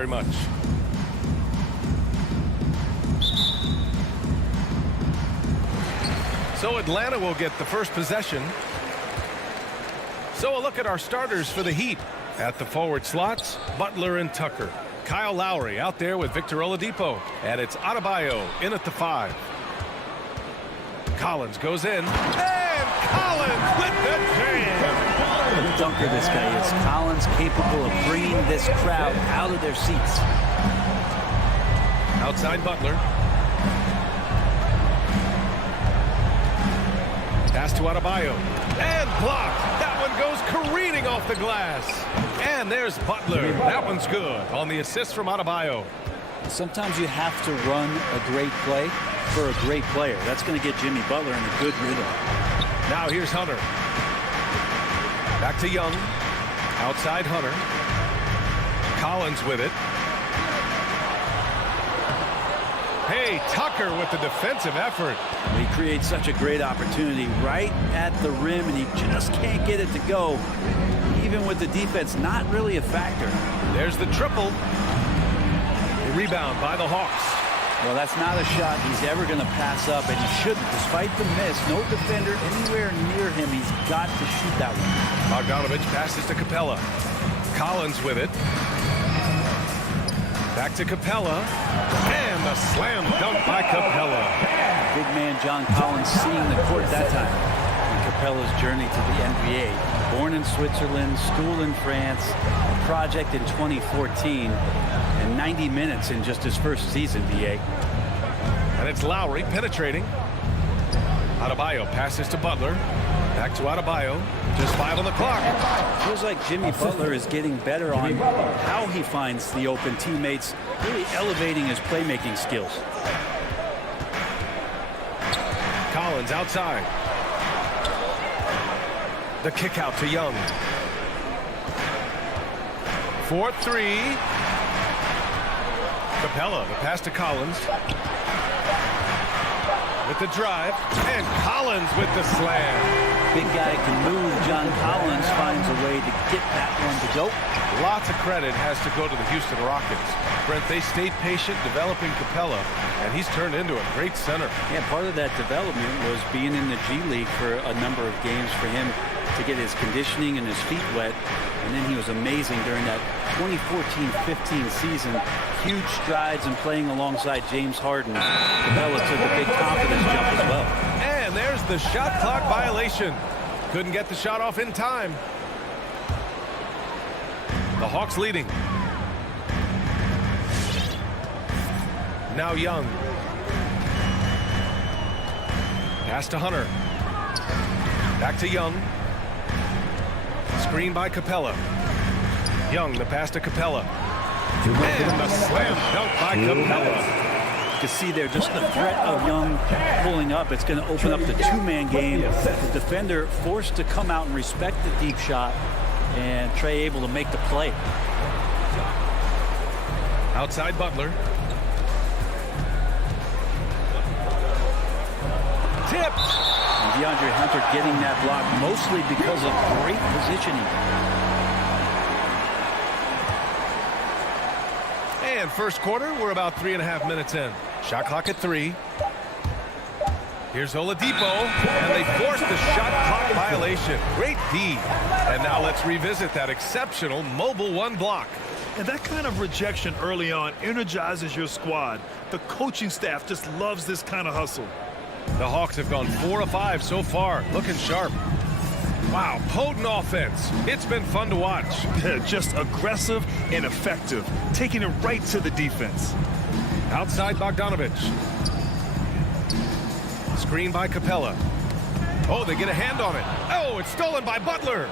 very much. So Atlanta will get the first possession. So a look at our starters for the Heat. At the forward slots, Butler and Tucker. Kyle Lowry out there with Victor Oladipo. And it's Adebayo in at the 5. Collins goes in. And Collins with the jam. What a dunker this guy is. Collins capable of bringing this crowd out of their seats. Outside Butler. Pass to Adebayo. And blocked. That one goes careening off the glass. And there's Butler. That one's good on the assist from Adebayo. Sometimes you have to run a great play for a great player. That's going to get Jimmy Butler in a good rhythm. Now here's Hunter. Back to Young. Outside Hunter. Collins with it. Hey, Tucker with the defensive effort. He creates such a great opportunity right at the rim, and he just can't get it to go. Even with the defense not really a factor. There's the triple. A rebound by the Hawks. Well, that's not a shot he's ever going to pass up, and he shouldn't. Despite the miss, no defender anywhere near him. He's got to shoot that one. Bogdanovic passes to Capella. Collins with it. Back to Capella. And a slam dunk by Capella. Big man John Collins seeing the court that time. And Capella's journey to the NBA. Born in Switzerland, school in France, a project in 2014, and 90 minutes in just his first season, DA. And it's Lowry penetrating. Adebayo passes to Butler. Back to Adebayo. Just 5 on the clock. Feels like Jimmy Butler is getting better on how he finds the open teammates, really elevating his playmaking skills. Collins outside. The kick out to Young. 4-3. Capella, the pass to Collins. With the drive, and Collins with the slam. Big guy can move. John Collins finds a way to get that one to go. Lots of credit has to go to the Houston Rockets. Brent, they stayed patient developing Capella, and he's turned into a great center. Yeah, part of that development was being in the G League for a number of games for him to get his conditioning and his feet wet. And then he was amazing during that 2014-15 season. Huge strides in playing alongside James Harden. Capella took a big confidence jump as well. And there's the shot clock violation. Couldn't get the shot off in time. The Hawks leading. Now Young. Pass to Hunter. Back to Young. Screen by Capella. Young, the pass to Capella. And the slam dunk by Capella. You can see there just the threat of Young pulling up. It's going to open up the two-man game. The defender forced to come out and respect the deep shot, and Trey able to make the play. Outside Butler. Tipped. And Deandre Hunter getting that block mostly because of great positioning. And first quarter, we're about 3.5 minutes in. Shot clock at 3. Here's Oladipo, and they forced the shot clock violation. Great D. And now let's revisit that exceptional mobile 1 block. And that kind of rejection early on energizes your squad. The coaching staff just loves this kind of hustle. The Hawks have gone 4 of 5 so far, looking sharp. Wow, potent offense. It's been fun to watch. Just aggressive and effective, taking it right to the defense. Outside Bogdanovic. Screen by Capella. Oh, they get a hand on it. Oh, it's stolen by Butler.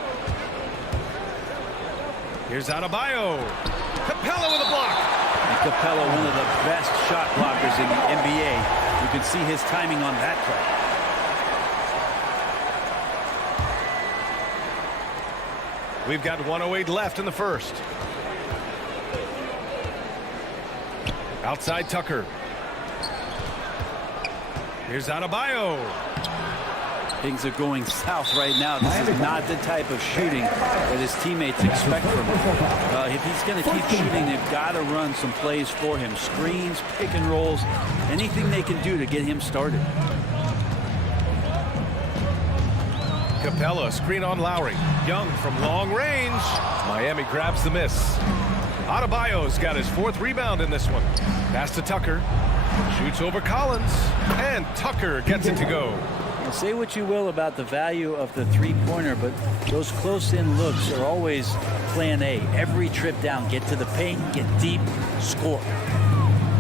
Here's Adebayo. Capella with a block. And Capella, one of the best shot blockers in the NBA. You can see his timing on that play. We've got 1:08 left in the first. Outside Tucker. Here's Adebayo. Things are going south right now. This is not the type of shooting that his teammates expect from him. if he's going to keep shooting, they've got to run some plays for him. Screens, pick and rolls, anything they can do to get him started. Capella, screen on Lowry. Young from long range. Miami grabs the miss. Adebayo's got his 4th rebound in this one. Pass to Tucker. Shoots over Collins. And Tucker gets it to go. Now, say what you will about the value of the three-pointer, but those close-in looks are always plan A. Every trip down, get to the paint, get deep, score.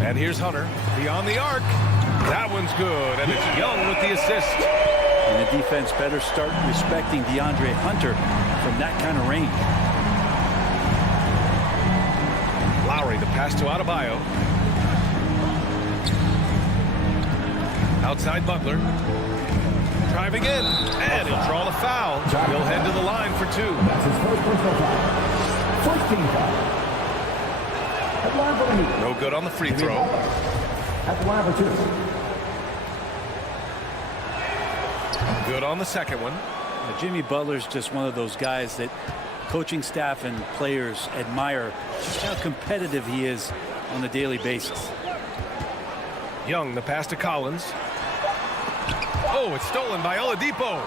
And here's Hunter. Beyond the arc. That one's good. And it's Young with the assist. And the defense better start respecting Deandre Hunter from that kind of range. Lowry, the pass to Adebayo. Outside Butler. Driving in. And he'll draw the foul. He'll head to the line for 2. That's his first personal foul. 14 foul. At the line for the lead. No good on the free throw. At the line for 2. Good on the second one. Now, Jimmy Butler's just one of those guys that coaching staff and players admire just how competitive he is on a daily basis. Young, the pass to Collins. Oh, it's stolen by Oladipo.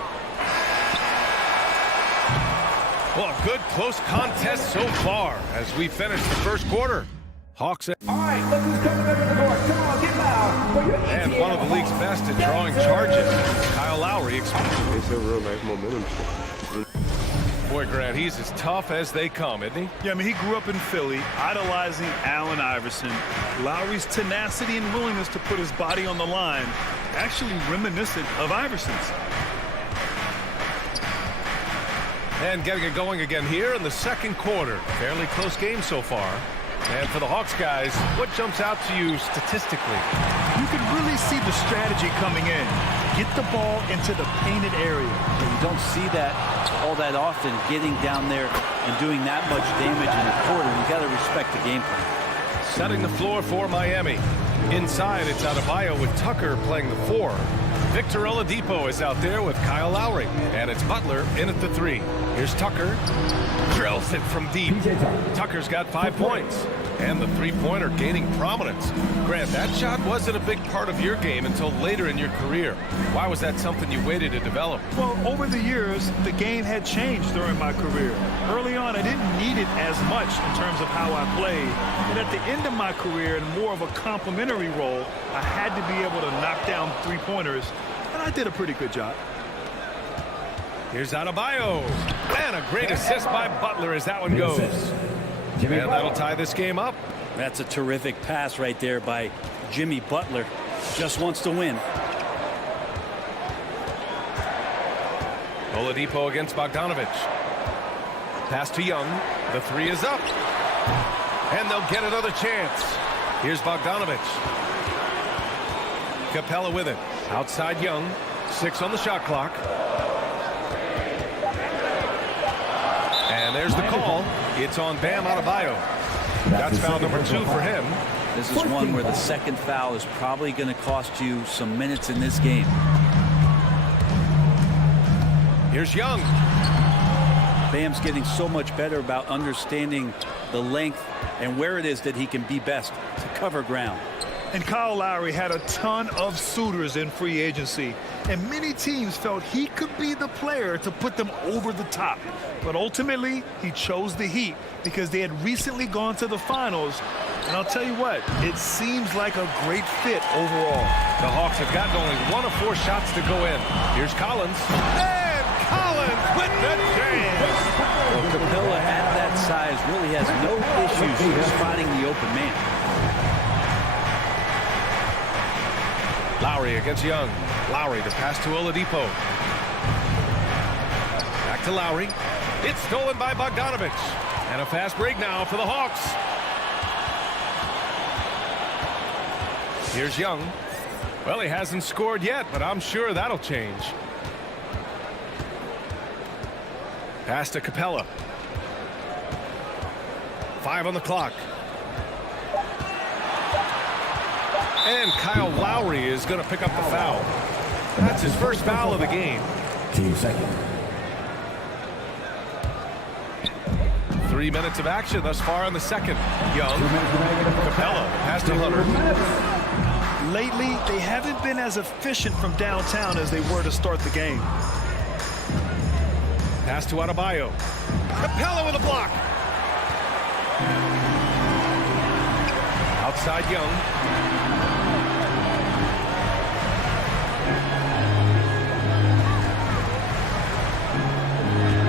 Well, a good close contest so far as we finish the first quarter. Hawks. All right, look who's coming up to the court. Come on, get loud. For your And one of the league's best at drawing charges. Kyle Lowry. It's a real nice momentum. Boy, Grant, he's as tough as they come, isn't he? Yeah, I mean, he grew up in Philly, idolizing Allen Iverson. Lowry's tenacity and willingness to put his body on the line, actually reminiscent of Iverson's. And getting it going again here in the second quarter. Fairly close game so far. And for the Hawks guys, what jumps out to you statistically? You can really see the strategy coming in. Get the ball into the painted area. And you don't see that all that often, getting down there and doing that much damage in a quarter. You got to respect the game plan. Setting the floor for Miami. Inside, it's Adebayo with Tucker playing the 4. Victor Oladipo is out there with Kyle Lowry. And it's Butler in at the 3. Here's Tucker. Drills it from deep. Tucker's got 5 points. And the three-pointer gaining prominence. Grant, that shot wasn't a big part of your game until later in your career. Why was that something you waited to develop? Well, over the years, the game had changed during my career. Early on, I didn't need it as much in terms of how I played. And at the end of my career, in more of a complementary role, I had to be able to knock down three-pointers. And I did a pretty good job. Here's Adebayo. And a great assist by Butler as that one goes. And that'll tie this game up. That's a terrific pass right there by Jimmy Butler. Just wants to win. Oladipo against Bogdanovic. Pass to Young. The 3 is up. And they'll get another chance. Here's Bogdanovic. Capella with it. Outside Young. 6 on the shot clock. And there's the call. It's on Bam Adebayo. That's foul number 2 for him. This is one where the second foul is probably going to cost you some minutes in this game. Here's Young. Bam's getting so much better about understanding the length and where it is that he can be best to cover ground. And Kyle Lowry had a ton of suitors in free agency, and many teams felt he could be the player to put them over the top. But ultimately, he chose the Heat because they had recently gone to the finals. And I'll tell you what, it seems like a great fit overall. The Hawks have gotten only 1 of 4 shots to go in. Here's Collins. And Collins with the jam. Well, Capella at that size really has no issues spotting the open man. Lowry against Young. Lowry, the pass to Oladipo. Back to Lowry. It's stolen by Bogdanovic. And a fast break now for the Hawks. Here's Young. Well, he hasn't scored yet, but I'm sure that'll change. Pass to Capella. 5 on the clock. And Kyle Lowry is going to pick up the foul. That's his first foul of the game. Team second. 3 3 minutes of action thus far in the second. Young, Capella, pass to Hunter. Lately, they haven't been as efficient from downtown as they were to start the game. Pass to Adebayo. Capella with a block. Outside Young.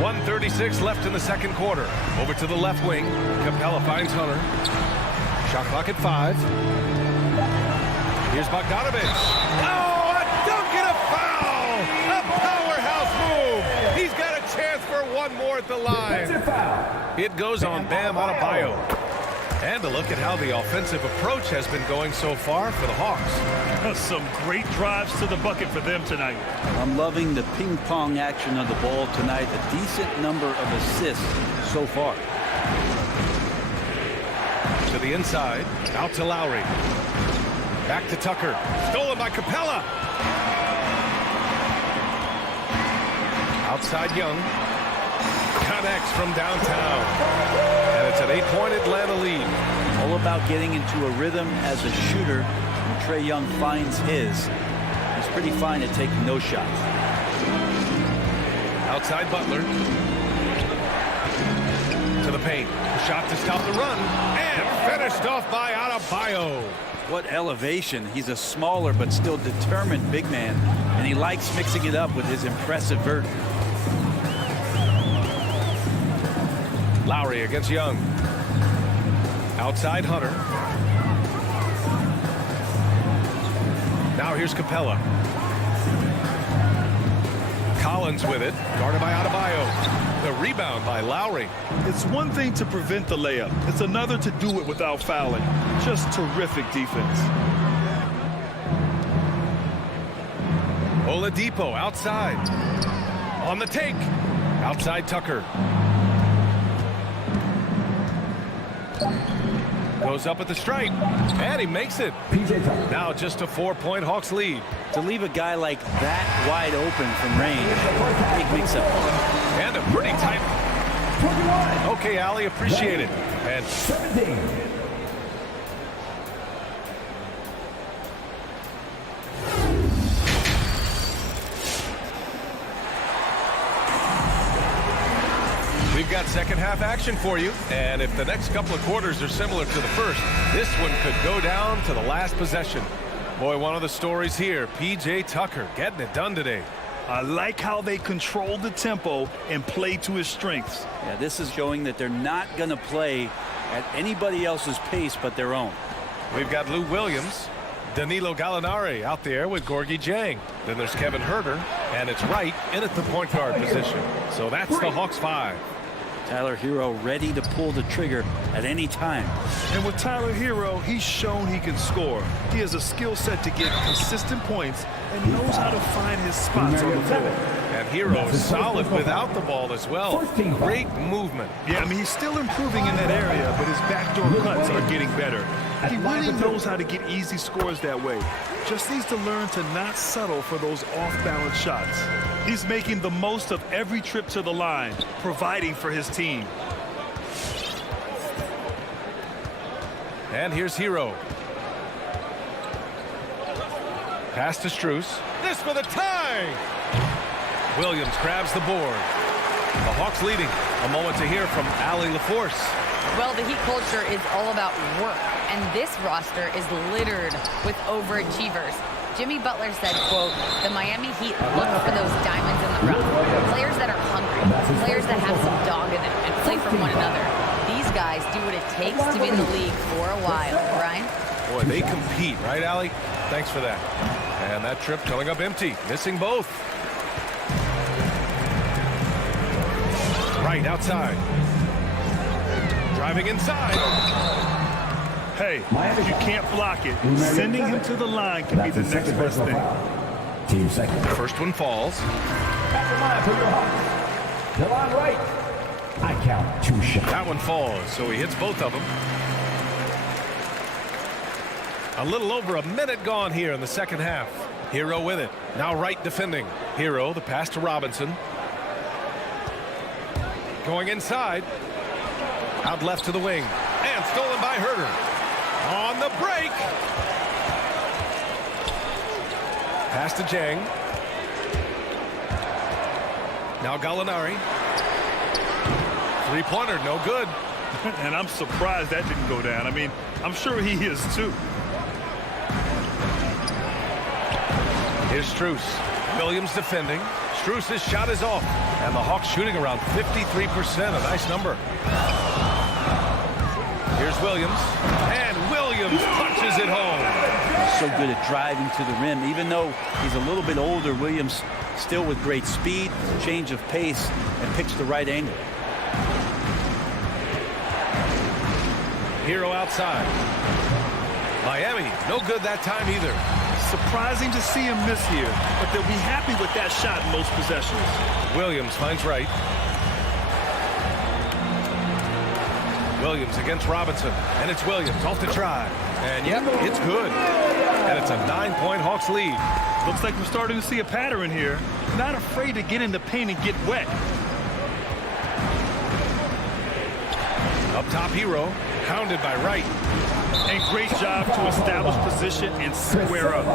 .136 left in the second quarter. Over to the left wing. Capella finds Hunter. Shot clock at 5. Here's Bogdanovic. Oh, a dunk and a foul! A powerhouse move! He's got a chance for one more at the line. It goes on Bam Adebayo. And a look at how the offensive approach has been going so far for the Hawks. Some great drives to the bucket for them tonight. I'm loving the ping pong action of the ball tonight. A decent number of assists so far. To the inside, out to Lowry. Back to Tucker. Stolen by Capella. Outside Young. Connects from downtown. And it's an 8-point Atlanta lead. All about getting into a rhythm as a shooter. When Trae Young finds his, he's pretty fine at taking those shots. Outside Butler. To the paint. Shot to stop the run. And finished off by Adebayo. What elevation. He's a smaller but still determined big man. And he likes mixing it up with his impressive vert. Lowry against Young. Outside Hunter. Now here's Capella. Collins with it. Guarded by Adebayo. The rebound by Lowry. It's one thing to prevent the layup. It's another to do it without fouling. Just terrific defense. Oladipo outside. On the take. Outside Tucker. Goes up at the stripe, and he makes it. Now just a 4-point Hawks lead. To leave a guy like that wide open from range, big mix-up. And a pretty tight. Okay, Allie, appreciate it. And 17. we've got second half action for you. And if the next couple of quarters are similar to the first, this one could go down to the last possession. Boy, one of the stories here, P.J. Tucker getting it done today. I like how they control the tempo and play to his strengths. Yeah, this is showing that they're not going to play at anybody else's pace but their own. We've got Lou Williams, Danilo Gallinari out there with Gorgie Jang. Then there's Kevin Huerter, and it's Wright in at the point guard position. So that's the Hawks 5. Tyler Hero ready to pull the trigger at any time. And with Tyler Hero, he's shown he can score. He has a skill set to get consistent points and knows how to find his spots on the floor. And Hero is solid without the ball as well. Great movement. Yeah, I mean, he's still improving in that area, but his backdoor cuts are getting better. He really knows how to get easy scores that way. Just needs to learn to not settle for those off-balance shots. He's making the most of every trip to the line, providing for his team. And here's Hero. Pass to Strus. This for the tie! Williams grabs the board. The Hawks leading. A moment to hear from Allie LaForce. Well, the Heat culture is all about work, and this roster is littered with overachievers. Jimmy Butler said, quote, the Miami Heat look for those diamonds in the rough. Players that are hungry, players that have some dog in them and play for one another. These guys do what it takes to be in the league for a while, Brian. Boy, they compete, right, Allie? Thanks for that. And that trip coming up empty, missing both. Right outside. Driving inside. Hey, if you can't block it, sending him to the line can be the next best thing. Team second. The first one falls. At the line for your Hawks. Delon Wright. I count 2 shots. That one falls, so he hits both of them. A little over a minute gone here in the second half. Hero with it. Now Wright defending. Hero, the pass to Robinson. Going inside. Out left to the wing. And stolen by Herter. On the break. Pass to Jang. Now Gallinari. Three-pointer, no good. And I'm surprised that didn't go down. I mean, I'm sure he is too. Here's Strus. Williams defending. Strus' shot is off. And the Hawks shooting around 53%. A nice number. Here's Williams. And Williams punches it home. So good at driving to the rim. Even though he's a little bit older, Williams still with great speed, change of pace, and picks the right angle. Hero outside. Miami, no good that time either. Surprising to see him miss here, but they'll be happy with that shot in most possessions. Williams finds Wright. Williams against Robinson, and it's Williams off the drive. And yep, it's good. And it's a 9-point Hawks lead. Looks like we're starting to see a pattern here. Not afraid to get in the paint and get wet. Up top, Hero, hounded by Wright. And great job to establish position and square up.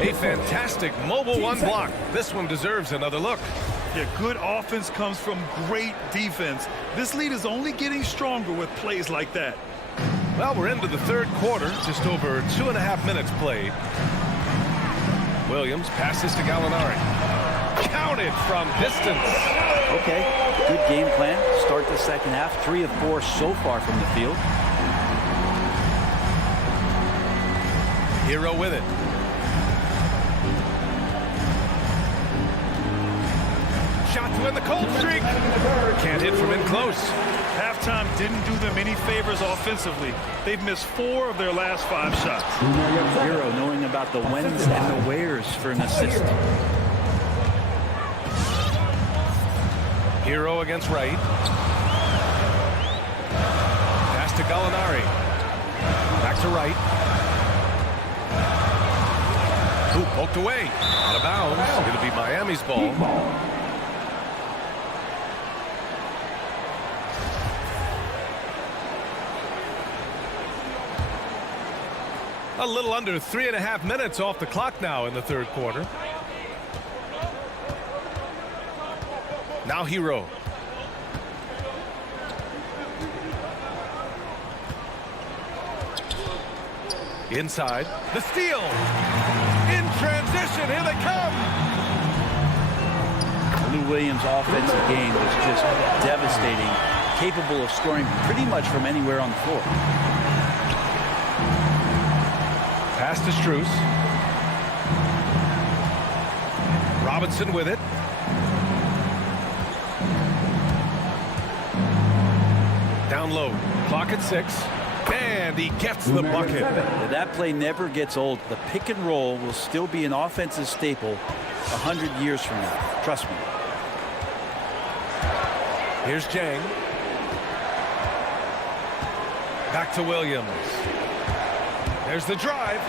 A fantastic mobile one block. This one deserves another look. Yeah, good offense comes from great defense. This lead is only getting stronger with plays like that. Well, we're into the third quarter, just over 2.5 minutes played. Williams passes to Gallinari. Counted from distance. Okay, good game plan. Start the second half. 3 of 4 so far from the field. Hero with it. Shot to end the cold streak. Can't hit from in close. Halftime didn't do them any favors offensively. They've missed 4 of their last 5 shots. Hero knowing about the whens and the wheres for an assist. Hero against Wright. Pass to Gallinari. Back to Wright. Ooh, poked away. Out of bounds. It'll be Miami's ball. A little under 3.5 minutes off the clock now in the third quarter. Now Hero. Inside. The steal. In transition. Here they come. Lou Williams' offensive game was just devastating. Capable of scoring pretty much from anywhere on the floor. Pass to Strus. Robinson with it. Down low. Clock at 6. And he gets the bucket. That play never gets old. The pick and roll will still be an offensive staple 100 years from now. Trust me. Here's Jang. Back to Williams. There's the drive.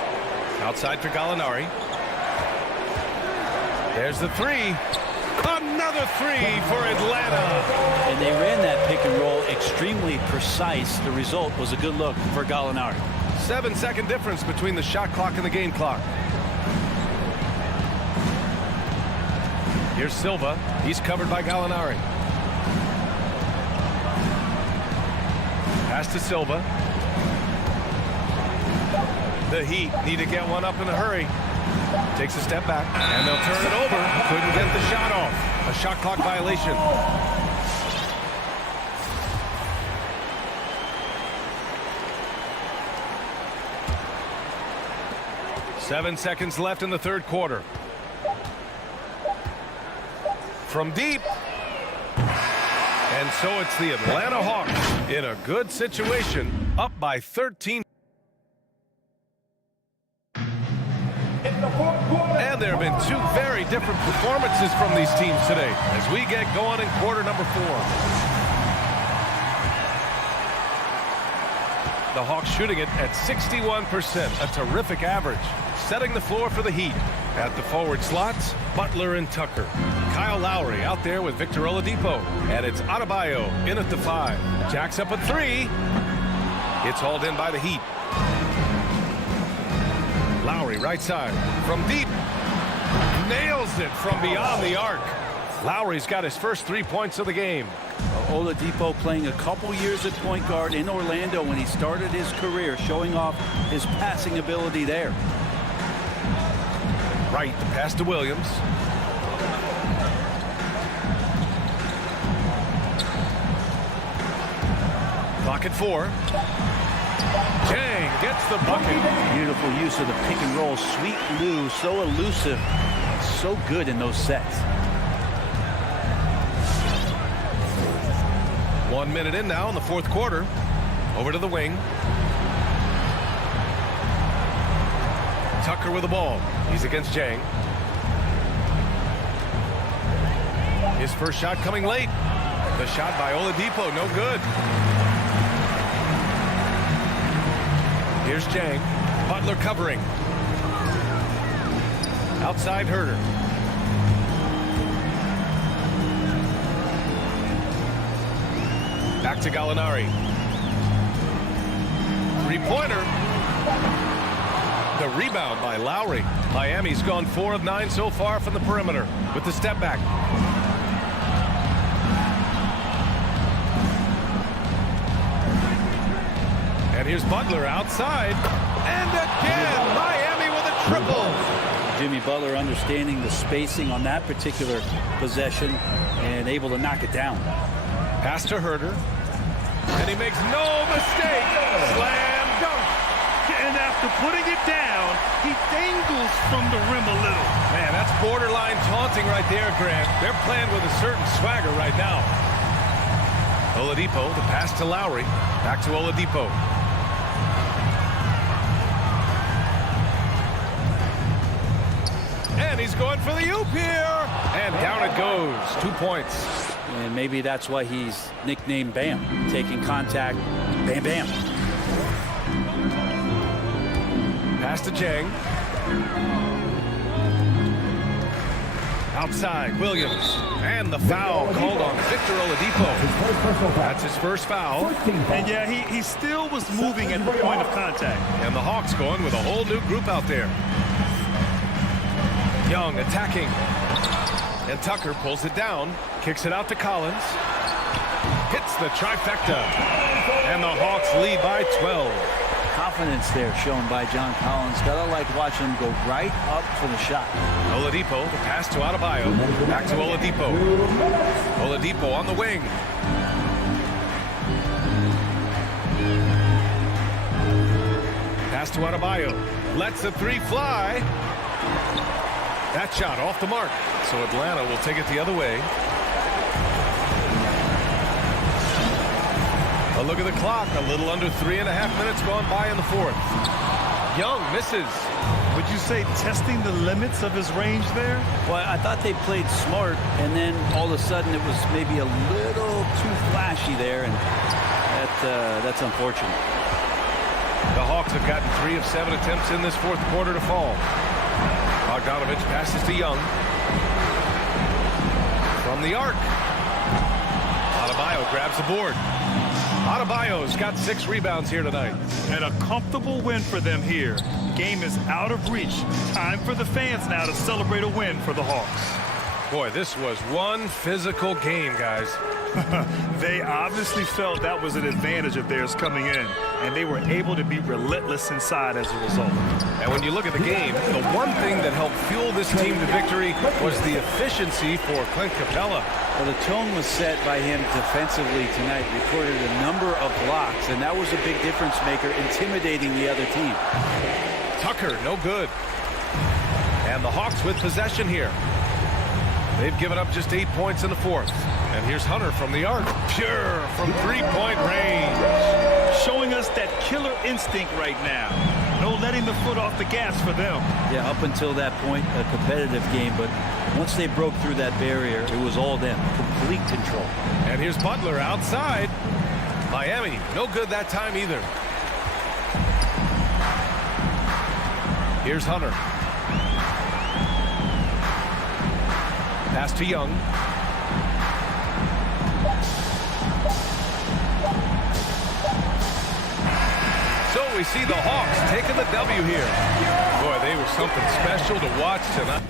Outside for Gallinari. There's the 3. Another 3 for Atlanta. And they ran that pick and roll extremely precise. The result was a good look for Gallinari. 7-second difference between the shot clock and the game clock. Here's Silva. He's covered by Gallinari. Pass to Silva. The Heat need to get one up in a hurry. Takes a step back, and they'll turn it over. Couldn't get the shot off. A shot clock violation. Seven seconds left in the third quarter. From deep. And so it's the Atlanta Hawks in a good situation, up by 13. And there have been 2 very different performances from these teams today as we get going in quarter number 4. The Hawks shooting it at 61%, a terrific average. setting the floor for the Heat. At the forward slots, Butler and Tucker. Kyle Lowry out there with Victor Oladipo. And it's Adebayo in at the 5. Jacks up a 3. It's hauled in by the Heat. Lowry right side from deep. Nails it from beyond the arc. Lowry's got his first 3 points of the game. Oladipo playing a couple years at point guard in Orlando when he started his career, showing off his passing ability there. Right, the pass to Williams. Clock at 4. Chang gets the bucket. Beautiful use of the pick and roll. Sweet Lou, so elusive, so good in those sets. 1 minute in now in the fourth quarter. Over to the wing. Tucker with the ball. He's against Chang. His first shot coming late. The shot by Oladipo, no good. Here's Chang. Butler covering. Outside Herter. Back to Gallinari. Three-pointer. The rebound by Lowry. Miami's gone 4 of 9 so far from the perimeter with the step back. And here's Butler outside. And again, Miami with a triple. Jimmy Butler understanding the spacing on that particular possession and able to knock it down. Pass to Herter. And he makes no mistake. Slam dunk. And after putting it down, he dangles from the rim a little. Man, that's borderline taunting right there, Grant. They're playing with a certain swagger right now. Oladipo, the pass to Lowry. Back to Oladipo. And he's going for the oop here. And down it goes. 2 points. And maybe that's why he's nicknamed Bam. Taking contact, bam, bam. Pass to Chang. Outside, Williams. And the foul called on Victor Oladipo. That's his first foul. And yeah, he still was moving at the point of contact. And the Hawks going with a whole new group out there. Young attacking. And Tucker pulls it down. Kicks it out to Collins. Hits the trifecta. And the Hawks lead by 12. Confidence there shown by John Collins. Gotta like watching him go right up for the shot. Oladipo, the pass to Adebayo. Back to Oladipo. Oladipo on the wing. Pass to Adebayo. Lets the 3 fly. That shot off the mark. So Atlanta will take it the other way. A look at the clock. A little under 3.5 minutes gone by in the fourth. Young misses. Would you say testing the limits of his range there? Well, I thought they played smart, and then all of a sudden it was maybe a little too flashy there, and that's unfortunate. The Hawks have gotten 3 of 7 attempts in this fourth quarter to fall. Bogdanovic passes to Young. From the arc. Adebayo grabs the board. Adebayo's got 6 rebounds here tonight. And a comfortable win for them here. Game is out of reach. Time for the fans now to celebrate a win for the Hawks. Boy, this was one physical game, guys. They obviously felt that was an advantage of theirs coming in, and they were able to be relentless inside as a result. And when you look at the game, the one thing that helped fuel this team to victory was the efficiency for Clint Capella. Well, the tone was set by him defensively tonight. Recorded a number of blocks, and that was a big difference maker, intimidating the other team. Tucker, no good. And the Hawks with possession here. They've given up just 8 points in the fourth. And here's Hunter from the arc. Pure from 3-point range. Showing us that killer instinct right now. No letting the foot off the gas for them. Yeah, up until that point, a competitive game. But once they broke through that barrier, it was all them. Complete control. And here's Butler outside. Miami, no good that time either. Here's Hunter. Pass to Young. So we see the Hawks taking the W here. Boy, they were something special to watch tonight.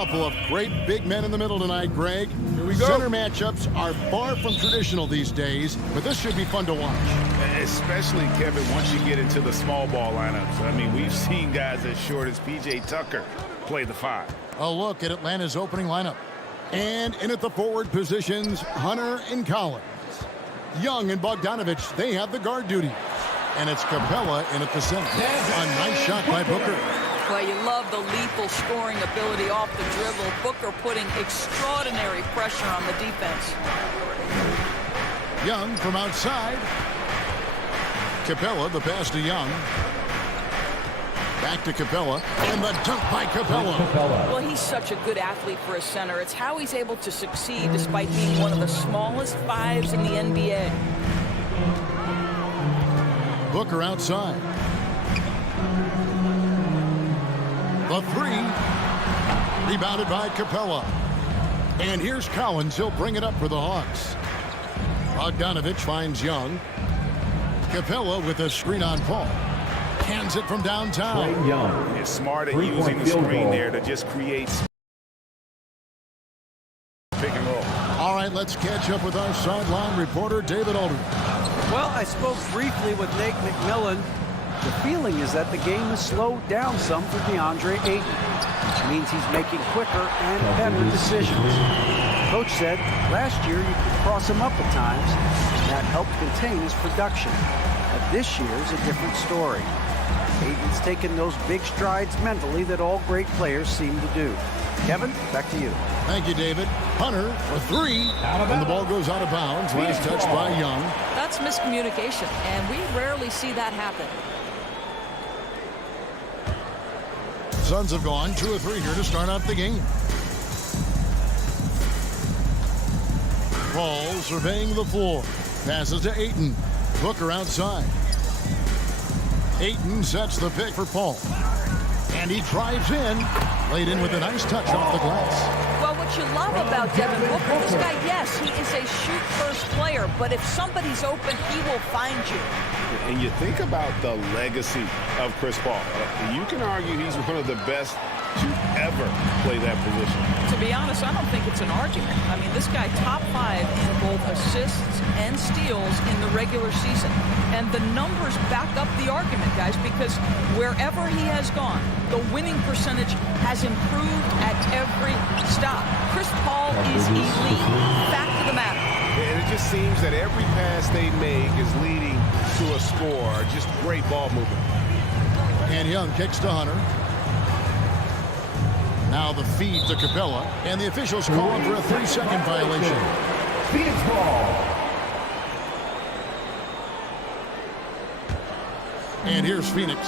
couple of great big men in the middle tonight, Greg. Here we go. Center matchups are far from traditional these days, but this should be fun to watch. Especially, Kevin, once you get into the small ball lineups. I mean, we've seen guys as short as P.J. Tucker play the 5. A look at Atlanta's opening lineup. And in at the forward positions, Hunter and Collins. Young and Bogdanovic, they have the guard duty. And it's Capella in at the center. A nice shot by Booker. Well, you love the lethal scoring ability off the dribble. Booker putting extraordinary pressure on the defense. Young from outside. Capella, the pass to Young. Back to Capella, and the dunk by Capella. Well, he's such a good athlete for a center. It's how he's able to succeed despite being one of the smallest 5s in the NBA. Booker outside. The 3. Rebounded by Capella. And here's Collins. He'll bring it up for the Hawks. Bogdanovic finds Young. Capella with a screen on Paul. Hands it from downtown. Young. It's smart at using the screen there to just create pick and roll. All right, let's catch up with our sideline reporter, David Aldridge. Well, I spoke briefly with Nate McMillan. The feeling is that the game has slowed down some for Deandre Ayton, which means he's making quicker and better decisions. Coach said last year you could cross him up at times, and that helped contain his production. But this year is a different story. Ayton's taken those big strides mentally that all great players seem to do. Kevin, back to you. Thank you, David. Hunter for 3. And the ball goes out of bounds. Last touch by Young. That's miscommunication, and we rarely see that happen. Suns have gone 2 of 3 here to start out the game. Paul surveying the floor. Passes to Ayton. Booker outside. Ayton sets the pick for Paul. And he drives in. Laid in with a nice touch off the glass. Well, what you love about Devin Booker, this guy, yes, he is a shoot-first player, but if somebody's open, he will find you. And you think about the legacy of Chris Paul. You can argue he's one of the best to ever play that position. To be honest, I don't think it's an argument. I mean, this guy top 5 in both assists and steals in the regular season. And the numbers back up the argument, guys, because wherever he has gone, the winning percentage has improved at every stop. Chris Paul is elite. Fact of the matter. And it just seems that every pass they make is leading to a score. Just great ball movement. And Young kicks to Hunter. Now the feed to Capella. And the officials call him for a 3-second violation. Phoenix ball. And here's Phoenix.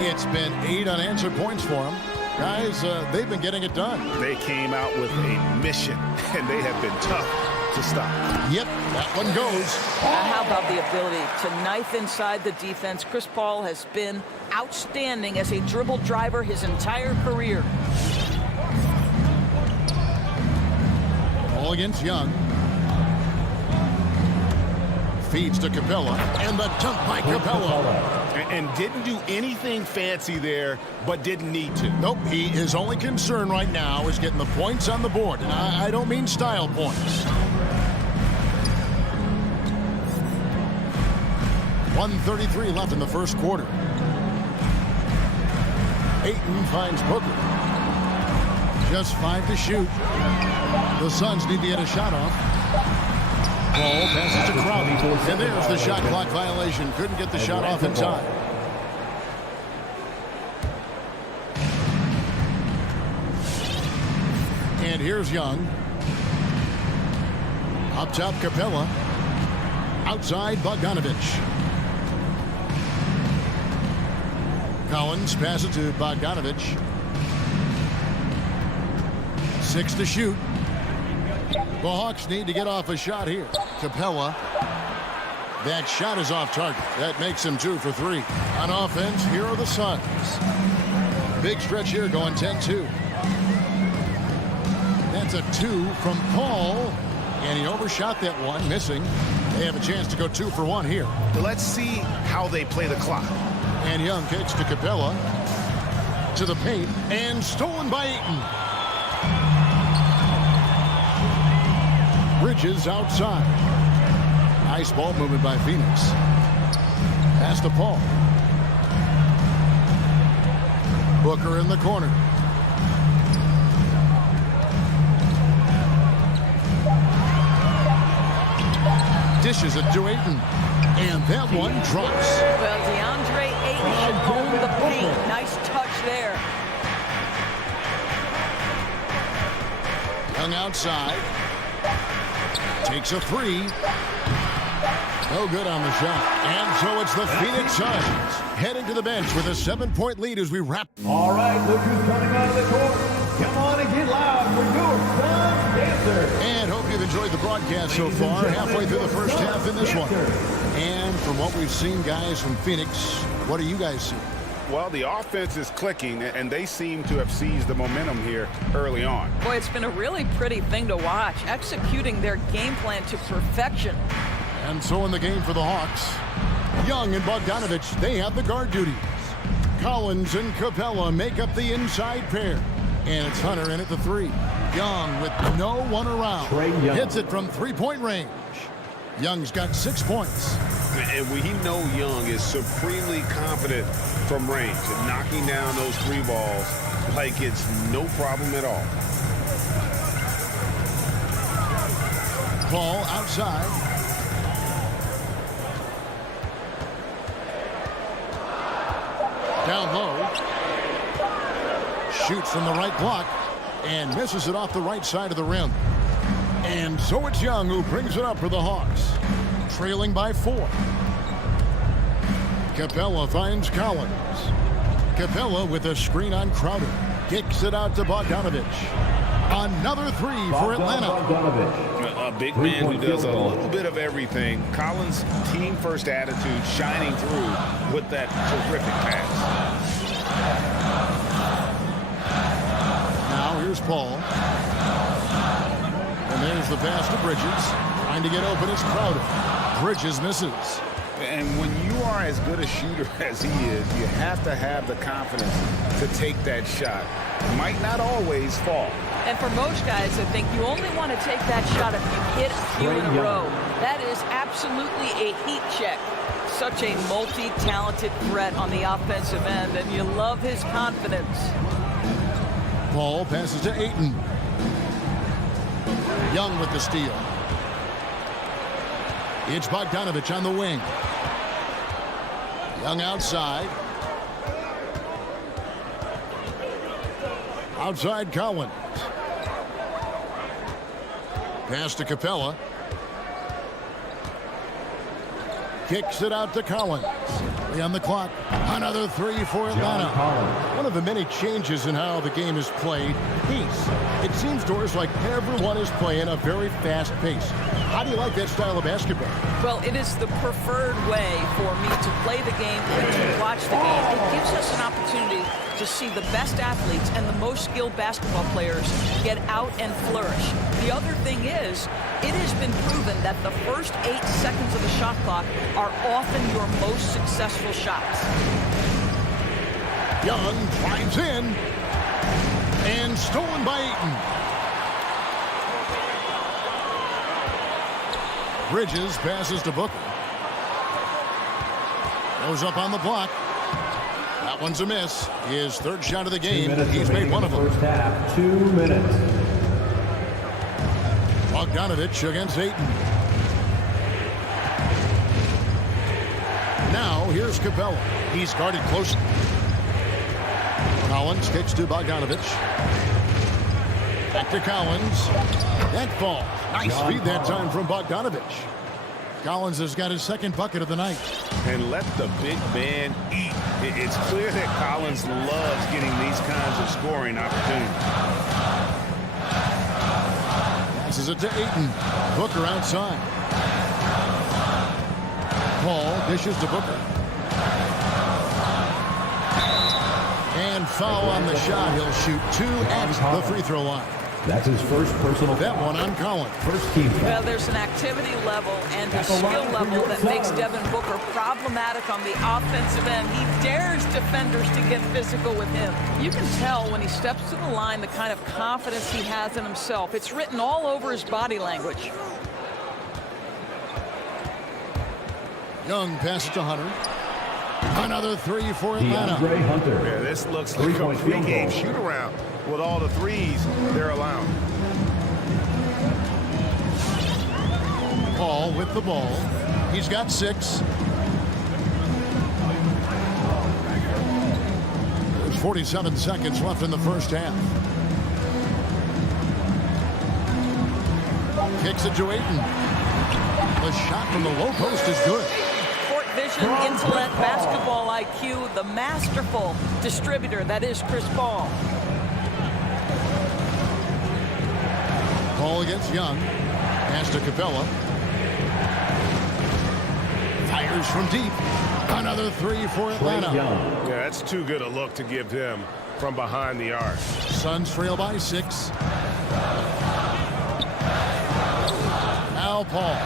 It's been 8 unanswered points for them. Guys, they've been getting it done. They came out with a mission, and they have been tough to stop. Yep, that one goes. How about the ability to knife inside the defense? Chris Paul has been outstanding as a dribble driver his entire career. All against Young. Feeds to Capella. And the dunk by Capella. And didn't do anything fancy there, but didn't need to. Nope, his only concern right now is getting the points on the board. And I don't mean style points. 1:33 left in the first quarter. Ayton finds Booker. Just 5 to shoot. The Suns need to get a shot off. Ball passes to Crowder. And there's the shot clock violation. Couldn't get the shot off in time. And here's Young. Up top, Capella. Outside, Bogdanovic. Collins passes to Bogdanovic. 6 to shoot. The Hawks need to get off a shot here. Capella. That shot is off target. That makes him 2 for 3. On offense, here are the Suns. Big stretch here going 10-2. That's a 2 from Paul. And he overshot that one, missing. They have a chance to go 2 for 1 here. Let's see how they play the clock. And Young kicks to Capella. To the paint. And stolen by Ayton. Bridges outside. Nice ball movement by Phoenix. Pass to Paul. Booker in the corner. Dishes it to Ayton. And that one drops. Well, Deandre Ayton should own the paint. Nice touch there. Young outside. Takes a three. No good on the shot. And so it's the Phoenix Suns heading to the bench with a 7-point lead as we wrap. All right, look who's coming out of the court. Come on and get loud for your Sun Dancer. And hope you've enjoyed the broadcast so far. Halfway through the first half in this one. And from what we've seen, guys, from Phoenix, what do you guys see? Well, the offense is clicking, and they seem to have seized the momentum here early on. Boy, it's been a really pretty thing to watch, executing their game plan to perfection. And so in the game for the Hawks, Young and Bogdanovic, they have the guard duties. Collins and Capella make up the inside pair. And it's Hunter in at the three. Young with no one around. Hits it from three-point range. Young's got 6 points. And we know Young is supremely confident from range and knocking down those three balls like it's no problem at all. Ball outside. Down low. Shoots from the right block and misses it off the right side of the rim. And so it's Young who brings it up for the Hawks. Trailing by 4. Capella finds Collins. Capella with a screen on Crowder. Kicks it out to Bogdanovic. Another three for Atlanta. A big man who does a little bit of everything. Collins' team-first attitude shining through with that terrific pass. Now here's Paul. And there's the pass to Bridges. Trying to get open is Crowder. Bridges misses. And when you are as good a shooter as he is, you have to have the confidence to take that shot. It might not always fall. And for most guys, I think you only want to take that shot if you hit a few in a row. That is absolutely a heat check. Such a multi-talented threat on the offensive end, and you love his confidence. Paul passes to Ayton. Young with the steal. It's Bogdanovic on the wing. Young outside. Outside Collins. Pass to Capella. Kicks it out to Collins. 3 on the clock. Another three for Atlanta. One of the many changes in how the game is played. Pace. It seems to us like everyone is playing a very fast pace. How do you like that style of basketball? Well, it is the preferred way for me to play the game and to watch the game. It gives us an opportunity to see the best athletes and the most skilled basketball players get out and flourish. The other thing is, it has been proven that the first 8 seconds of the shot clock are often your most successful shots. Young climbs in and stolen by Ayton. Bridges passes to Booker. Goes up on the block. That one's a miss. His third shot of the game. He's made one of them. First half, 2 minutes. Bogdanovic against Ayton. Now here's Capella. He's guarded closely. Collins kicks to Bogdanovic. Back to Collins. That falls. Nice speed that time from Bogdanovic. Collins has got his second bucket of the night. And let the big man eat. It's clear that Collins loves getting these kinds of scoring opportunities. Passes it to Ayton. Booker outside. Paul dishes to Booker. And foul on the shot. He'll shoot 2 at the free throw line. That's his first personal That one on Collins. First team foul. Well, there's an activity level and a skill level that makes Devin Booker problematic on the offensive end. He dares defenders to get physical with him. You can tell when he steps to the line the kind of confidence he has in himself. It's written all over his body language. Young passes to Hunter. Another three for Atlanta. Deandre Hunter. Yeah, this looks like a pregame shoot-around with all the threes they're allowing. Paul with the ball. He's got 6. There's 47 seconds left in the first half. Kicks it to Ayton. The shot from the low post is good. Court vision, intellect, basketball IQ, the masterful distributor that is Chris Paul. Paul against Young. Pass to Capella. Fires from deep. Another three for Atlanta. Yeah, that's too good a look to give him from behind the arc. Suns trail by 6. Now Paul.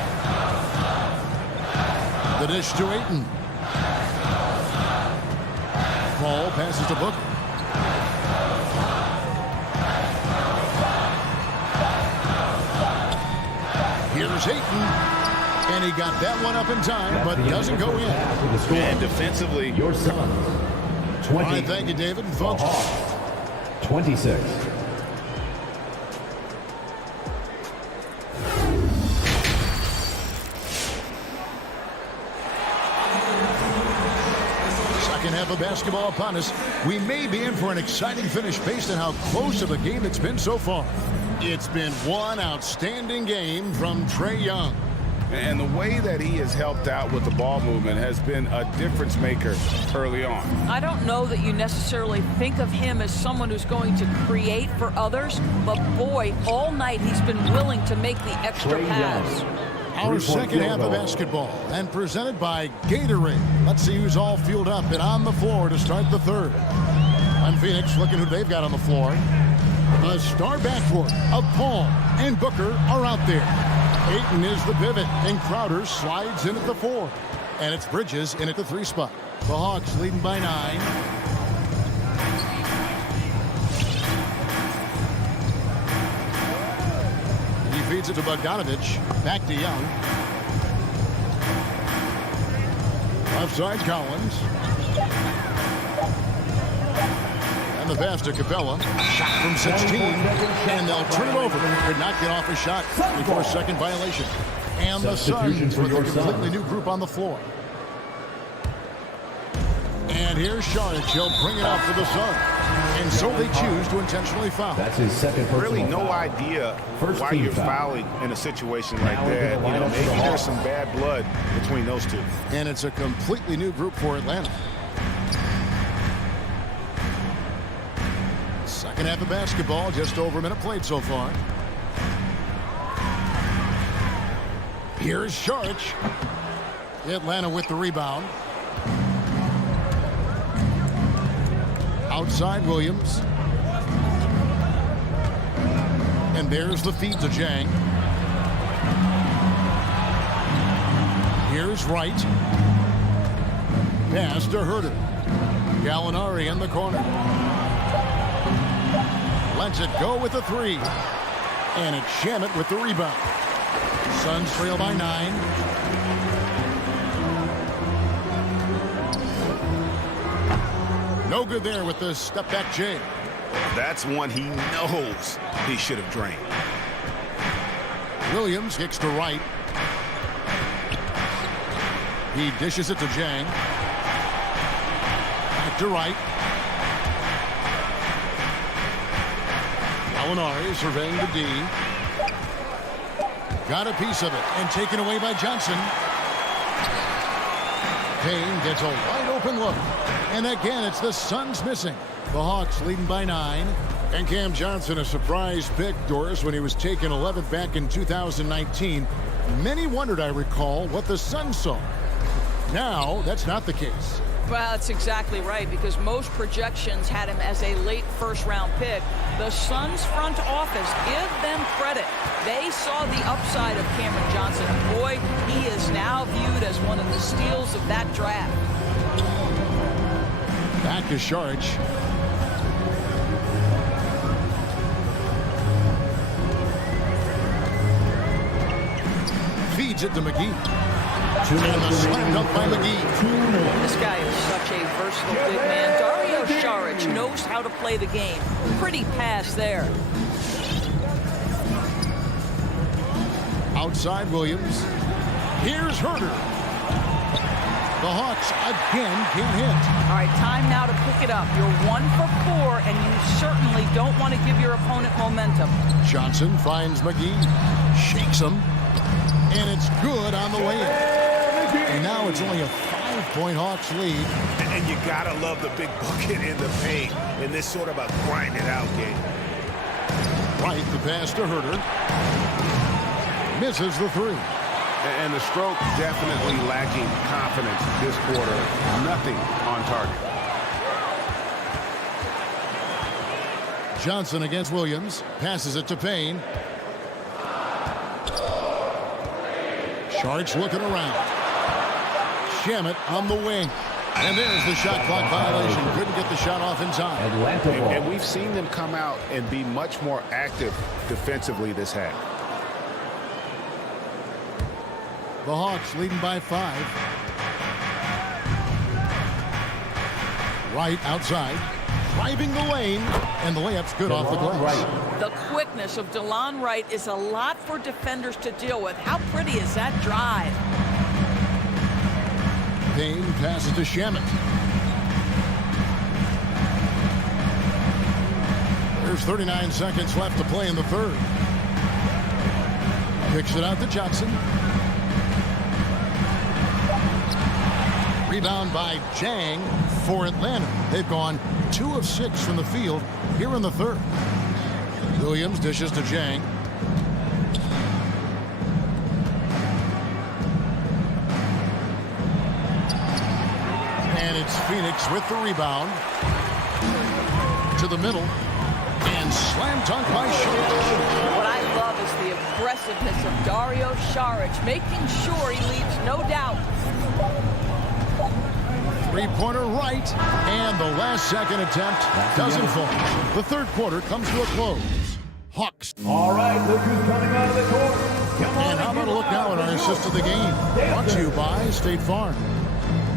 The dish to Ayton. Paul passes to Booker. Here's Ayton. And he got that one up in time, but doesn't go in. And defensively, Your Suns. 20. All right, thank you, David. And folks, 26. second half of basketball upon us. We may be in for an exciting finish based on how close of a game it's been so far. It's been one outstanding game from Trae Young. and the way that he has helped out with the ball movement has been a difference maker early on. I don't know that you necessarily think of him as someone who's going to create for others, but boy, all night he's been willing to make the extra pass. Our second half of basketball, and presented by Gatorade. Let's see who's all fueled up and on the floor to start the third. On Phoenix, looking who they've got on the floor. A star backcourt of Paul and Booker are out there. Ayton is the pivot, and Crowder slides in at the 4. And it's Bridges in at the 3 spot. The Hawks leading by 9. He feeds it to Bogdanovic. Back to Young. Left side, Collins. And the pass to Capella. Shot from 16. And they'll turn it over. Could not get off a shot before second violation. And the Suns with a completely new group on the floor. And here's Saric. He'll bring it out for the Suns. And so they choose to intentionally foul. That's his second personal Really no foul. idea First why team you're foul. fouling in a situation like Now we're that. gonna line up for Maybe the there's Hawks. some bad blood between those two. And it's a completely new group for Atlanta. Second half of basketball, just over a minute played so far. Here's Saric. Atlanta with the rebound. Outside Williams. And there's the feed to Jang. Here's Wright. Pass to Herter. Gallinari in the corner. Lets it go with the 3. And it's Shamet with the rebound. Suns trail by 9. No good there with the step back Jay. That's one he knows he should have drained. Williams kicks to Wright. He dishes it to Jang. Back to Wright. Gallinari surveying the D. Got a piece of it and taken away by Johnson. Payne gets a wide open look. And again, it's the Suns missing. The Hawks leading by 9. And Cam Johnson, a surprise pick, Doris, when he was taken 11th back in 2019. Many wondered, I recall, what the Suns saw. Now, that's not the case. Well, that's exactly right, because most projections had him as a late first-round pick. The Suns front office, give them credit. They saw the upside of Cameron Johnson. Boy, he is now viewed as one of the steals of that draft. Back to Saric. Feeds it to McGee. And the slam dunk by McGee. This guy is such a versatile big man. Dario Saric knows how to play the game. Pretty pass there. Outside Williams. Here's Herter. The Hawks again can't hit. All right, time now to pick it up. You're 1 for 4, and you certainly don't want to give your opponent momentum. Johnson finds McGee. Shakes him. And it's good on the way in. And now it's only a 5-point Hawks lead. And you gotta love the big bucket in the paint in this sort of a grind-it-out game. Right, the pass to Herter. Misses the three. And the stroke definitely lacking confidence this quarter. Nothing on target. Johnson against Williams. Passes it to Payne. Sharks looking around. Shamet on the wing. And there's the shot clock violation. Couldn't get the shot off in time. And we've seen them come out and be much more active defensively this half. The Hawks leading by 5. Wright outside. Driving the lane. And the layup's good off the glass. The quickness of DeLon Wright is a lot for defenders to deal with. How pretty is that drive? Payne passes to Shamet. There's 39 seconds left to play in the third. Kicks it out to Johnson. Rebound by Jang for Atlanta. They've gone 2 of 6 from the field here in the third. Williams dishes to Jang. And it's Phoenix with the rebound. To the middle. And slam dunk by Saric. What I love is the aggressiveness of Dario Saric, making sure he leaves no doubt. Three-pointer right. And the last second attempt doesn't fall. The third quarter comes to a close. Hawks. All right, look who's coming out of the court. And how about a look now at our assist of the game? Brought to you by State Farm.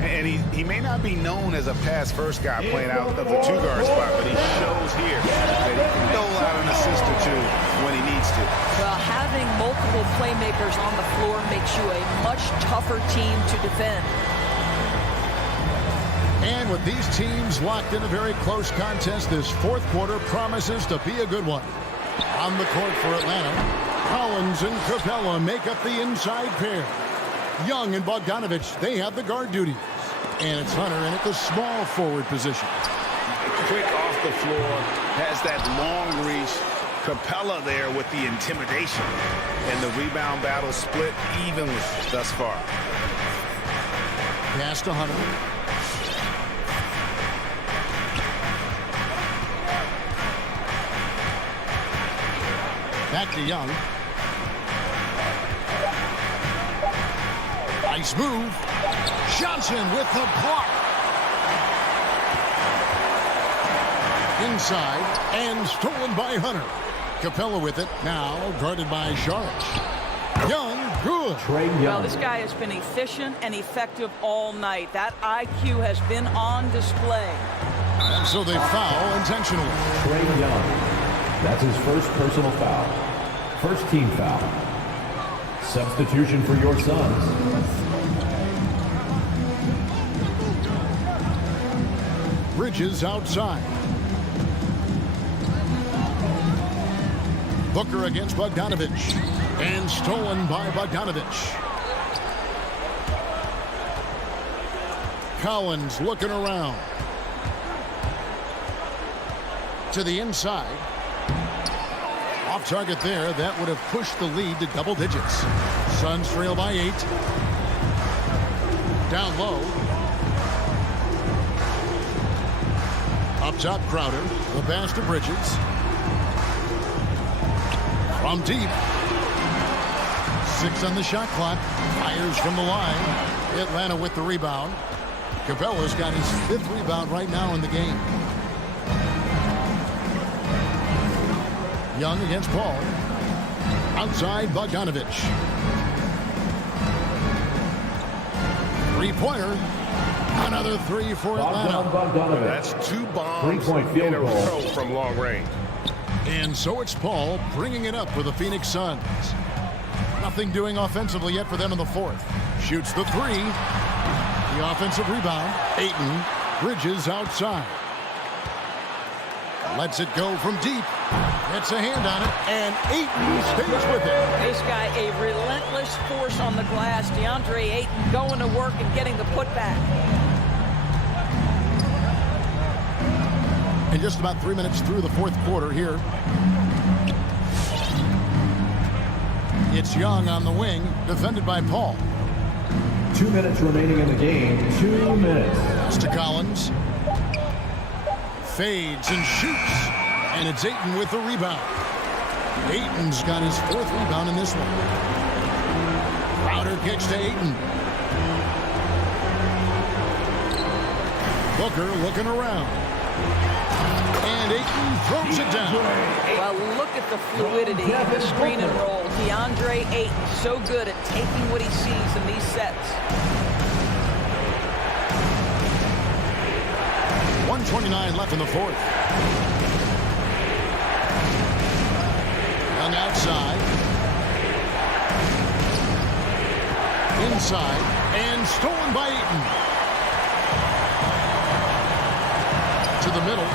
And he may not be known as a pass-first guy playing out of the two-guard spot, but he shows here that he can dole out an assist or two when he needs to. Well, having multiple playmakers on the floor makes you a much tougher team to defend. And with these teams locked in a very close contest, this fourth quarter promises to be a good one. On the court for Atlanta, Collins and Capella make up the inside pair. Young and Bogdanovic, they have the guard duties. And it's Hunter in at the small forward position. Quick off the floor, has that long reach. Capella there with the intimidation. And the rebound battle split evenly thus far. Pass to Hunter. Back to Young. Nice move. Johnson with the block. Inside and stolen by Hunter. Capella with it. Now guarded by Saric. Young, good. Well, this guy has been efficient and effective all night. That IQ has been on display. And so they foul intentionally. Trae Young. That's his first personal foul. First team foul. Substitution for your Suns. Bridges outside. Booker against Bogdanovic. And stolen by Bogdanovic. Collins looking around. To the inside. Off target there. That would have pushed the lead to double digits. Suns trail by 8. Down low. Up top, Crowder. The pass to Bridges. From deep. 6 on the shot clock. Fires from the line. Atlanta with the rebound. Capella's got his 5th rebound right now in the game. Young against Paul. Outside, Bogdanovic. 3-pointer. Another 3 for Atlanta. That's 2 bombs in a row from long range. And so it's Paul bringing it up for the Phoenix Suns. Nothing doing offensively yet for them in the 4th. Shoots the 3. The offensive rebound. Ayton. Bridges outside. Lets it go from deep. Gets a hand on it, and Ayton stays with it. This guy, a relentless force on the glass. Deandre Ayton going to work and getting the putback. And just about 3 minutes through the 4th quarter here. It's Young on the wing, defended by Paul. 2 minutes remaining in the game. 2 minutes. Pass to Collins. Fades and shoots. And it's Ayton with the rebound. Ayton's got his 4th rebound in this one. Crowder kicks to Ayton. Booker looking around. And Ayton throws it down. Well, look at the fluidity of the screen and roll. Deandre Ayton, so good at taking what he sees in these sets. 1:29 left in the 4th. Young outside. Inside. And stolen by Ayton. To the middle.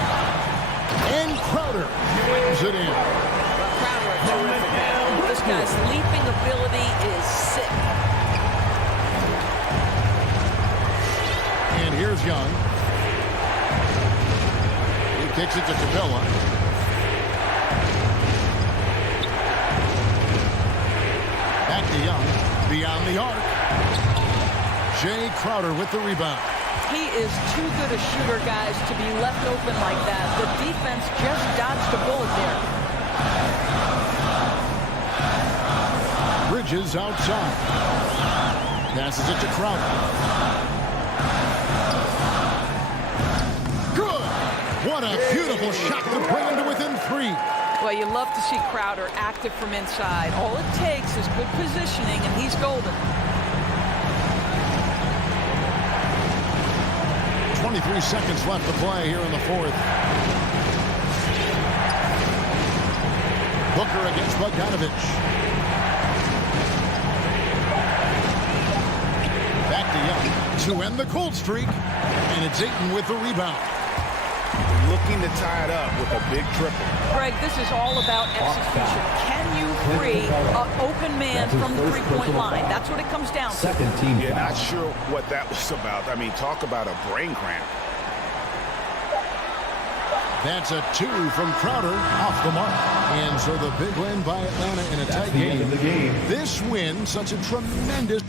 And Crowder brings it in. Crowder, terrific. This guy's leaping ability is sick. And here's Young. He kicks it to Capella. Back to Young. Beyond the arc. Jay Crowder with the rebound. He is too good a shooter, guys, to be left open like that. The defense just dodged a bullet there. Bridges outside. Passes it to Crowder. Good! What a beautiful shot to bring him to within 3. Well, you love to see Crowder active from inside. All it takes is good positioning, and he's golden. 23 seconds left to play here in the 4th. Booker against Bogdanovic. Back to Young to end the cold streak. And it's Ayton with the rebound. Looking to tie it up with a big triple. Greg, this is all about execution. Can you free an open man from the three-point line? That's what it comes down to. Second team Yeah, foul. not sure what that was about. I mean, talk about a brain cramp. That's a 2 from Crowder off the mark. And so the big win by Atlanta in a That's tight the game. end of the game. This win, such a tremendous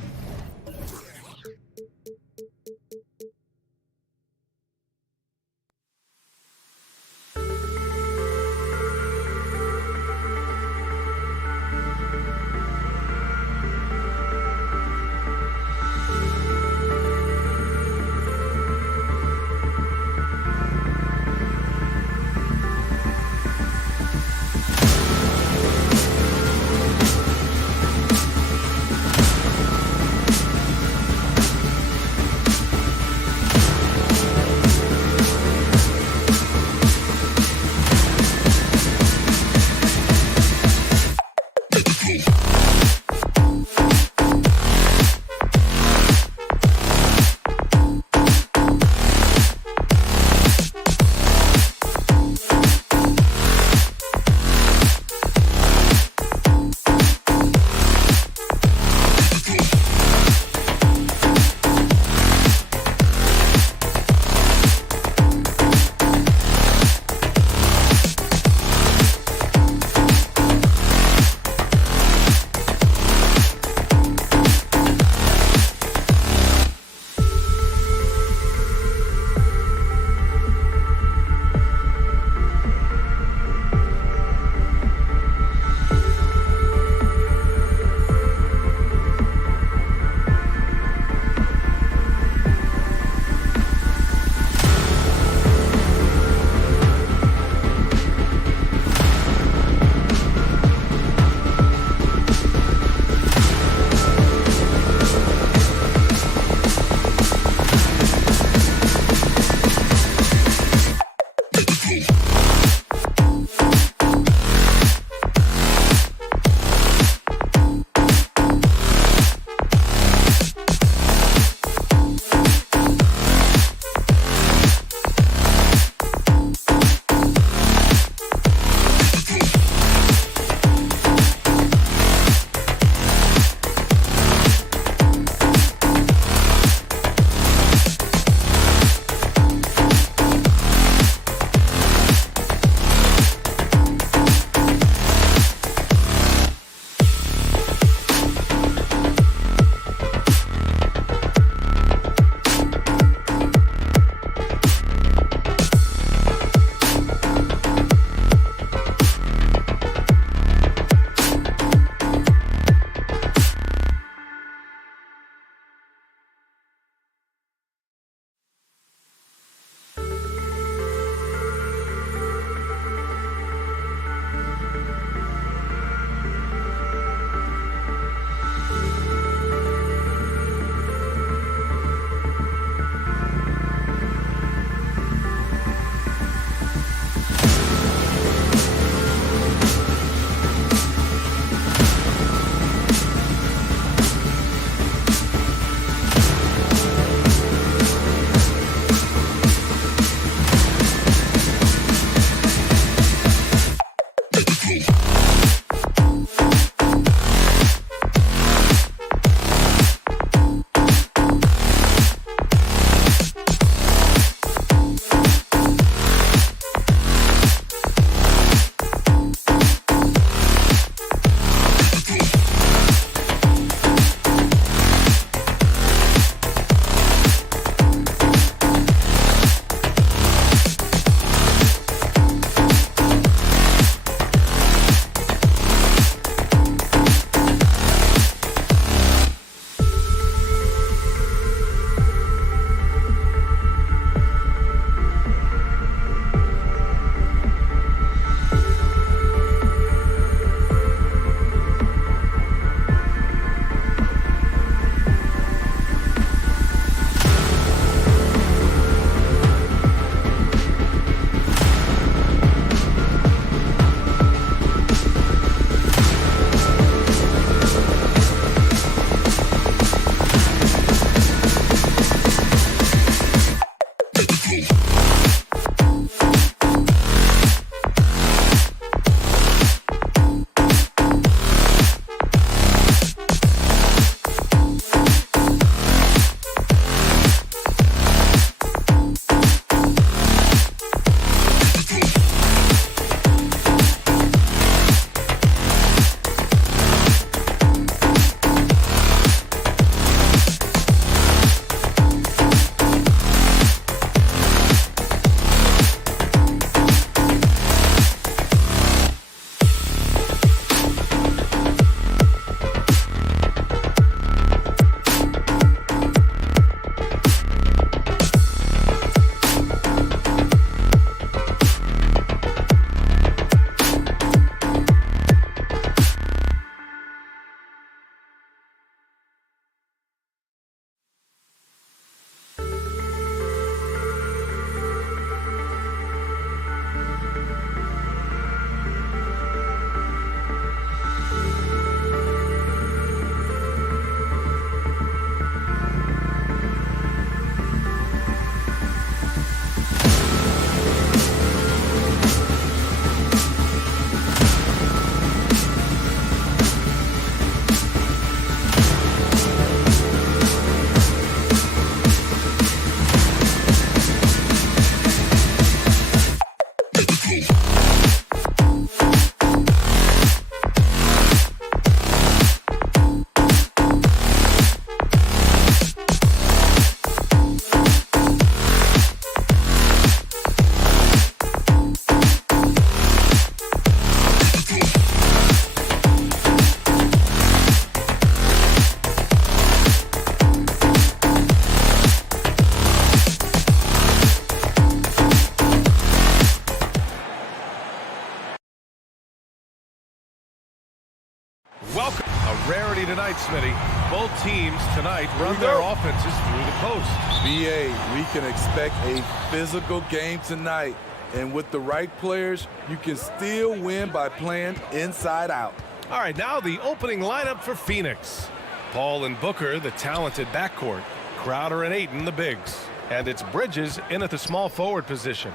welcome. A rarity tonight, Smitty. Both teams tonight run their offenses through the post. BA, we can expect a physical game tonight. And with the right players, you can still win by playing inside out. All right, now the opening lineup for Phoenix. Paul and Booker, the talented backcourt. Crowder and Ayton, the bigs. And it's Bridges in at the small forward position.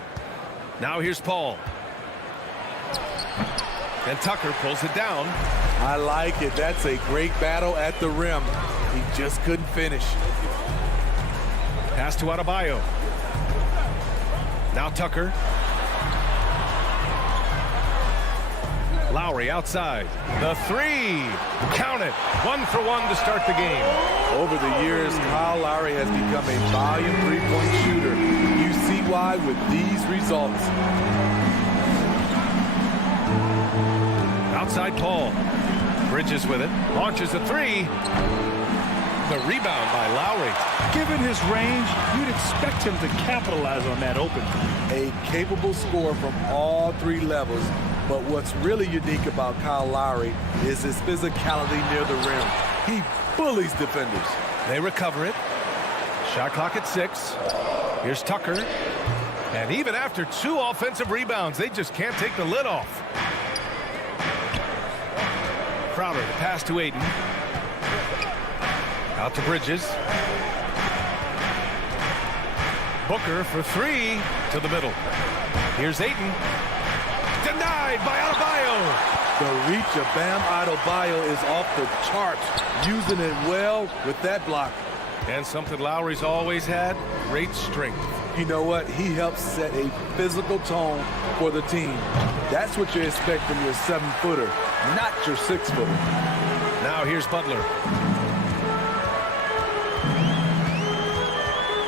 Now here's Paul. And Tucker pulls it down. I like it. That's a great battle at the rim. He just couldn't finish. Pass to Adebayo. Now Tucker. Lowry outside. The three. Count it. 1 for 1 to start the game. Over the years, Kyle Lowry has become a volume three-point shooter. You see why with these results. Outside Paul. Bridges with it. Launches a three. The rebound by Lowry. Given his range, you'd expect him to capitalize on that open. A capable scorer from all three levels. But what's really unique about Kyle Lowry is his physicality near the rim. He bullies defenders. They recover it. Shot clock at 6. Here's Tucker. And even after 2 offensive rebounds, they just can't take the lid off. Crowder, the pass to Ayton. Out to Bridges. Booker for 3 to the middle. Here's Ayton. Denied by Adebayo. The reach of Bam Adebayo is off the charts, using it well with that block. And something Lowry's always had, great strength. You know what? He helps set a physical tone for the team. That's what you expect from your 7-footer, not your 6-footer. Now here's Butler.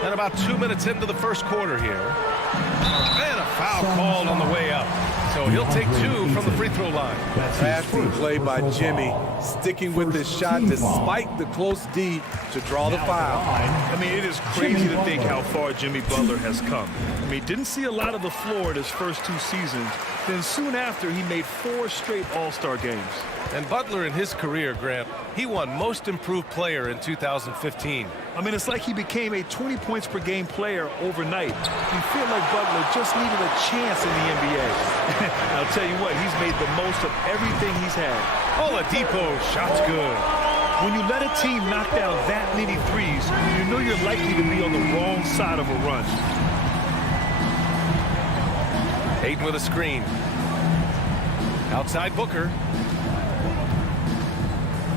And about 2 minutes into the first quarter here. And a foul called on the way up. So he'll take 2 from the free throw line. Crafty play by Jimmy, sticking with his shot despite the close D to draw the foul. I mean, it is crazy to think how far Jimmy Butler has come. I mean, didn't see a lot of the floor in his first 2 seasons. Then soon after, he made 4 straight All-Star games. And Butler in his career, Grant, he won Most Improved Player in 2015. I mean, it's like he became a 20 points per game player overnight. You feel like Butler just needed a chance in the NBA. I'll tell you what, he's made the most of everything he's had. Oladipo, shot's good. When you let a team knock down that many threes, you know you're likely to be on the wrong side of a run. Ayton with a screen. Outside Booker.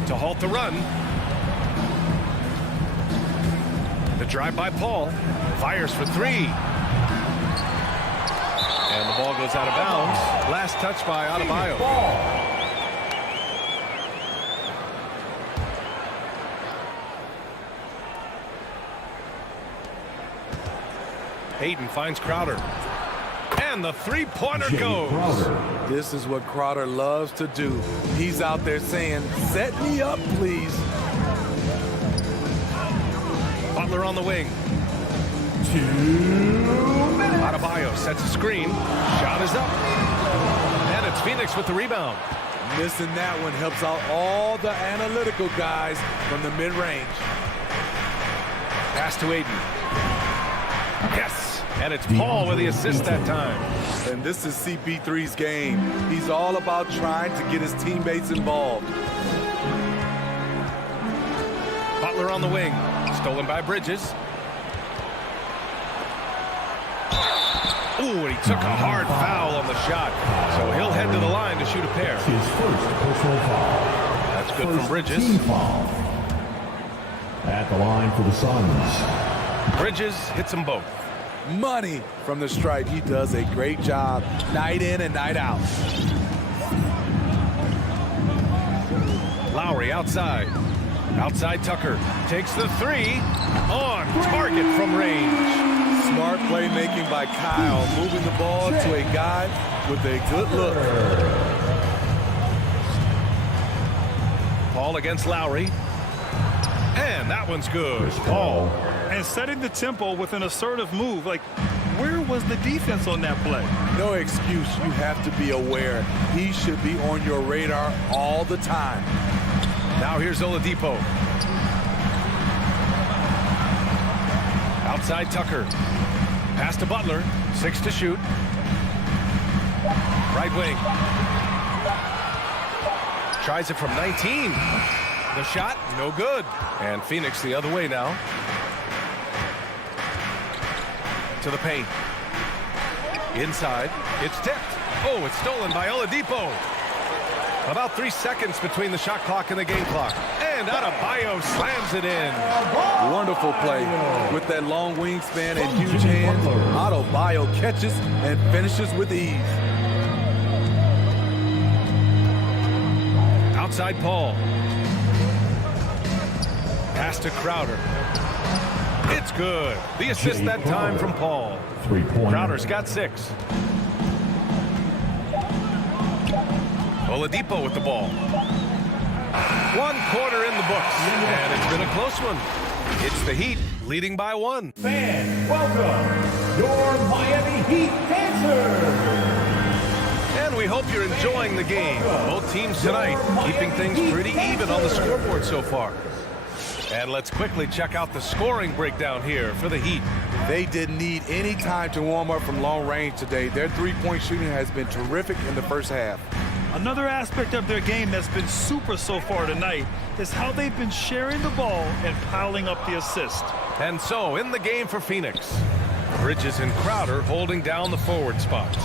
To halt the run. The drive by Paul. Fires for 3. And the ball goes out of bounds. Last touch by Adebayo. Ayton finds Crowder. And the three-pointer goes. This is what Crowder loves to do. He's out there saying, set me up, please. Butler on the wing. 2 minutes. Adebayo sets a screen. Shot is up. And it's Phoenix with the rebound. Missing that one helps out all the analytical guys from the mid-range. Pass to Ayton. Yes. And it's Paul with the assist that time. And this is CP3's game. He's all about trying to get his teammates involved. Butler on the wing. Stolen by Bridges. Ooh, and he took a hard foul on the shot. So he'll head to the line to shoot a pair. His first personal foul. That's good from Bridges. Team foul. At the line for the Suns. Bridges hits them both. Money from the stripe. He does a great job night in and night out. Lowry outside. Outside Tucker. Takes the 3. On target from range. Smart playmaking by Kyle. Moving the ball to a guy with a good look. Paul against Lowry. And that one's good. Paul. And setting the tempo with an assertive move. Like, Where was the defense on that play? No excuse. You have to be aware. He should be on your radar all the time. Now here's Oladipo. Outside Tucker. Pass to Butler. 6 to shoot. Right wing. Tries it from 19. The shot, no good. And Phoenix the other way now. To the paint. Inside. It's tipped. Oh, it's stolen by Oladipo. About 3 seconds between the shot clock and the game clock. And Adebayo slams it in. Wonderful play. With that long wingspan and huge hands, Adebayo catches and finishes with ease. Outside Paul. Pass to Crowder. It's good. The assist that time from Paul. Crowder's got 6. Oladipo with the ball. 1 quarter in the books, and it's been a close one. It's the Heat leading by 1. Fans, welcome your Miami Heat dancers. And we hope you're enjoying the game. Both teams tonight keeping things pretty even on the scoreboard so far. And let's quickly check out the scoring breakdown here for the Heat. They didn't need any time to warm up from long range today. Their three-point shooting has been terrific in the first half. Another aspect of their game that's been super so far tonight is how they've been sharing the ball and piling up the assist. And so, in the game for Phoenix, Bridges and Crowder holding down the forward spots.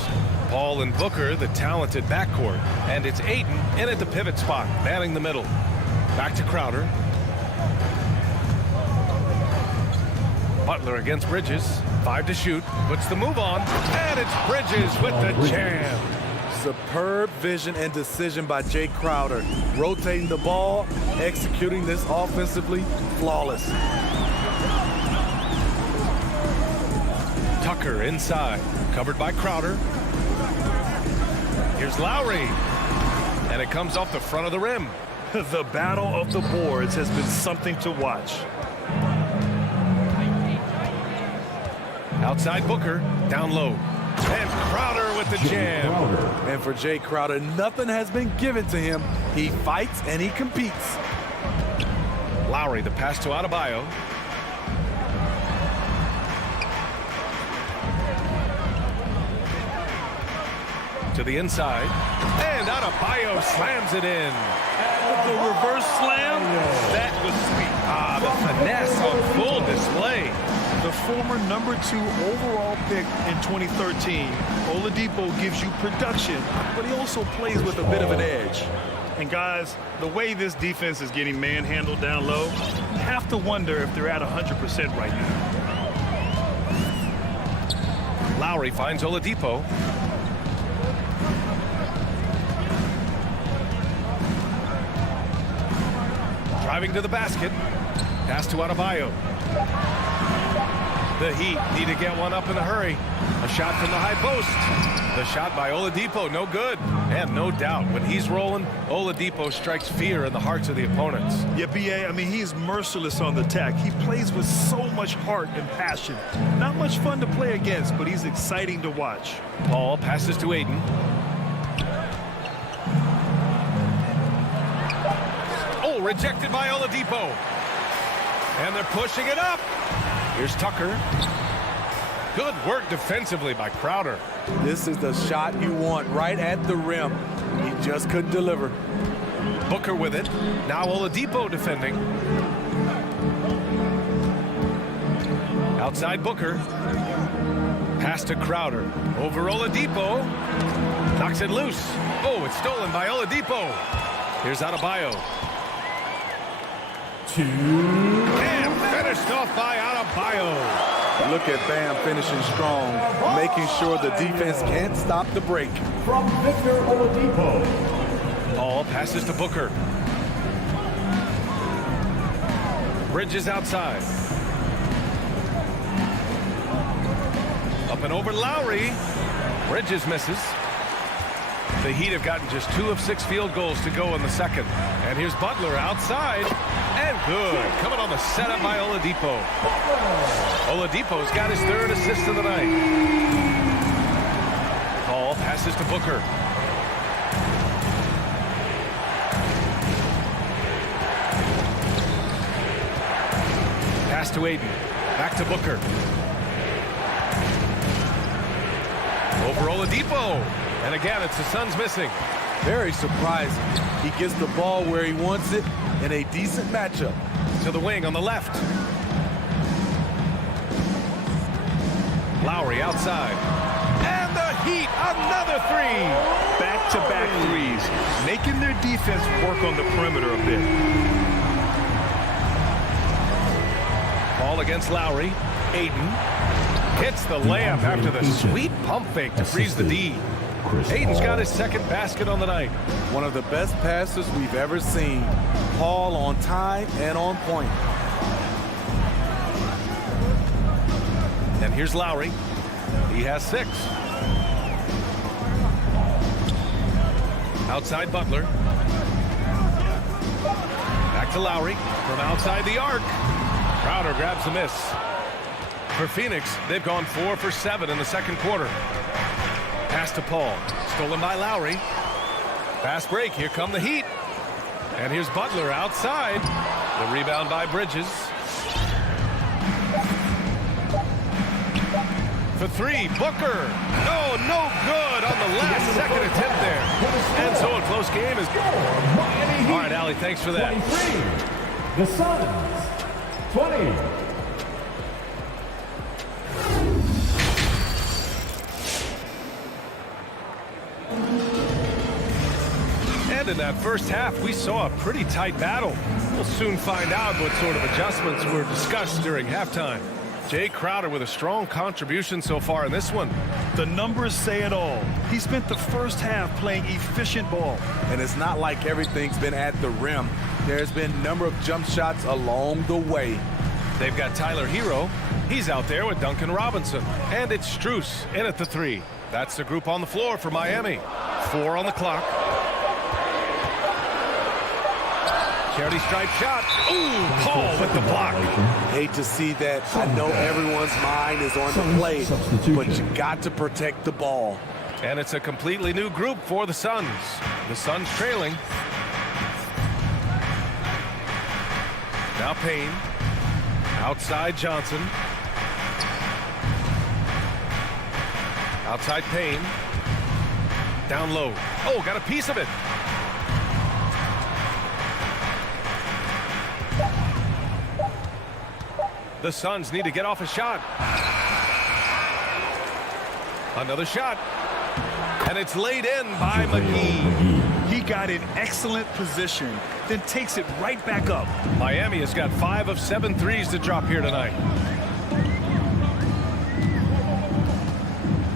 Paul and Booker, the talented backcourt. And it's Ayton in at the pivot spot, manning the middle. Back to Crowder. Butler against Bridges. 5 to shoot. Puts the move on. And it's Bridges with the jam. Superb vision and decision by Jay Crowder. Rotating the ball, executing this offensively, flawless. Tucker inside. Covered by Crowder. Here's Lowry. And it comes off the front of the rim. The battle of the boards has been something to watch. Outside Booker, down low. And Crowder with the jam. And for Jay Crowder, nothing has been given to him. He fights and he competes. Lowry, the pass to Adebayo. To the inside. And Adebayo slams it in. The reverse slam, that was sweet. The finesse on full display. The former #2 overall pick in 2013, Oladipo gives you production, but he also plays with a bit of an edge. And guys, the way this defense is getting manhandled down low, you have to wonder if they're at 100% right now. Lowry finds Oladipo. Driving to the basket. Pass to Adebayo. The Heat need to get one up in a hurry. A shot from the high post. The shot by Oladipo, no good. And no doubt, when he's rolling, Oladipo strikes fear in the hearts of the opponents. Yeah, B.A., I mean, he's merciless on the attack. He plays with so much heart and passion. Not much fun to play against, but he's exciting to watch. Paul passes to Ayton. Oh, rejected by Oladipo. And they're pushing it up. Here's Tucker. Good work defensively by Crowder. This is the shot you want right at the rim. He just couldn't deliver. Booker with it. Now Oladipo defending. Outside Booker. Pass to Crowder. Over Oladipo. Knocks it loose. Oh, it's stolen by Oladipo. Here's Adebayo. And finished off by Adebayo. Look at Bam finishing strong, making sure the defense can't stop the break. From Victor Oladipo. Paul passes to Booker. Bridges outside. Up and over Lowry. Bridges misses. The Heat have gotten just 2 of 6 field goals to go in the second. And here's Butler outside. And good. Coming on the setup by Oladipo. Oladipo's got his 3rd assist of the night. Paul passes to Booker. Pass to Ayton. Back to Booker. Over Oladipo. And again, it's the Suns missing. Very surprising. He gets the ball where he wants it in a decent matchup. To the wing on the left. Lowry outside. And the Heat, another 3. Back-to-back threes, making their defense work on the perimeter a bit. Ball against Lowry. Ayton hits the layup after the sweet pump fake to freeze the D. Ayton's got his 2nd basket on the night. One of the best passes we've ever seen. Paul on time and on point. And here's Lowry. He has 6. Outside Butler. Back to Lowry from outside the arc. Crowder grabs the miss. For Phoenix, they've gone 4 for 7 in the second quarter. Pass to Paul. Stolen by Lowry. Fast break. Here come the Heat. And here's Butler outside. The rebound by Bridges. For 3, Booker. No good on the last second attempt there. And so a close game is... All right, Allie, thanks for that. 23. The Suns, 20. And in that first half, we saw a pretty tight battle. We'll soon find out what sort of adjustments were discussed during halftime. Jay Crowder with a strong contribution so far in this one. The numbers say it all. He spent the first half playing efficient ball. And it's not like everything's been at the rim. There's been a number of jump shots along the way. They've got Tyler Hero. He's out there with Duncan Robinson. And it's Strus in at the 3. That's the group on the floor for Miami. 4 on the clock. Charity stripe shot. Ooh, Paul with the block. Hate to see that. I know everyone's mind is on the play, but you got to protect the ball. And it's a completely new group for the Suns. The Suns trailing. Now Payne. Outside Johnson. Outside Payne. Down low. Oh, got a piece of it. The Suns need to get off a shot. Another shot. And it's laid in by McGee. He got in excellent position, then takes it right back up. Miami has got 5 of 7 threes to drop here tonight.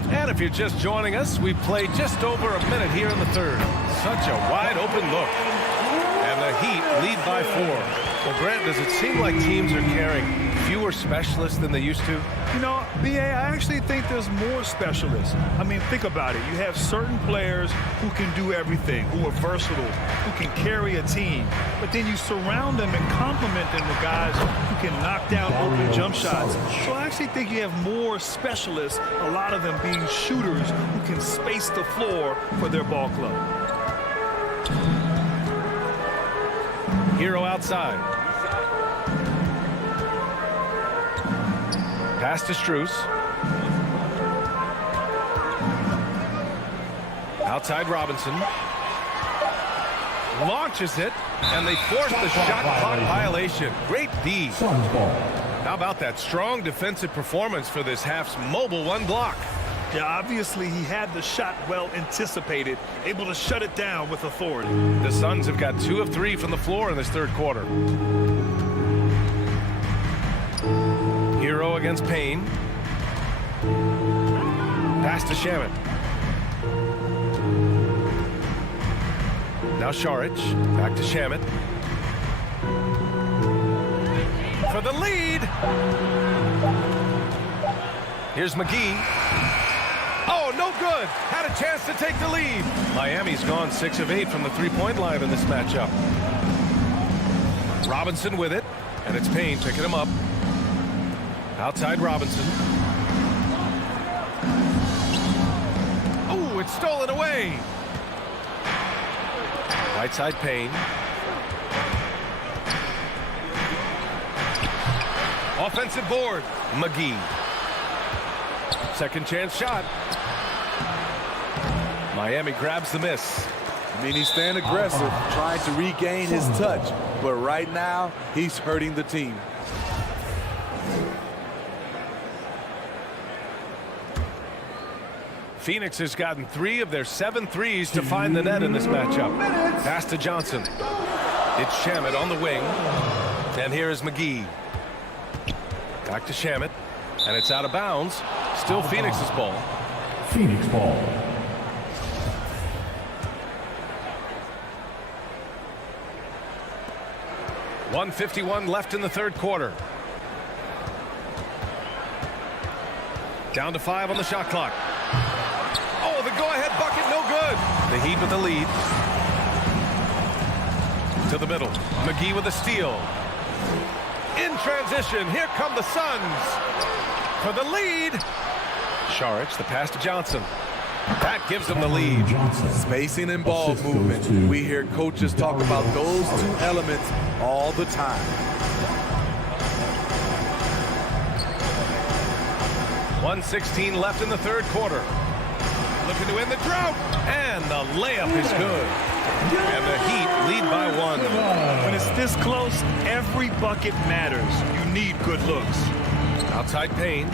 And if you're just joining us, we've played just over a minute here in the third. Such a wide open look. And the Heat lead by 4. Well, Grant, does it seem like teams are carrying fewer specialists than they used to? You know, B.A., I actually think there's more specialists. I mean, think about it. You have certain players who can do everything, who are versatile, who can carry a team. But then you surround them and complement them with guys who can knock down open jump shots. So I actually think you have more specialists, a lot of them being shooters who can space the floor for their ball club. Hero outside. Pass to Strus. Outside Robinson. Launches it, and they force the shot clock violation. Great D. How about that strong defensive performance for this half's mobile 1 block? Yeah, obviously he had the shot well anticipated, able to shut it down with authority. The Suns have got 2 of 3 from the floor in this third quarter. Hero against Payne. Pass to Shamet. Now Šarić. Back to Shamet. For the lead. Here's McGee. Oh, no good. Had a chance to take the lead. Miami's gone 6 of 8 from the three-point line in this matchup. Robinson with it, and it's Payne picking him up. Outside Robinson. Oh, it's stolen away. Right side Payne. Offensive board, McGee. Second chance shot. Miami grabs the miss. I mean, he's staying aggressive, trying to regain his touch. But right now, he's hurting the team. Phoenix has gotten 3 of their 7 threes to find the net in this matchup. Pass to Johnson. It's Shamet on the wing. And here is McGee. Back to Shamet. And it's out of bounds. Still Phoenix's ball. Phoenix ball. .151 left in the third quarter. Down to 5 on the shot clock. Oh, the go-ahead bucket, no good. The Heat with the lead. To the middle. McGee with a steal. In transition, here come the Suns. For the lead. Saric, the pass to Johnson. That gives them the lead. Spacing and ball movement. We hear coaches talk about those 2 elements all the time. 1:16 left in the third quarter. Looking to end the drought. And the layup is good. And the Heat lead by 1. When it's this close, every bucket matters. You need good looks. Outside Payne.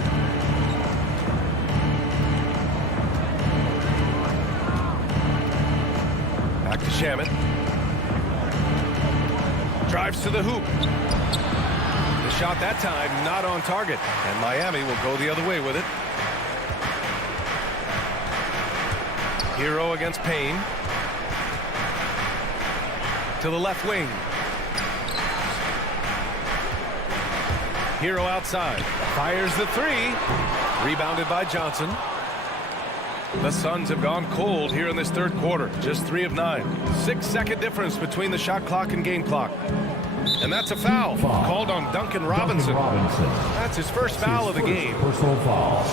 Back to Shamet. Drives to the hoop. The shot that time not on target. And Miami will go the other way with it. Hero against Payne. To the left wing. Hero outside. Fires the 3. Rebounded by Johnson. The Suns have gone cold here in this third quarter. Just 3 of 9. 6-second difference between the shot clock and game clock. And that's a foul called on Duncan Robinson. That's his first foul of the game. Personal foul.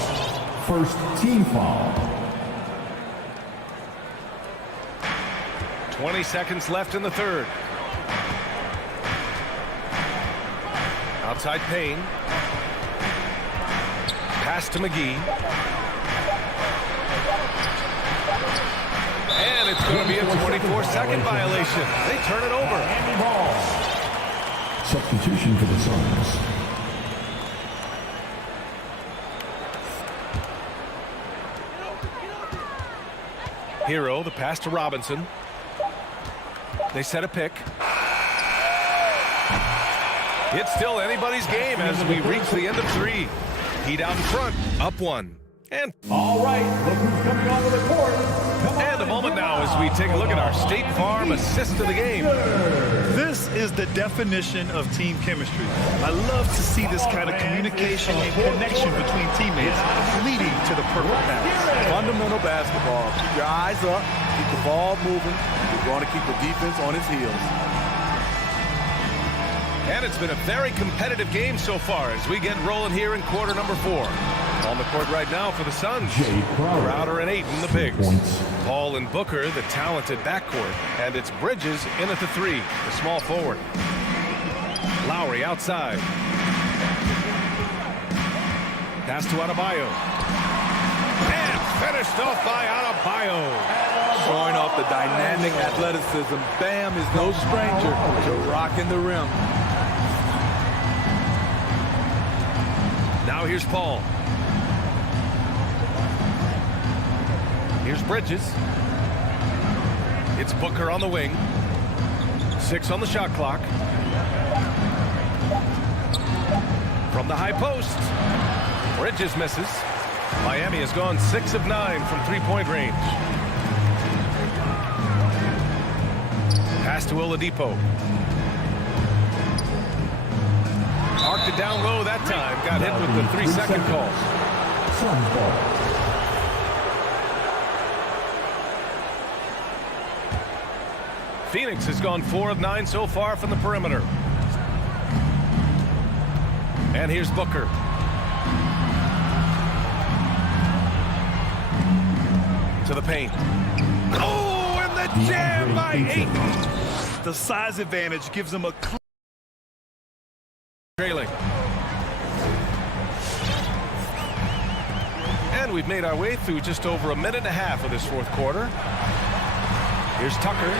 First team foul. 20 seconds left in the third. Outside Payne. Pass to McGee. And it's going to be a 24-second violation. They turn it over. Substitution for the Suns. Hero, the pass to Robinson. They set a pick. It's still anybody's game as we reach the end of 3. Heat out in front, up 1. And all right, look who's coming onto the court. And a moment now as we take a look at our State Farm assist of the game. This is the definition of team chemistry. I love to see this kind of communication and connection between teammates leading to the perfect pass. Fundamental basketball. Keep your eyes up. Keep the ball moving. You're going to keep the defense on its heels. And it's been a very competitive game so far as we get rolling here in quarter number 4. On the court right now for the Suns. Crowder and Ayton, the bigs. Paul and Booker, the talented backcourt. And it's Bridges in at the 3, the small forward. Lowry outside. Pass to Adebayo. And finished off by Adebayo. Showing off the dynamic athleticism. Bam is no stranger to rocking the rim. Now here's Paul. Here's Bridges. It's Booker on the wing. 6 on the shot clock. From the high post. Bridges misses. Miami has gone 6 of 9 from three-point range. Pass to Oladipo. Arced it down low that time. Got hit with the 3-second call. Phoenix has gone 4 of 9 so far from the perimeter. And here's Booker. To the paint. Oh, and the jam by Ayton. The size advantage gives him a trailing. And we've made our way through just over a minute and a half of this fourth quarter. Here's Tucker.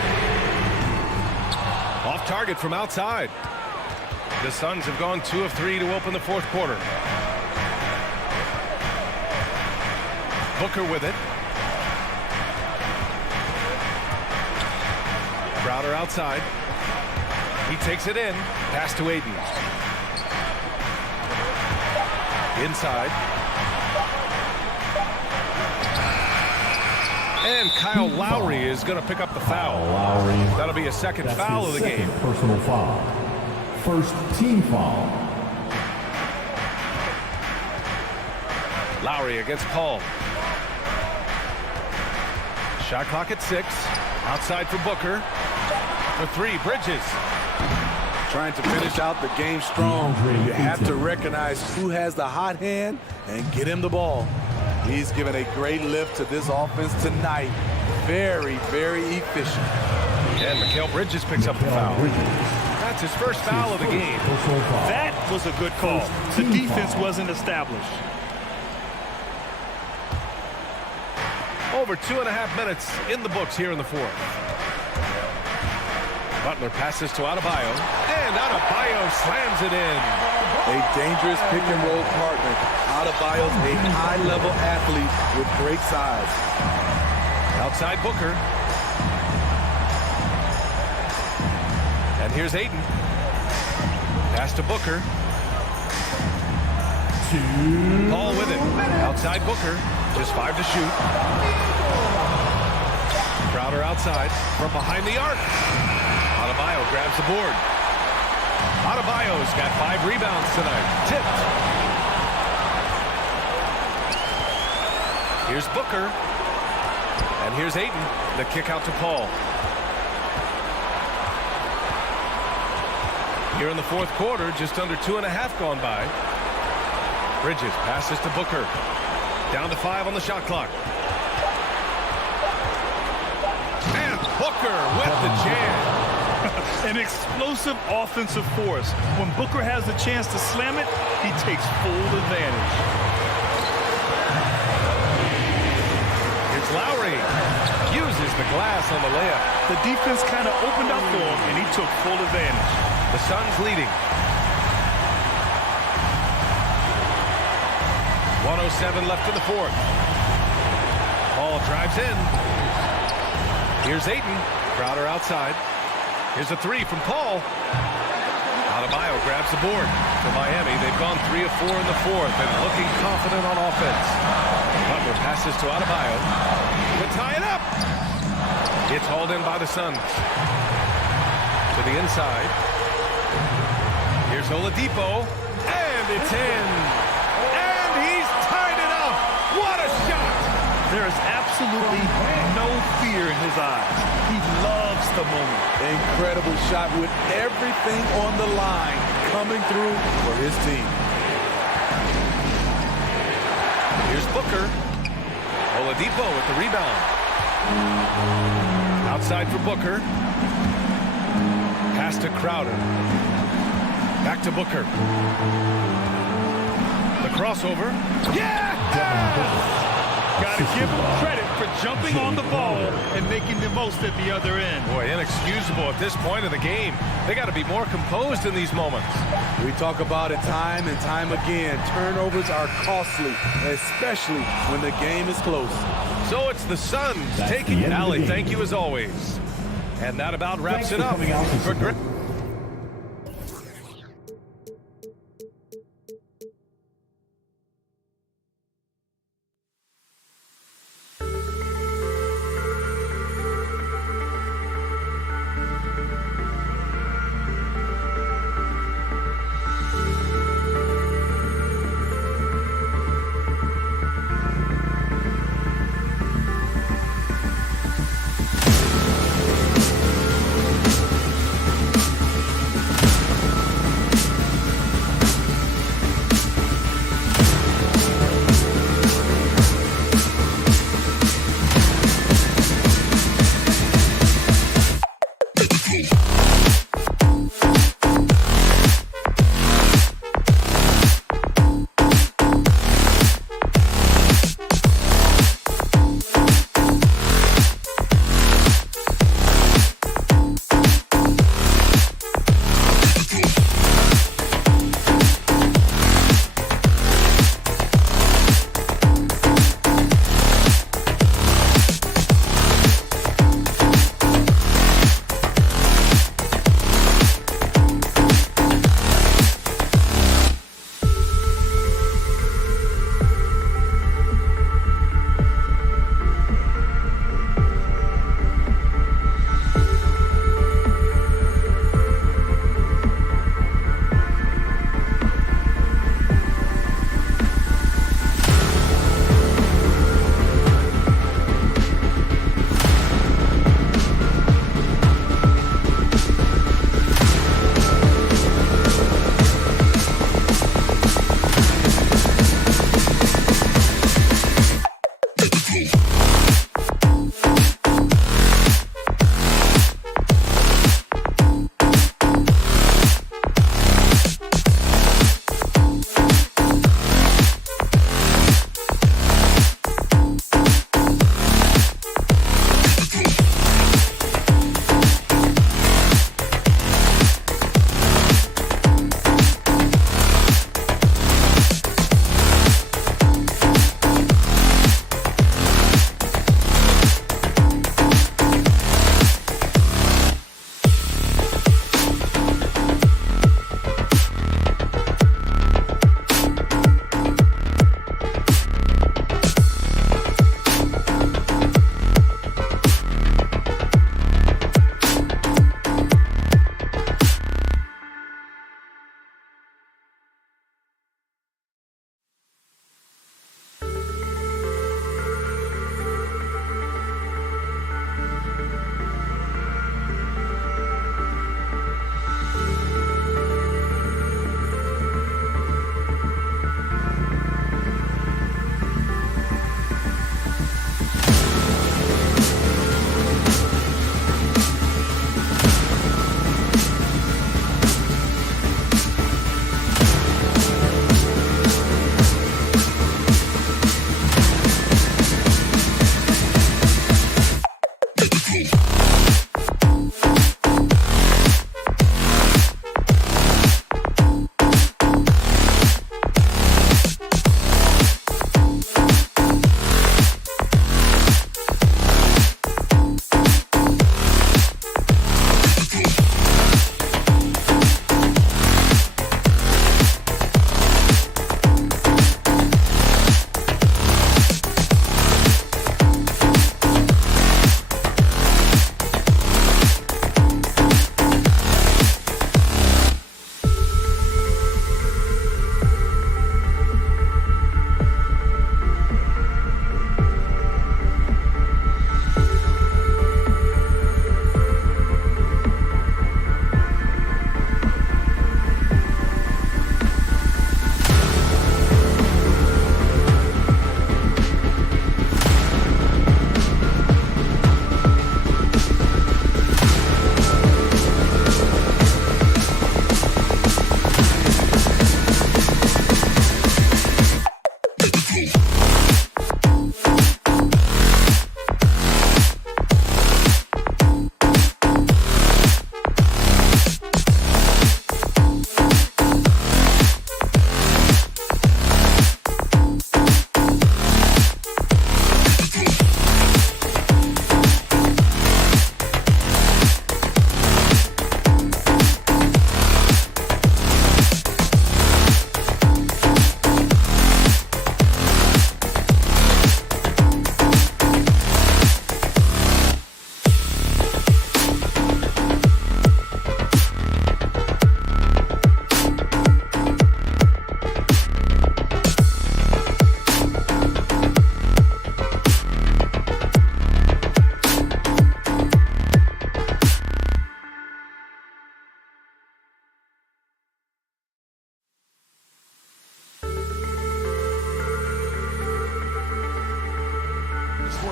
Off target from outside. The Suns have gone 2 of 3 to open the fourth quarter. Booker with it. Crowder outside. He takes it in. Pass to Ayton. Inside. And Kyle Lowry is going to pick up the foul. That'll be a second foul of the game. Personal foul. First team foul. Lowry against Paul. Shot clock at 6. Outside for Booker. For 3, Bridges. Trying to finish out the game strong. You have to recognize who has the hot hand and get him the ball. He's given a great lift to this offense tonight. Very, very efficient. And Mikal Bridges picks up the foul. That's his first foul of the game. That was a good call. The defense wasn't established. Over 2.5 minutes in the books here in the fourth. Butler passes to Adebayo. And Adebayo slams it in. A dangerous pick-and-roll partner. Adebayo's a high-level athlete with great size. Outside Booker. And here's Ayton. Pass to Booker. Paul with it. Outside Booker. Just 5 to shoot. Crowder outside from behind the arc. Adebayo grabs the board. Adebayo's got 5 rebounds tonight. Tipped. Here's Booker. And here's Ayton. The kick out to Paul. Here in the fourth quarter, just under 2.5 gone by. Bridges passes to Booker. Down to 5 on the shot clock. And Booker with the jam. An explosive offensive force. When Booker has the chance to slam it, he takes full advantage. Here's Lowry. Uses the glass on the layup. The defense kind of opened up for him, and he took full advantage. The Suns leading. 1:07 left in the fourth. Paul drives in. Here's Ayton. Crowder outside. Here's a 3 from Paul. Adebayo grabs the board for Miami. They've gone 3 of 4 in the fourth and looking confident on offense. Butler passes to Adebayo to tie it up. It's hauled in by the Suns. To the inside. Here's Oladipo. And it's in. And he's tied it up. What a shot. There is absolutely no fear in his eyes. He loves the moment. Incredible shot with everything on the line coming through for his team. Here's Booker. Oladipo with the rebound. Outside for Booker. Pass to Crowder. Back to Booker. The crossover. Yeah! Got to give him credit for jumping on the ball and making the most at the other end. Boy, inexcusable at this point of the game. They got to be more composed in these moments. We talk about it time and time again. Turnovers are costly, especially when the game is close. So it's the Suns taking it. Allie, thank you as always. And that about wraps it up for Greg.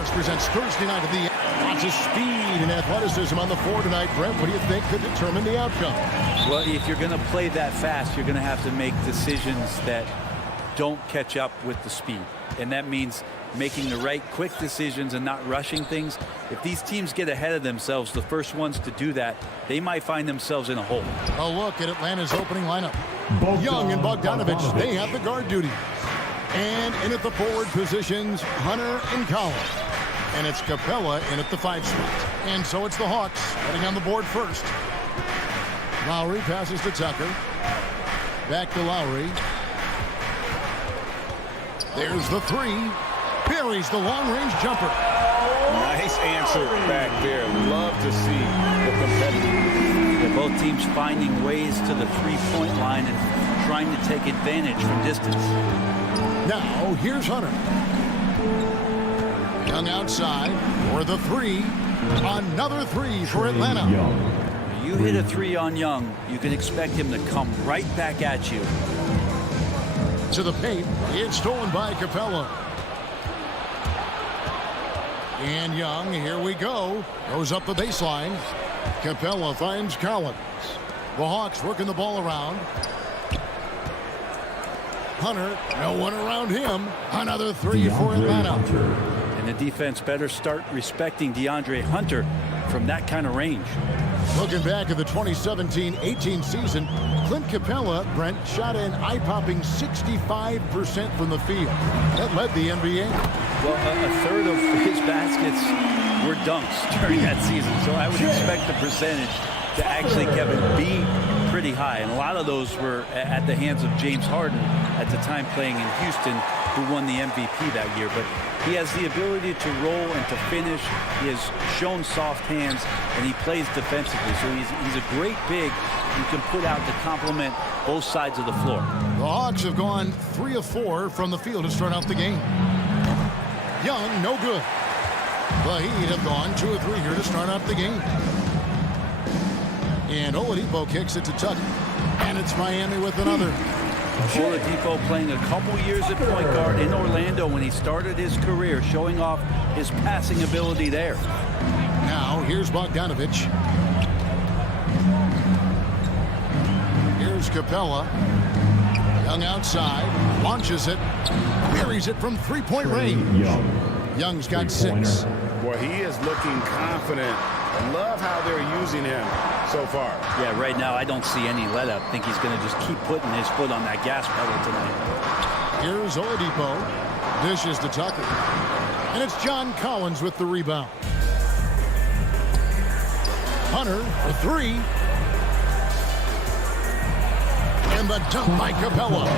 Fox presents Thursday night of the lots of speed and athleticism on the floor tonight. Brent, what do you think could determine the outcome? Well, if you're going to play that fast, you're going to have to make decisions that don't catch up with the speed. And that means making the right quick decisions and not rushing things. If these teams get ahead of themselves, the first ones to do that, they might find themselves in a hole. A look at Atlanta's opening lineup. Young and Bogdanovic, they have the guard duty. And in at the forward positions, Hunter and Collins. And it's Capella in at the 5 spot. And so it's the Hawks heading on the board first. Lowry passes to Tucker. Back to Lowry. There's the 3. Buries the long-range jumper. Nice answer back there. Love to see the competitive. They're both teams finding ways to the three-point line and trying to take advantage from distance. Now, here's Hunter. Young outside for the 3. Another 3 for Atlanta. You hit a 3 on Young, you can expect him to come right back at you. To the paint. It's stolen by Capella. And Young, here we go. Goes up the baseline. Capella finds Collins. The Hawks working the ball around. Hunter, no one around him. Another 3 for Atlanta. And the defense better start respecting Deandre Hunter from that kind of range. Looking back at the 2017-18 season, Clint Capella, Brent, shot an eye-popping 65% from the field. That led the NBA. Well, a third of his baskets were dunks during that season, so I would expect the percentage to actually, Kevin, be pretty high. And a lot of those were at the hands of James Harden at the time playing in Houston, who won the MVP that year. But he has the ability to roll and to finish. He has shown soft hands, and he plays defensively. So he's a great big you can put out to complement both sides of the floor. The Hawks have gone 3 of 4 from the field to start out the game. Young, no good. The Heat have gone 2 of 3 here to start out the game. And Oladipo kicks it to Tucker. And it's Miami with another. Oladipo playing a couple years at point guard in Orlando when he started his career, showing off his passing ability there. Now, here's Bogdanovic. Here's Capella. Young outside, launches it, buries it from three-point range. Young's got 6. Boy, he is looking confident. I love how they're using him so far. Yeah, right now I don't see any let-up. I think he's going to just keep putting his foot on that gas pedal tonight. Here's Oladipo. Dishes to Tucker. And it's John Collins with the rebound. Hunter for 3. And the dunk by Capella.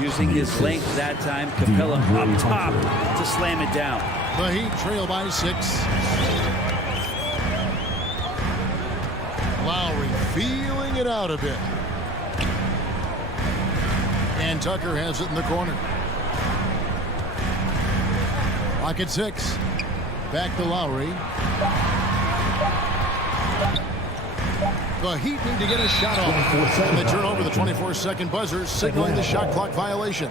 Using his length that time, Capella up top to slam it down. The Heat trail by 6. Lowry feeling it out a bit. And Tucker has it in the corner. Lock at 6. Back to Lowry. The Heat need to get a shot off. And they turn over the 24-second buzzer, signaling the shot clock violation.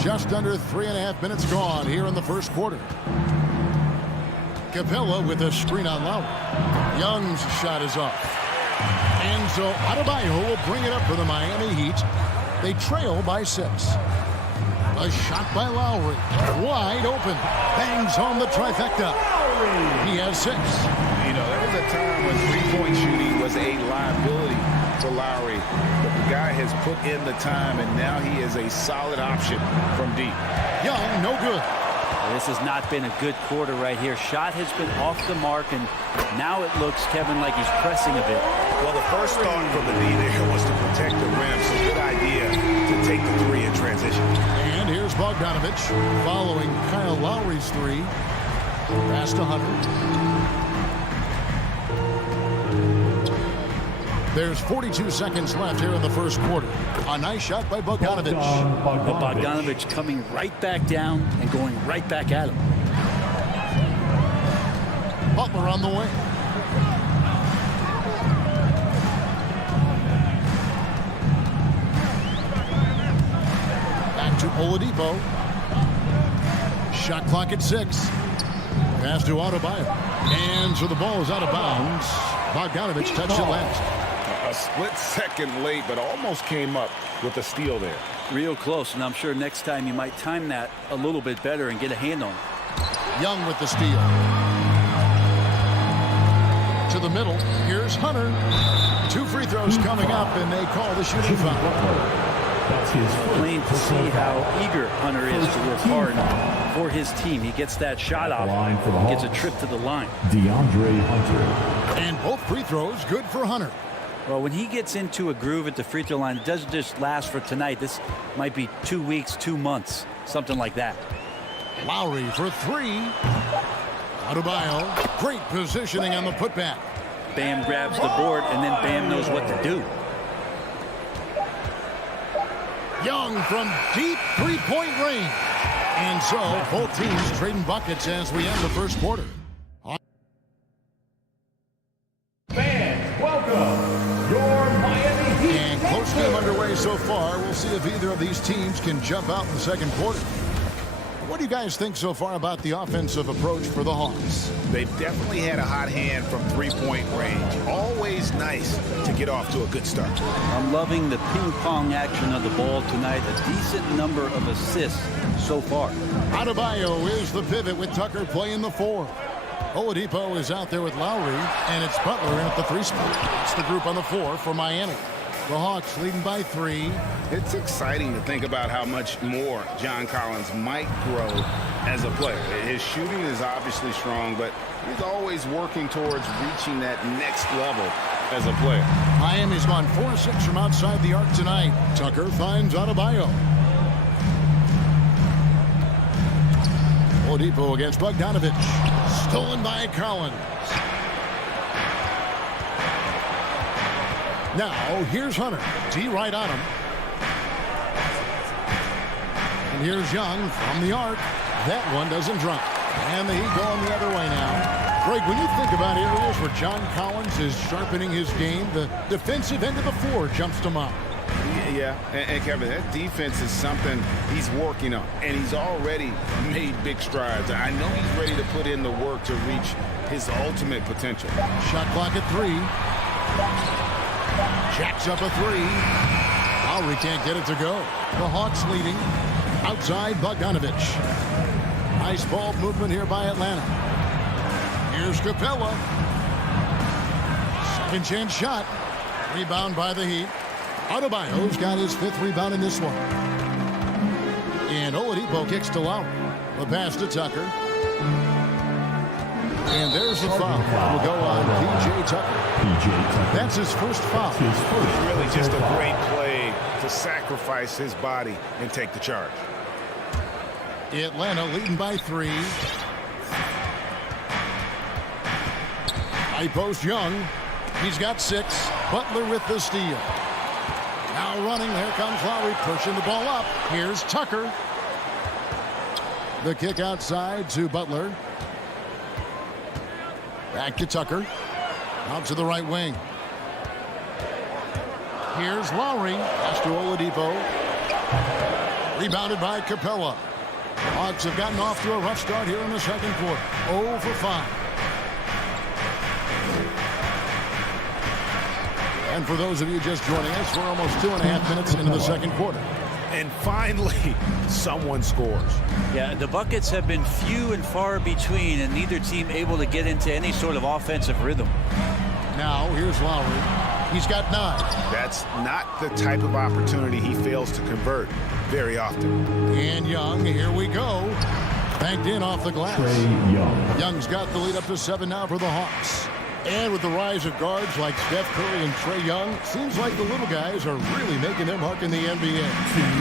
Just under 3.5 minutes gone here in the first quarter. Capella with a screen on Lowry. Young's shot is off. And so Adebayo will bring it up for the Miami Heat. They trail by 6. A shot by Lowry. Wide open. Bangs home the trifecta. He has 6. You know, there was a time when three-point shooting was a liability to Lowry. But the guy has put in the time, and now he is a solid option from deep. Young, no good. This has not been a good quarter right here. Shot has been off the mark, and now it looks, Kevin, like he's pressing a bit. Well, the first thought from the D there was to protect the rim, so good idea to take the 3 in transition. And here's Bogdanovic following Kyle Lowry's 3. Pass to Hunter. There's 42 seconds left here in the first quarter. A nice shot by Bogdanovic. But Bogdanovic coming right back down and going right back at him. Butler on the way. Back to Oladipo. Shot clock at 6. Pass to Adebayo. And so the ball is out of bounds. Bogdanovic touched it last. A split second late, but almost came up with a steal there. Real close, and I'm sure next time you might time that a little bit better and get a hand on it. Young with the steal. To the middle. Here's Hunter. 2 free throws coming up, and they call the shooting foul. Plain to see how eager Hunter is to work hard for his team. He gets that shot off, gets a trip to the line. Deandre Hunter. And both free throws good for Hunter. Well, when he gets into a groove at the free throw line, it doesn't just last for tonight. This might be 2 weeks, 2 months, something like that. Lowry for 3. Adebayo. Great positioning on the putback. Bam grabs the board, and then Bam knows what to do. Young from deep three-point range. And so both teams trading buckets as we end the first quarter. Fans, welcome your Miami Heat. And close game underway so far. We'll see if either of these teams can jump out in the second quarter. What do you guys think so far about the offensive approach for the Hawks? They've definitely had a hot hand from three-point range. Always nice to get off to a good start. I'm loving the ping-pong action of the ball tonight. A decent number of assists so far. Adebayo is the pivot with Tucker playing the 4. Oladipo is out there with Lowry, and it's Butler in at the 3 spot. It's the group on the 4 for Miami. The Hawks leading by 3. It's exciting to think about how much more John Collins might grow as a player. His shooting is obviously strong, but he's always working towards reaching that next level as a player. Miami's gone 4-6 from outside the arc tonight. Tucker finds Adebayo. Oladipo against Bogdanovic. Stolen by Collins. Now, here's Hunter. D right on him. And here's Young from the arc. That one doesn't drop. And the Heat going the other way now. Greg, when you think about areas where John Collins is sharpening his game, the defensive end of the floor jumps to mind. Yeah, and Kevin, that defense is something he's working on, and he's already made big strides. I know he's ready to put in the work to reach his ultimate potential. Shot clock at 3. Jacks up a 3. Lowry can't get it to go. The Hawks leading. Outside Bogdanovic. Nice ball movement here by Atlanta. Here's Capella. Second chance shot. Rebound by the Heat. Adebayo's got his 5th rebound in this one. And Oladipo kicks to Lowry. The pass to Tucker. And there's the foul. Will go on P.J. Tucker. That's his first foul. It's really just a great play to sacrifice his body and take the charge. Atlanta leading by 3. High post Young. He's got 6. Butler with the steal. Now running. There comes Lowry pushing the ball up. Here's Tucker. The kick outside to Butler. Back to Tucker. Out to the right wing. Here's Lowry. Pass to Oladipo. Rebounded by Capella. Hawks have gotten off to a rough start here in the second quarter. 0 for 5. And for those of you just joining us, we're almost 2.5 minutes into the second quarter. And finally, someone scores. Yeah, the buckets have been few and far between, and neither team able to get into any sort of offensive rhythm. Now, here's Lowry. He's got 9. That's not the type of opportunity he fails to convert very often. And Young, here we go. Banked in off the glass. Young's got the lead up to 7 now for the Hawks. And with the rise of guards like Steph Curry and Trae Young, seems like the little guys are really making their mark in the NBA.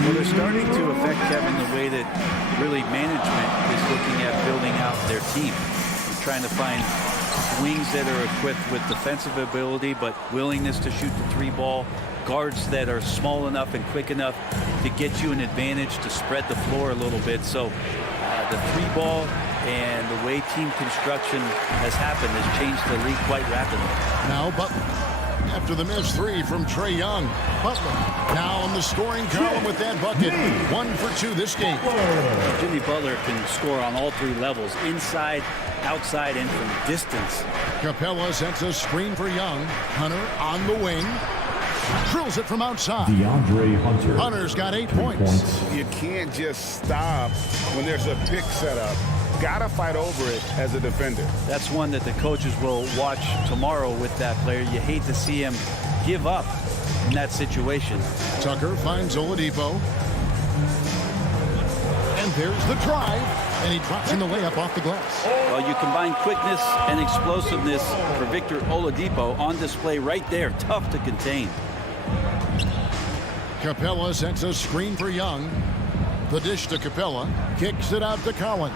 Well, they're starting to affect, Kevin, the way that really management is looking at building out their team. They're trying to find wings that are equipped with defensive ability, but willingness to shoot the 3 ball. Guards that are small enough and quick enough to get you an advantage to spread the floor a little bit. So the 3 ball and the way team construction has happened has changed the league quite rapidly. Now Butler. after the missed three from Trae Young. Butler now in the scoring column with that bucket. 1 for 2 this game. Jimmy Butler can score on all 3 levels, inside, outside, and from distance. Capella sets a screen for Young. Hunter on the wing. Drills it from outside. Deandre Hunter. Hunter's got 8 points. You can't just stop when there's a pick set up. Gotta fight over it as a defender. That's one that the coaches will watch tomorrow with that player. You hate to see him give up in that situation. Tucker finds Oladipo. And there's the drive. And he drops in the layup off the glass. Well, you combine quickness and explosiveness for Victor Oladipo on display right there. Tough to contain. Capella sets a screen for Young. The dish to Capella. Kicks it out to Collins.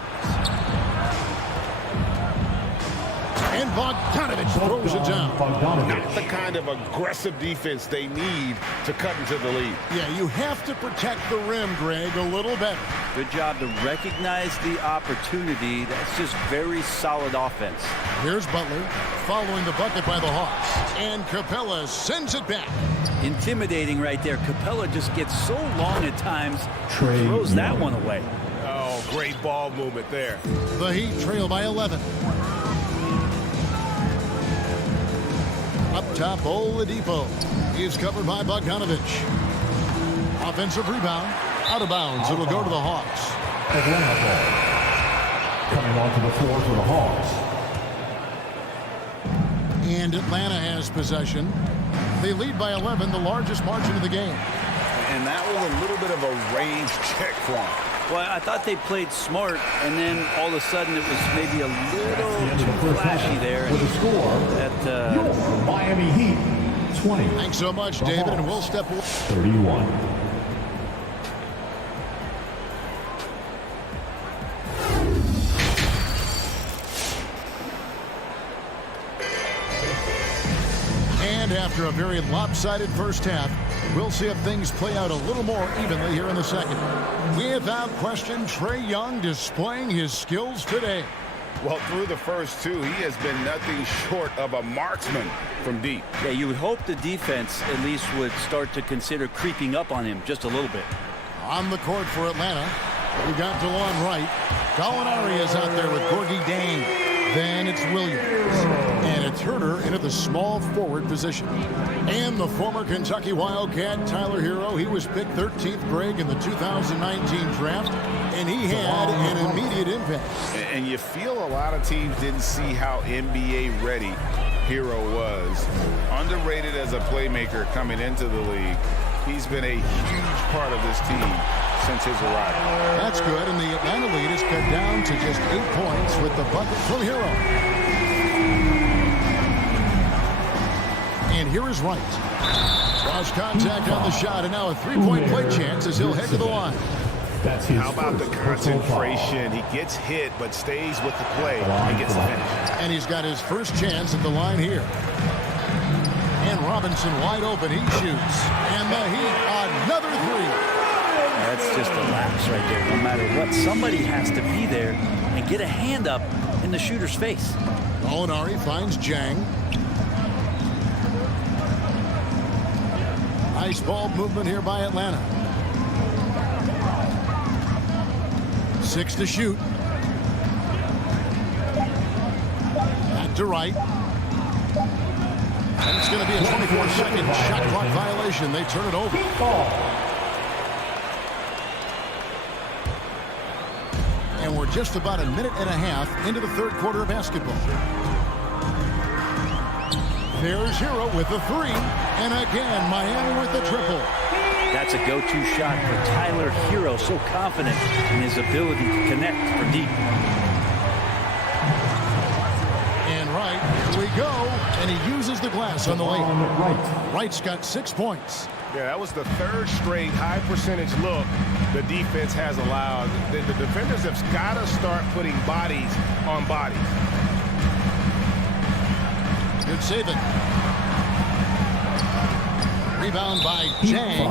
And Bogdanovic throws it down. Not the kind of aggressive defense they need to cut into the lead. Yeah, you have to protect the rim, Greg, a little better. Good job to recognize the opportunity. That's just very solid offense. Here's Butler following the bucket by the Hawks. And Capella sends it back. Intimidating right there. Capella just gets so long at times. Throws that one away. Oh, great ball movement there. The Heat trail by 11. Up top, Oladipo. He's covered by Bogdanovic. Offensive rebound. Out of bounds. It'll go to the Hawks. Atlanta ball. Coming onto the floor for the Hawks. And Atlanta has possession. They lead by 11, the largest margin of the game. And that was a little bit of a range check for him. Well, I thought they played smart, and then all of a sudden it was maybe a little too flashy there. With a score, your Miami Heat, 20. Thanks so much, David, and we'll step away. 31. And after a very lopsided first half, we'll see if things play out a little more evenly here in the second. Without question, Trae Young displaying his skills today. Well, through the first 2, he has been nothing short of a marksman from deep. Yeah, you would hope the defense at least would start to consider creeping up on him just a little bit. On the court for Atlanta, we got DeLon Wright. Gallinari is out there with Gorgie Dane. Then it's Williams. And it's Herter into the small forward position. And the former Kentucky Wildcat, Tyler Hero, he was picked 13th, Greg, in the 2019 draft. And he had an immediate impact. And you feel a lot of teams didn't see how NBA ready Hero was. Underrated as a playmaker coming into the league. He's been a huge part of this team since his arrival. That's good, and the Atlanta lead is cut down to just 8 points with the bucket from Hero. And here is Wright. Lost contact on the shot, and now a three-point play chance as he'll head to the line. That's his How about the concentration? He gets hit, but stays with the play and gets the finish. And he's got his first chance at the line here. And Robinson wide open. He shoots. And the Heat, another three. That's just a lapse right there. No matter what, somebody has to be there and get a hand up in the shooter's face. Gallinari finds Jang. Nice ball movement here by Atlanta. 6 to shoot. Back to Wright. And it's going to be a 24-second shot clock violation. They turn it over. And we're just about a minute and a half into the third quarter of basketball. There's Hero with the three. And again, Miami with the triple. That's a go-to shot for Tyler Hero. So confident in his ability to connect from deep. And Wright, here we go. And he uses the glass on the layup. Wright's got 6 points. Yeah, that was the third straight high percentage look the defense has allowed. The defenders have got to start putting bodies on bodies. Good saving. Rebound by Jang.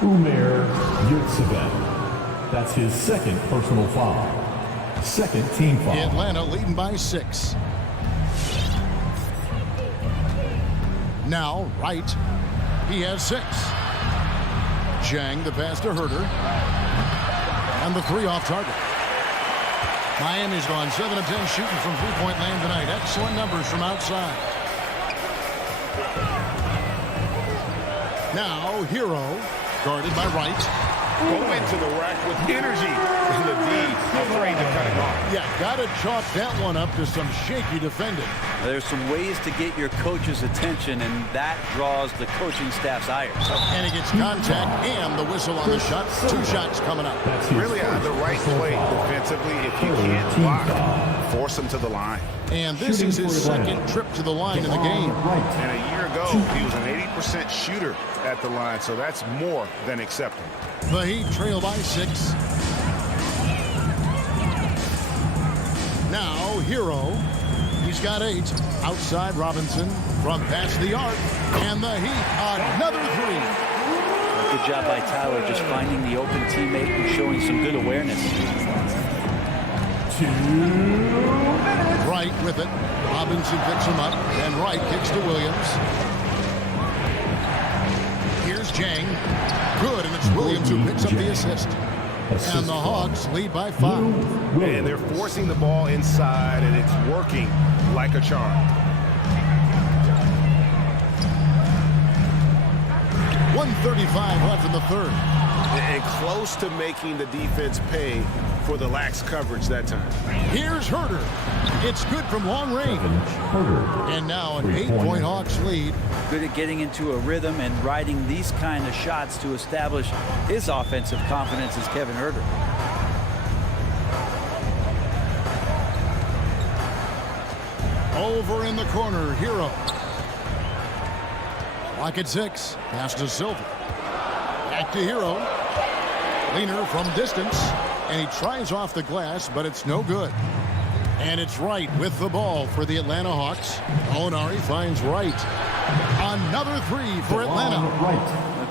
Umair Yurtseven. That's his second personal foul. Second team foul. Atlanta leading by 6. Now, Wright. He has 6. Chang, the pass to Herter. And the 3 off target. Miami's gone 7 of 10 shooting from three-point land tonight. Excellent numbers from outside. Now, Hero, guarded by Wright. Go into the rack with energy. The D afraid to cut it off. Yeah, got to chalk that one up to some shaky defending. There's some ways to get your coach's attention, and that draws the coaching staff's ire. And he gets contact and the whistle on the shot. 2 shots coming up. Really on the right play defensively. If you can't block, force him to the line. And this is his second trip to the line in the game. And a year ago, he was an 80% shooter at the line, so that's more than acceptable. The Heat trail by 6. Now, Hero. He's got 8. Outside Robinson from past the arc. And the Heat, another 3. Good job by Tyler just finding the open teammate and showing some good awareness. 2 minutes. Wright with it. Robinson picks him up. And Wright kicks to Williams. Here's Chang. Good, and it's Williams who picks up the assist. And the Hawks lead by 5. And they're forcing the ball inside, and it's working like a charm. 1:35 left in the third. And close to making the defense pay for the lax coverage that time. Here's Herter. It's good from long range. And now an 8-point Hawks lead. Good at getting into a rhythm and riding these kind of shots to establish his offensive confidence is Kevin Herter. Over in the corner, Hero. Clock at 6. Pass to Silver. Back to Hero. Leaner from distance. And he tries off the glass, but it's no good. And it's Wright with the ball for the Atlanta Hawks. Gallinari finds Wright. Another 3 for Atlanta.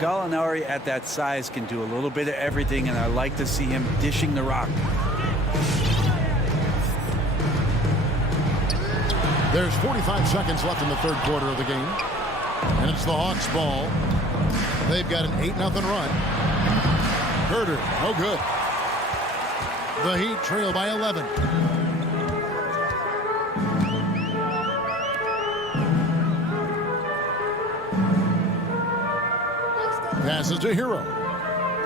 Gallinari at that size can do a little bit of everything, and I like to see him dishing the rock. There's 45 seconds left in the third quarter of the game. And it's the Hawks' ball. They've got an 8-0 run. Herter, no good. The Heat trail by 11. Passes to Hero.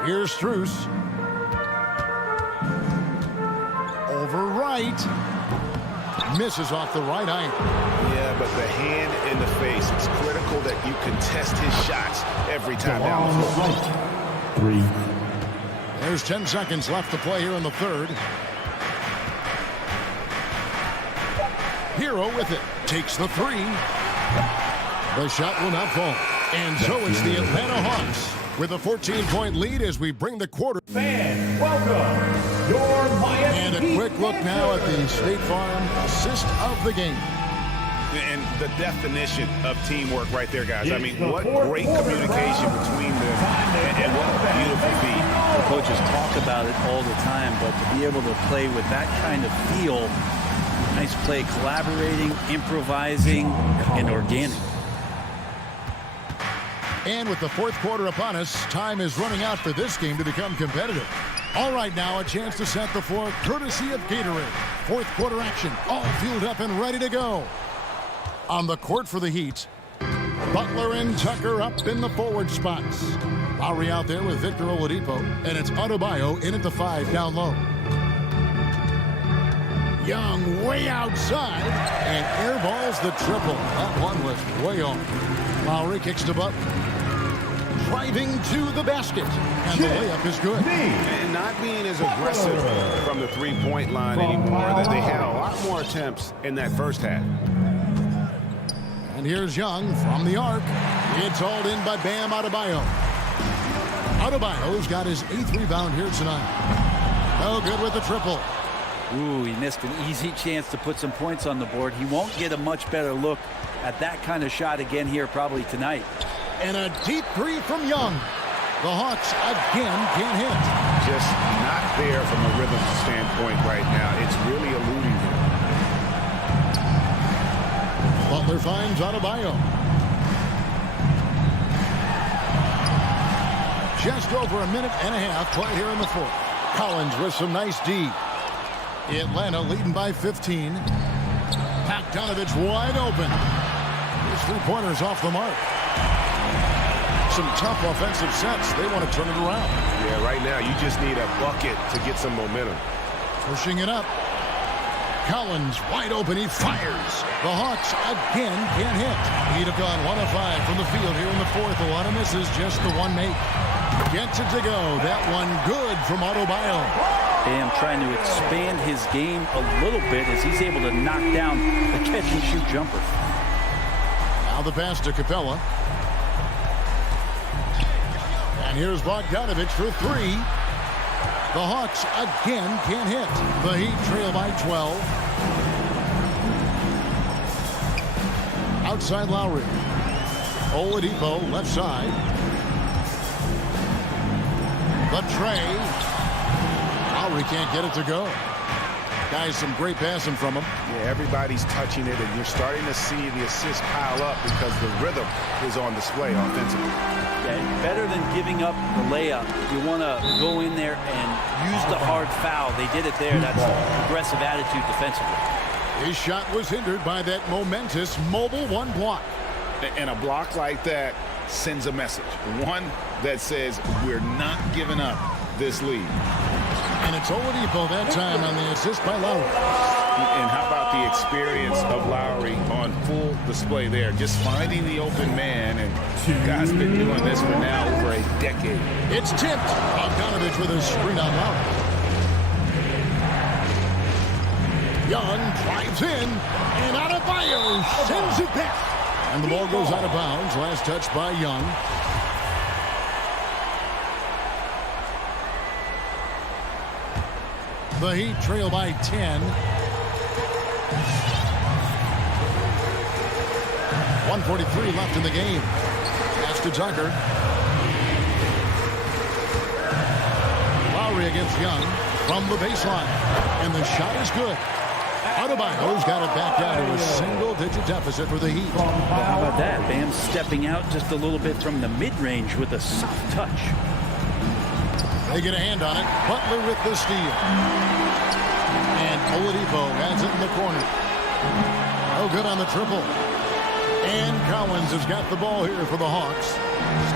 Here's Strus. Over Wright. Misses off the right iron. Yeah, but the hand in the face. It's critical that you contest his shots every time down the floor. 3. There's 10 seconds left to play here in the third. Hero with it. Takes the 3. The shot will not fall. And so it's the Atlanta Hawks with a 14-point lead as we bring the quarter. Fans, welcome your Miami. And a quick look now at the State Farm assist of the game. And the definition of teamwork right there, guys. I mean, what great communication between them, and what a beautiful feat. The coaches talk about it all the time, but to be able to play with that kind of feel, nice play, collaborating, improvising, and organic. And with the fourth quarter upon us, time is running out for this game to become competitive. All right, now a chance to set the floor courtesy of Gatorade. Fourth quarter action, all fueled up and ready to go. On the court for the Heat, Butler and Tucker up in the forward spots. Lowry out there with Victor Oladipo, and it's Adebayo in at the 5 down low. Young way outside, and airballs the triple. That one was way off. Lowry kicks to Butler. Driving to the basket, and the layup is good. And not being as aggressive from the three-point line anymore. They had a lot more attempts in that first half. And here's Young from the arc. It's hauled in by Bam Adebayo. Adebayo's got his 8th rebound here tonight. No good with the triple. Ooh, he missed an easy chance to put some points on the board. He won't get a much better look at that kind of shot again here probably tonight. And a deep 3 from Young. The Hawks again can't hit. Just not there from a rhythm standpoint right now. It's really eluding him. Butler finds Adebayo. just over a minute and a half played here in the fourth. Collins with some nice D. Atlanta leading by 15. Bogdanovic wide open. His three-pointers off the mark. Some tough offensive sets. They want to turn it around. Yeah, right now you just need a bucket to get some momentum. Pushing it up. Collins wide open. He fires. The Hawks again can't hit. He'd have gone 1 of 5 from the field here in the fourth. A lot of misses, just the one make. Gets it to go. That one good from Adebayo. Bam trying to expand his game a little bit as he's able to knock down the catch-and-shoot jumper. Now the pass to Capella. And here's Bogdanovic for 3. The Hawks again can't hit. The Heat trail by 12. Outside Lowry. Oladipo left side. The tray. Lowry can't get it to go. Guys, some great passing from him. Yeah, everybody's touching it, and you're starting to see the assists pile up because the rhythm is on display offensively. Yeah, better than giving up the layup. You want to go in there and use the hard foul. They did it there. That's an aggressive attitude defensively. His shot was hindered by that momentous mobile one block. And a block like that sends a message. One that says we're not giving up this lead. And it's Oladipo that time on the assist by Lowry. And how about the experience of Lowry on full display there? Just finding the open man, and guy's been doing this for now over a decade. It's tipped. Bogdanovic with a screen on Lowry. Young drives in, and Adebayo sends it back. And the ball goes out of bounds. Last touch by Young. The Heat trail by 10. 1:43 left in the game. Pass to Tucker. Lowry against Young from the baseline. And the shot is good. Adebayo's got it back down to a single-digit deficit for the Heat. Well, how about that? Bam stepping out just a little bit from the mid-range with a soft touch. They get a hand on it. Butler with the steal. And Oladipo has it in the corner. No good on the triple. And Collins has got the ball here for the Hawks.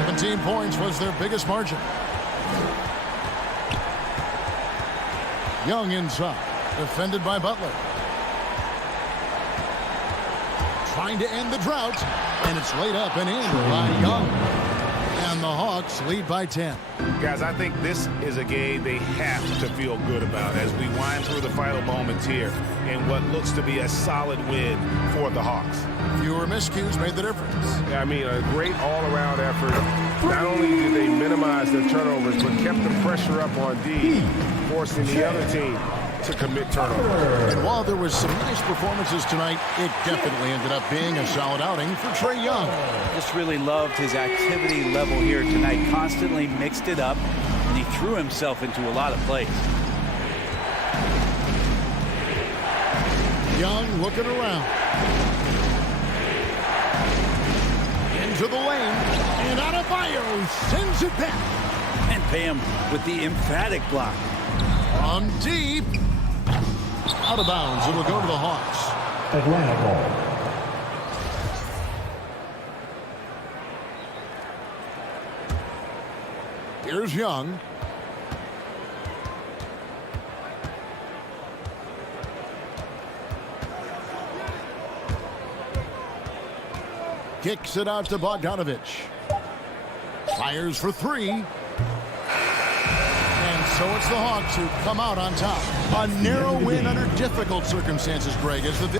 17 points was their biggest margin. Young inside. Defended by Butler. Trying to end the drought. And it's laid up and in by Young. And the Hawks lead by 10. Guys, I think this is a game they have to feel good about as we wind through the final moments here in what looks to be a solid win for the Hawks. Fewer miscues made the difference. Yeah, I mean, a great all-around effort. Not only did they minimize their turnovers, but kept the pressure up on D, forcing the other team to commit turnovers. And while there was some nice performances tonight, it definitely ended up being a solid outing for Trae Young. Just really loved his activity level here tonight. Constantly mixed it up, and he threw himself into a lot of plays. Young looking around. Into the lane, and Adebayo sends it back. And Bam with the emphatic block. From deep. Out of bounds. It'll go to the Hawks. Atlanta ball. Here's Young. Kicks it out to Bogdanovic. Fires for 3. And so it's the Hawks who come out on top. A narrow win under difficult circumstances, Greg, as the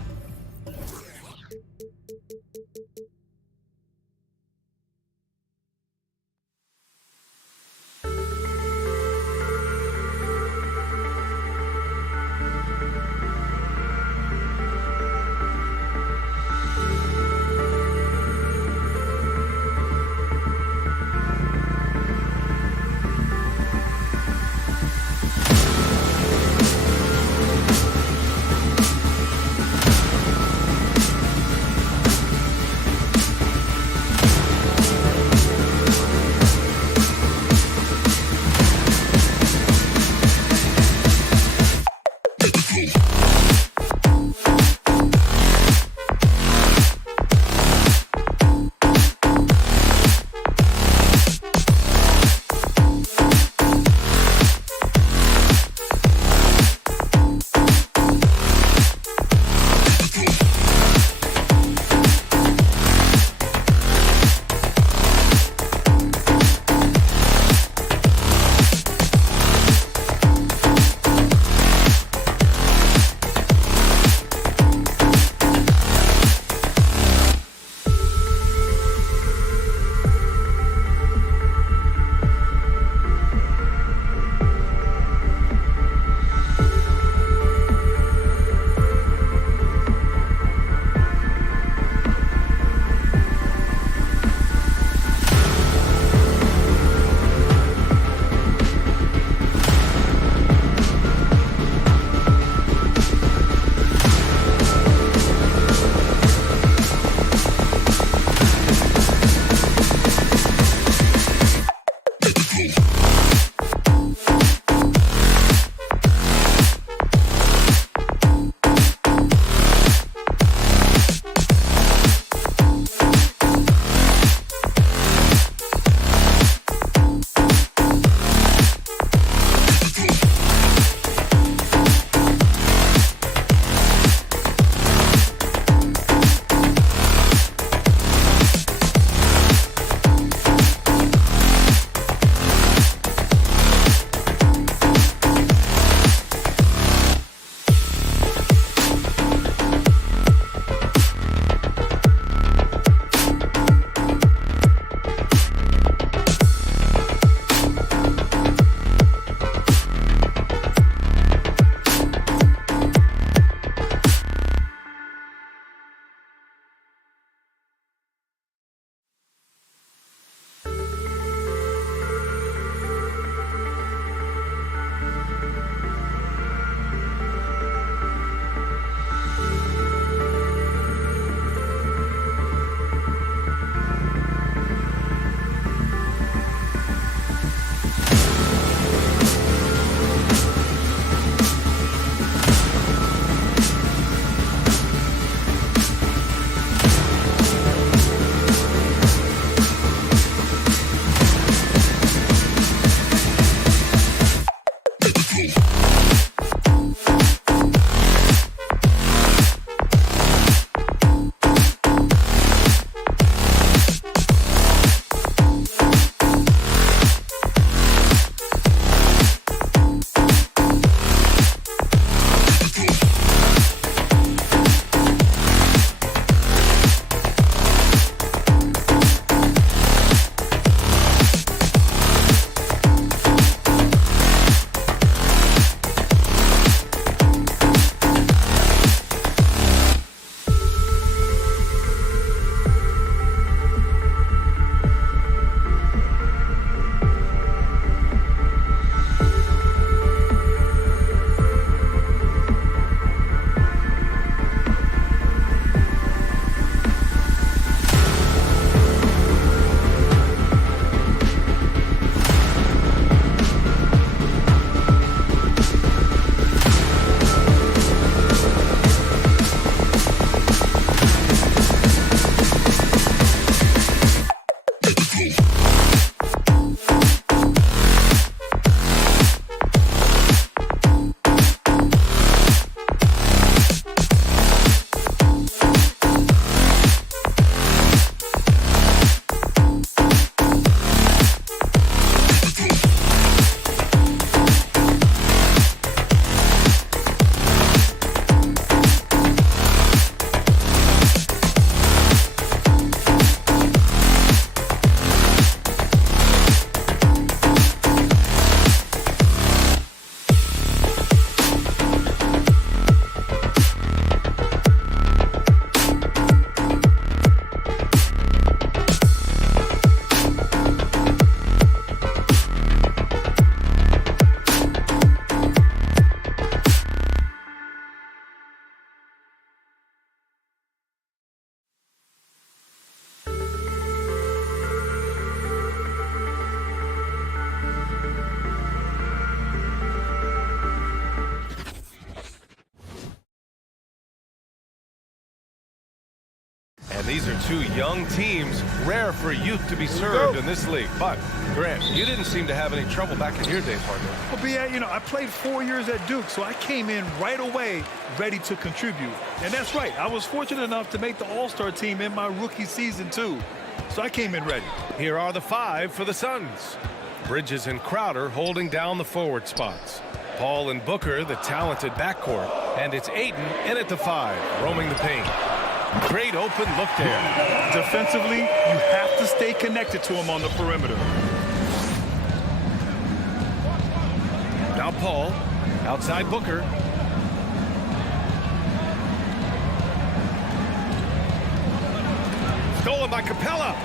these are two young teams. Rare for youth to be served in this league. But, Grant, you didn't seem to have any trouble back in your day, partner. Well, B.A., I played 4 years at Duke, so I came in right away ready to contribute. And that's right. I was fortunate enough to make the All-Star team in my rookie season, too. So I came in ready. Here are the 5 for the Suns. Bridges and Crowder holding down the forward spots. Paul and Booker, the talented backcourt. And it's Ayton in at the 5, roaming the paint. Great open look there. Defensively, you have to stay connected to him on the perimeter. Now Paul, outside Booker. Stolen by Capella.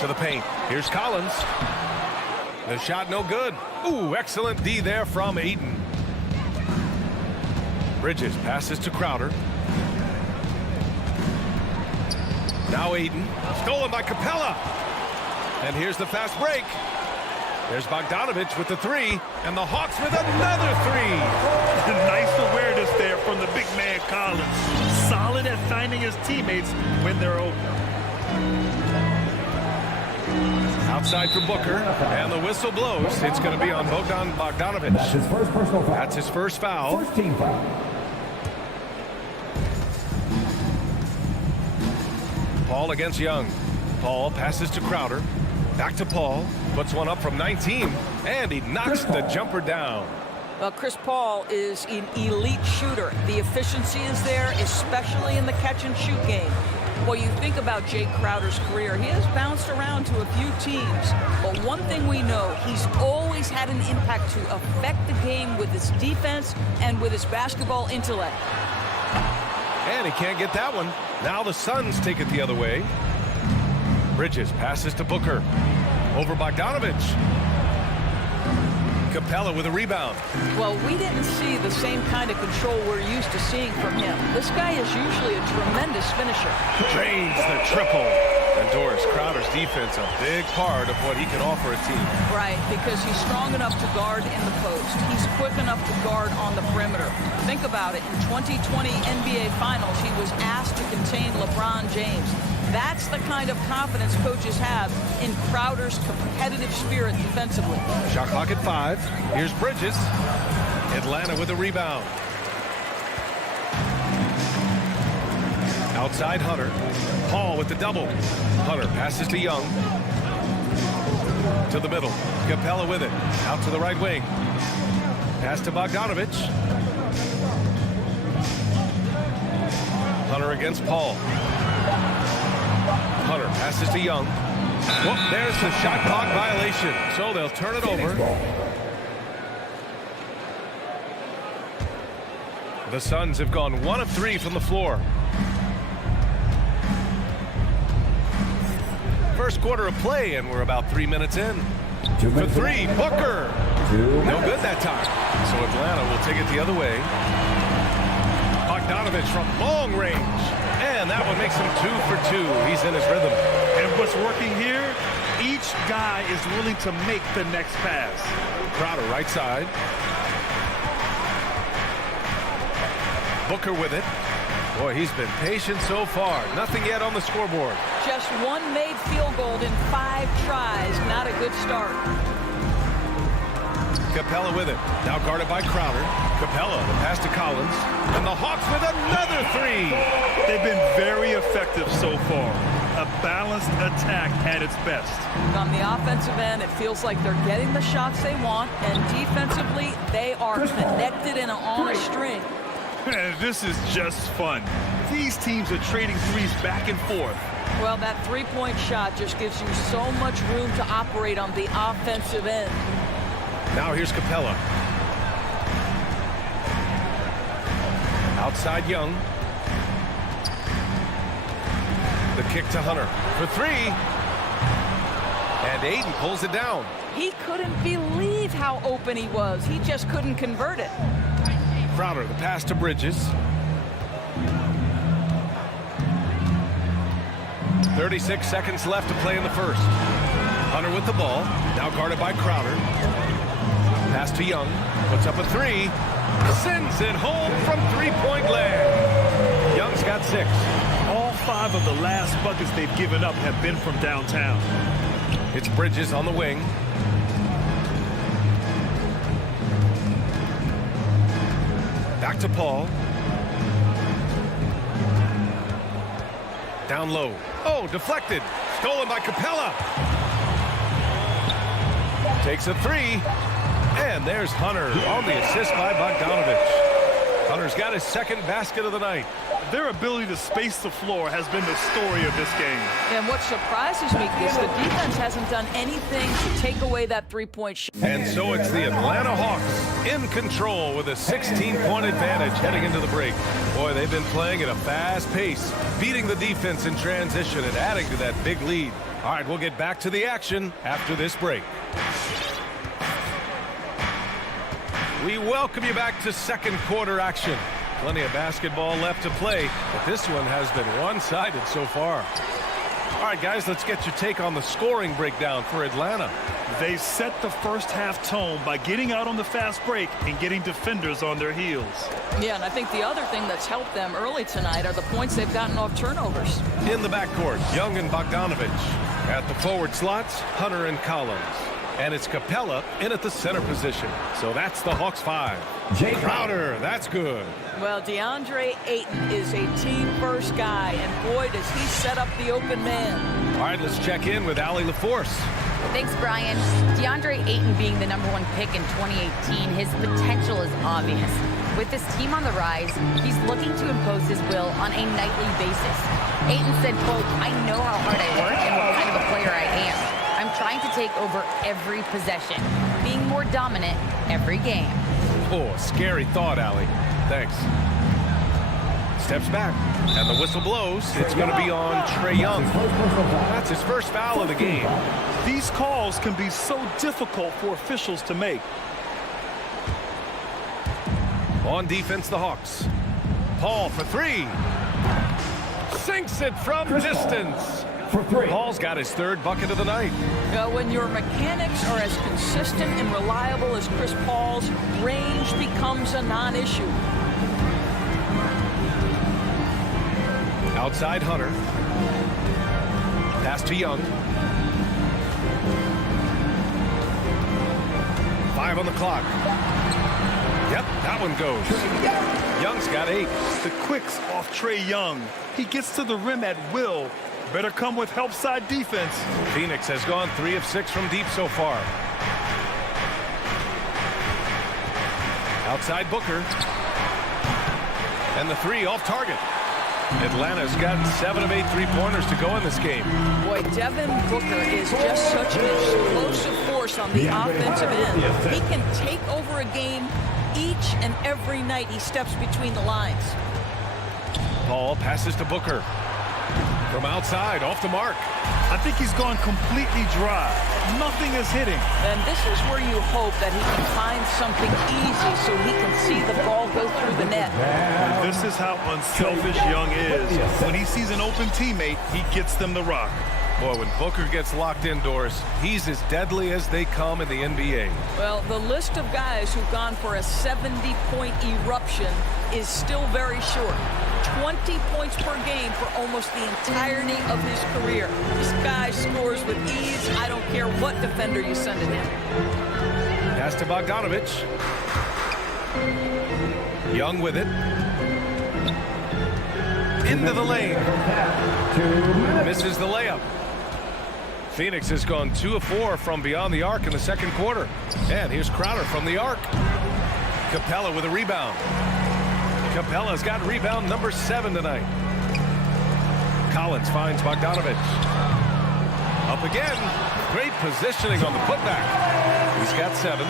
To the paint. Here's Collins. The shot no good. Ooh, excellent D there from Ayton. Bridges passes to Crowder. Now Ayton. Stolen by Capella. And here's the fast break. There's Bogdanovic with the 3. And the Hawks with another 3. Nice awareness there from the big man Collins. Solid at finding his teammates when they're open. Outside for Booker, and the whistle blows. It's going to be on Bogdanovic. That's his first personal foul. That's his first foul. First team foul. Paul against Young. Paul passes to Crowder. Back to Paul. Puts one up from 19, and he knocks the jumper down. Well, Chris Paul is an elite shooter. The efficiency is there, especially in the catch-and-shoot game. Well, you think about Jay Crowder's career, he has bounced around to a few teams. But one thing we know, he's always had an impact to affect the game with his defense and with his basketball intellect. And he can't get that one. Now the Suns take it the other way. Bridges passes to Booker. Over Bogdanovic. Capella with a rebound. Well, we didn't see the same kind of control we're used to seeing from him. This guy is usually a tremendous finisher. Drains the triple. And Doris Crowder's defense a big part of what he can offer a team. Right, because he's strong enough to guard in the post. He's quick enough to guard on the perimeter. Think about it. In 2020 NBA Finals, he was asked to contain LeBron James. That's the kind of confidence coaches have in Crowder's competitive spirit defensively. Shot clock at 5. Here's Bridges. Atlanta with a rebound. Outside Hunter. Paul with the double. Hunter passes to Young. To the middle. Capella with it. Out to the right wing. Pass to Bogdanovic. Hunter against Paul. Hunter passes to Young. Whoop, there's the shot clock violation. So they'll turn it over. The Suns have gone 1 of 3 from the floor. First quarter of play, and we're about 3 minutes in. For 3, Booker. No good that time. So Atlanta will take it the other way. Bogdanovic from long range. And that one makes him 2 for 2. He's in his rhythm. And what's working here, each guy is willing to make the next pass. Crowder right side. Booker with it. Boy, he's been patient so far. Nothing yet on the scoreboard. Just one made field goal in 5 tries. Not a good start. Capella with it. Now guarded by Crowder. Capella, the pass to Collins. And the Hawks with another 3. They've been very effective so far. A balanced attack at its best. On the offensive end, it feels like they're getting the shots they want, and defensively, they are connected and on a string. This is just fun. These teams are trading threes back and forth. Well, that three-point shot just gives you so much room to operate on the offensive end. Now here's Capella. Outside Young. The kick to Hunter for 3. And Ayton pulls it down. He couldn't believe how open he was. He just couldn't convert it. Crowder, the pass to Bridges. 36 seconds left to play in the first. Hunter with the ball. Now guarded by Crowder. Pass to Young. Puts up a 3. Sends it home from three-point land. Young's got 6. All 5 of the last buckets they've given up have been from downtown. It's Bridges on the wing. Back to Paul. Down low. Oh, deflected. Stolen by Capella. Takes a 3. And there's Hunter on the assist by Bogdanovic. Hunter's got his second basket of the night. Their ability to space the floor has been the story of this game. And what surprises me is the defense hasn't done anything to take away that three-point shot. And so it's the Atlanta Hawks in control with a 16-point advantage heading into the break. Boy, they've been playing at a fast pace, beating the defense in transition and adding to that big lead. All right, we'll get back to the action after this break. We welcome you back to second quarter action. Plenty of basketball left to play, but this one has been one-sided so far. All right, guys, let's get your take on the scoring breakdown for Atlanta. They set the first half tone by getting out on the fast break and getting defenders on their heels. Yeah, and I think the other thing that's helped them early tonight are the points they've gotten off turnovers. In the backcourt, Young and Bogdanovic. At the forward slots, Hunter and Collins. And it's Capella in at the center position. So that's the Hawks 5. Crowder, that's good. Well, Deandre Ayton is a team-first guy, and boy, does he set up the open man. All right, let's check in with Allie LaForce. Thanks, Brian. Deandre Ayton being the #1 pick in 2018, his potential is obvious. With this team on the rise, he's looking to impose his will on a nightly basis. Ayton said, quote, "I know how hard I work and what kind of a player I am. I'm trying to take over every possession, being more dominant every game." Oh, scary thought, Allie. Thanks. Steps back, and the whistle blows. It's going to be on Trae Young. That's his first foul of the game. These calls can be so difficult for officials to make. On defense, the Hawks. Paul for 3. Sinks it from distance. Paul's got his 3rd bucket of the night. When your mechanics are as consistent and reliable as Chris Paul's, range becomes a non-issue. Outside Hunter. Pass to Young. 5 on the clock. Yep, that one goes. Young's got 8. The quicks off Trae Young. He gets to the rim at will. Better come with help side defense. Phoenix has gone 3 of 6 from deep so far. Outside Booker. And the 3 off target. Atlanta's got 7 of 8 3-pointers to go in this game. Boy, Devin Booker is just such an explosive force on the offensive end. He can take over a game each and every night he steps between the lines. Paul passes to Booker. From outside, off the mark. I think he's gone completely dry. Nothing is hitting. And this is where you hope that he can find something easy so he can see the ball go through the net. And this is how unselfish Young is. When he sees an open teammate, he gets them the rock. Boy, when Booker gets locked indoors, he's as deadly as they come in the NBA. Well, the list of guys who've gone for a 70-point eruption is still very short. 20 points per game for almost the entirety of his career. This guy scores with ease. I don't care what defender you send at him. Pass to Bogdanovic. Young with it. Into the lane. Misses the layup. Phoenix has gone 2 of 4 from beyond the arc in the second quarter. And here's Crowder from the arc. Capella with a rebound. Capella's got rebound number 7 tonight. Collins finds Bogdanovic. Up again. Great positioning on the putback. He's got 7.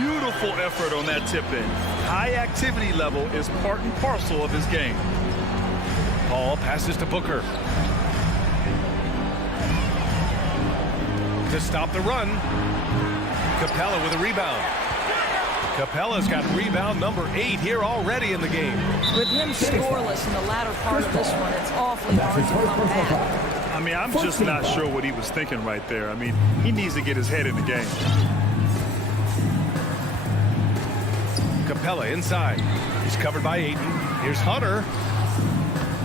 Beautiful effort on that tip-in. High activity level is part and parcel of his game. Paul passes to Booker. To stop the run. Capella with a rebound. Capella's got rebound number 8 here already in the game. With him scoreless in the latter part of this one, it's awfully hard to come back. I mean, I'm just not sure what he was thinking right there. I mean, he needs to get his head in the game. Capella inside. He's covered by Ayton. Here's Hunter.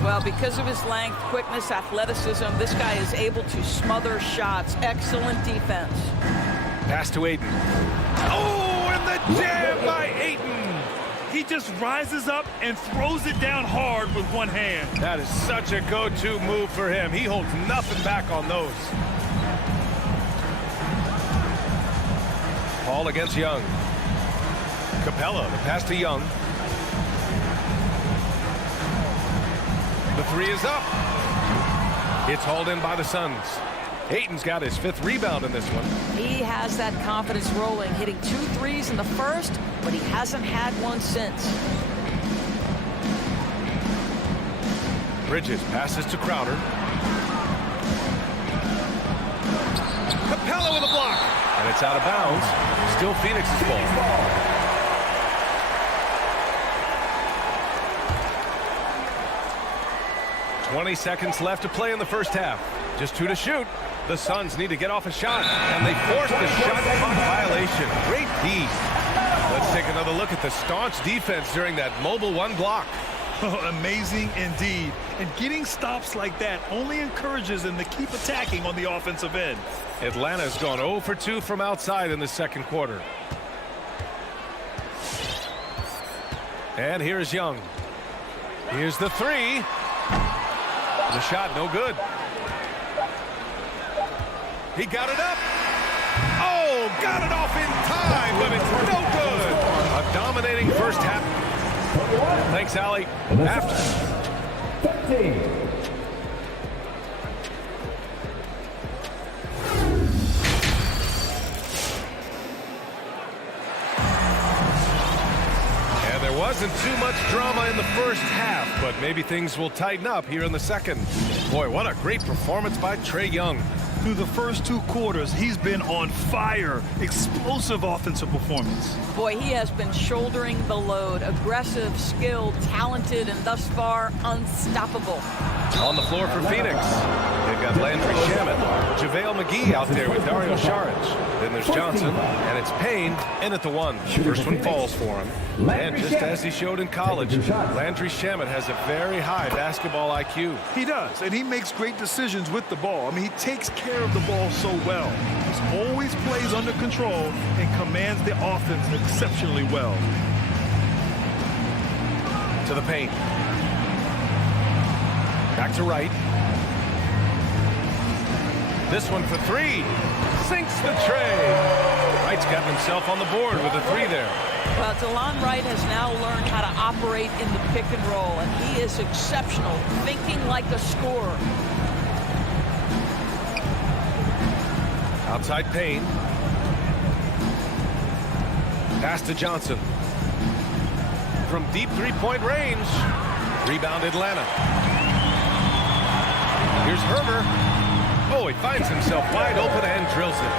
Well, because of his length, quickness, athleticism, this guy is able to smother shots. Excellent defense. Pass to Ayton. Oh, and the jam by Ayton. He just rises up and throws it down hard with one hand. That is such a go-to move for him. He holds nothing back on those. Paul against Young. Capella, the pass to Young. The three is up. It's hauled in by the Suns. Ayton's got his 5th rebound in this one. He has that confidence rolling, hitting 2 threes in the first, but he hasn't had one since. Bridges passes to Crowder. Capella with a block. And it's out of bounds. Still Phoenix's ball. 20 seconds left to play in the first half. Just 2 to shoot. The Suns need to get off a shot, and they force the shot clock violation. Great D. Let's take another look at the staunch defense during that mobile 1 block. Amazing indeed. And getting stops like that only encourages them to keep attacking on the offensive end. Atlanta's gone 0 for 2 from outside in the second quarter. And here's Young. Here's the 3. The shot, no good. He got it up. Oh, got it off in time, but it's no good. A dominating first half. Thanks, Allie. After. 15. There wasn't too much drama in the first half, but maybe things will tighten up here in the second. Boy, what a great performance by Trae Young. Through the first 2 quarters, he's been on fire. Explosive offensive performance. Boy, he has been shouldering the load. Aggressive, skilled, talented, and thus far, unstoppable. On the floor for Phoenix, they've got Landry Shamet, JaVale McGee out there with Dario Saric. Then there's Johnson, and it's Payne in at the 1. First one falls for him. And just as he showed in college, Landry Shamet has a very high basketball IQ. He does, and he makes great decisions with the ball. I mean, he takes care of the ball so well. He always plays under control and commands the offense exceptionally well. To the paint. Back to Wright. This one for 3. Sinks the tray. Wright's gotten himself on the board with a 3 there. Well, Delon Wright has now learned how to operate in the pick and roll, and he is exceptional, thinking like a scorer. Outside Payne. Pass to Johnson. From deep 3-point range. Rebound Atlanta. Here's Herder. Oh, he finds himself wide open and drills it.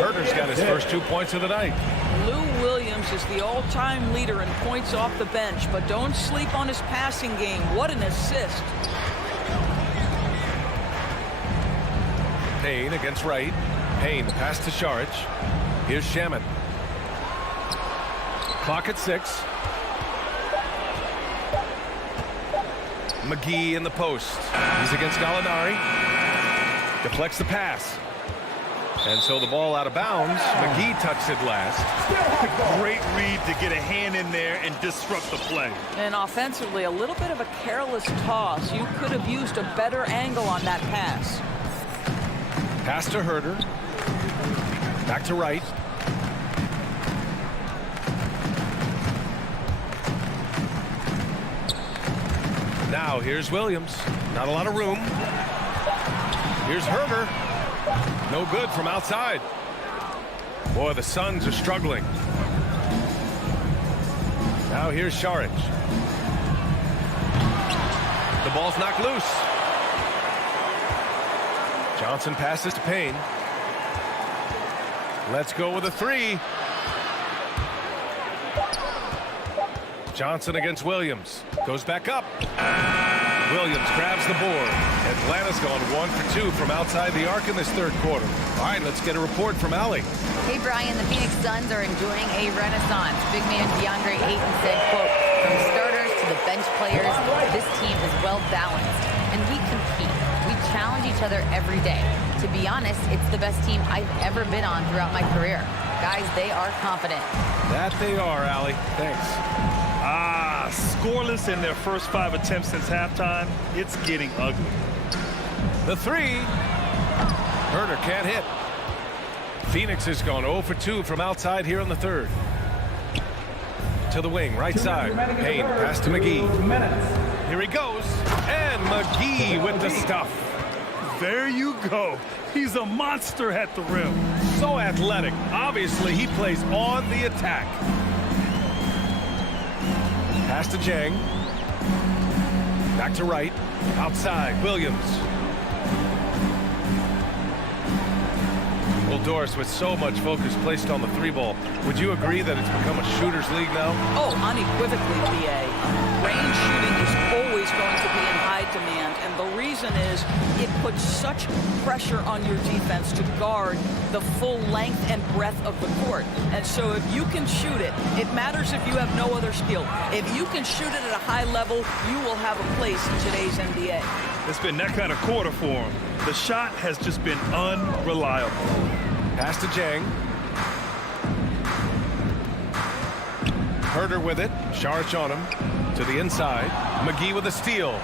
Herder's got his first 2 points of the night. Lou Williams is the all-time leader in points off the bench, but don't sleep on his passing game. What an assist. Payne against Wright. Payne pass to Saric. Here's Shamet. Clock at 6. McGee in the post. He's against Gallinari. Deflects the pass. And so the ball out of bounds. McGee touched it last. Great read to get a hand in there and disrupt the play. And offensively, a little bit of a careless toss. You could have used a better angle on that pass. Pass to Herder. Back to Wright. Now here's Williams. Not a lot of room. Here's Herder. No good from outside. Boy, the Suns are struggling. Now here's Saric. The ball's knocked loose. Johnson passes to Payne. Let's go with a 3. Johnson against Williams. Goes back up. Williams grabs the board. Atlanta's gone 1 for 2 from outside the arc in this third quarter. All right, let's get a report from Allie. Hey, Brian, the Phoenix Suns are enjoying a renaissance. Big man Deandre Ayton said, quote, from starters to to the bench players, this team is well balanced, and we compete. We challenge each other every day. To be honest, it's the best team I've ever been on throughout my career. Guys, they are confident. That they are, Allie. Thanks. Scoreless in their first 5 attempts since halftime. It's getting ugly. The three. Herder can't hit. Phoenix has gone 0 for 2 from outside here in the third. To the wing, right side. Payne, pass to McGee. Here he goes. And McGee with the stuff. There you go. He's a monster at the rim. So athletic. Obviously, he plays on the attack. Pass to Jang. Back to right. Outside, Williams. Well, Doris, with so much focus placed on the three ball, would you agree that it's become a shooter's league now? Oh, unequivocally, BA. Range shooting is always going to be in high demand, and the reason is it puts such pressure on your defense to guard the full length and breadth of the court. And so if you can shoot it, it matters if you have no other skill. If you can shoot it at a high level, you will have a place in today's NBA. It's been that kind of quarter for him. The shot has just been unreliable. Pass to Jang. Herder with it. Saric on him. To the inside. McGee with a steal.